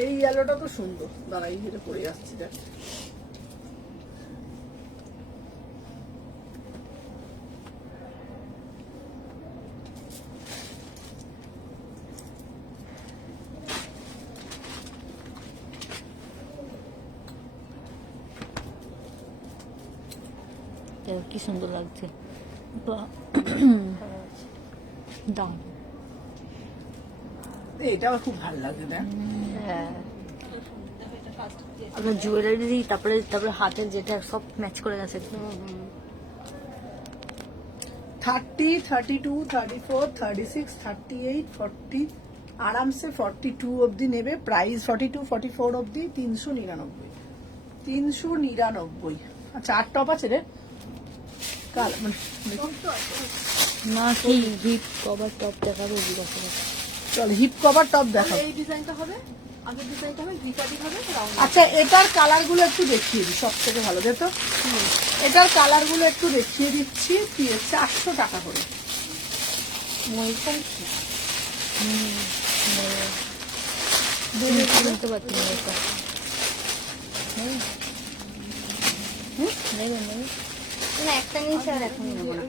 এই ইয়েলোটা তো সুন্দর। দাঁড়া এই যেটা পরে আসছি দেখ। দেখো কি সুন্দর লাগছে। বাহ, দাম। এটা আমার খুব ভালো লাগে দেখ। হ্যাঁ, আপনার জুয়েলারি তারপরে তারপরে হাতের যেটা সব ম্যাচ করে গেছে। 30, 32, 34, 36, 38, 40 আরামসে 42 অবধি নেবে। প্রাইস 42, 44 অবধি 399। 399। আচ্ছা 8 টপ আছে রে কাল মানে না কি হিপ কভার টপ দেখাবো জিজ্ঞাসা করছি। চল হিপ কভার টপ দেখাও। এই ডিজাইনটা হবে, আগের ডিজাইনটা হবে, ভিকাটি হবে, রাউন্ড। আচ্ছা এটার কালার গুলো একটু দেখিয়ে দিই, সব থেকে ভালো দেখো। এটার কালার গুলো একটু দেখিয়ে দিচ্ছি। 400 টাকা করে। বলতে পারছি না এটা। নেবে নেবে না, একটা জিনিস আর এখন নেবো না।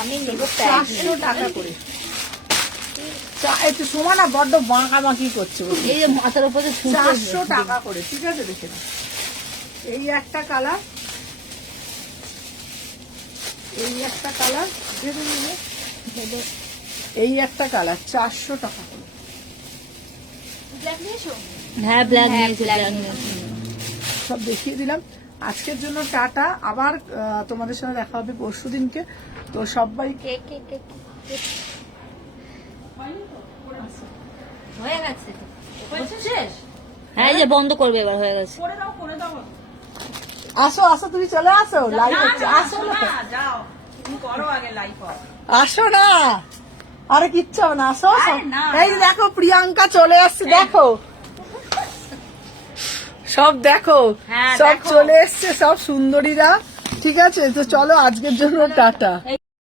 আমি নেবো 400 টাকা করে। একটু সময় না বড্ড বাঁকাবাঁকি করছে বলে। এই যে মাথার উপরে 400 টাকা করে, ঠিক আছে দেখে নাও। এই একটা কালার, এই একটা কালার, এই একটা কালার 400 টাকা করে। ব্ল্যাক নিয়েছো? হ্যাঁ ব্ল্যাক নিয়েছে, ব্ল্যাক নিয়েছে। সব দেখিয়ে দিলাম। আজকের জন্য টাটা। আবার তোমাদের সাথে দেখা হবে পরশুদিনকে। তো সবাই কে কে কে হয়ে গেছে তো। হ্যাঁ এই যে বন্ধ করবে এবার, হয়ে গেছে। আসো আসো, তুমি চলে আসো, লাইভ হচ্ছে। আসো না, আসো না, আরে কিচ্ছু হবে না, আসো আসো। এই যে দেখো প্রিয়াঙ্কা চলে আসছে, দেখো সব দেখো, সব চলে এসছে, সব সুন্দরীরা। ঠিক আছে, তো চলো আজকের জন্য টাটা।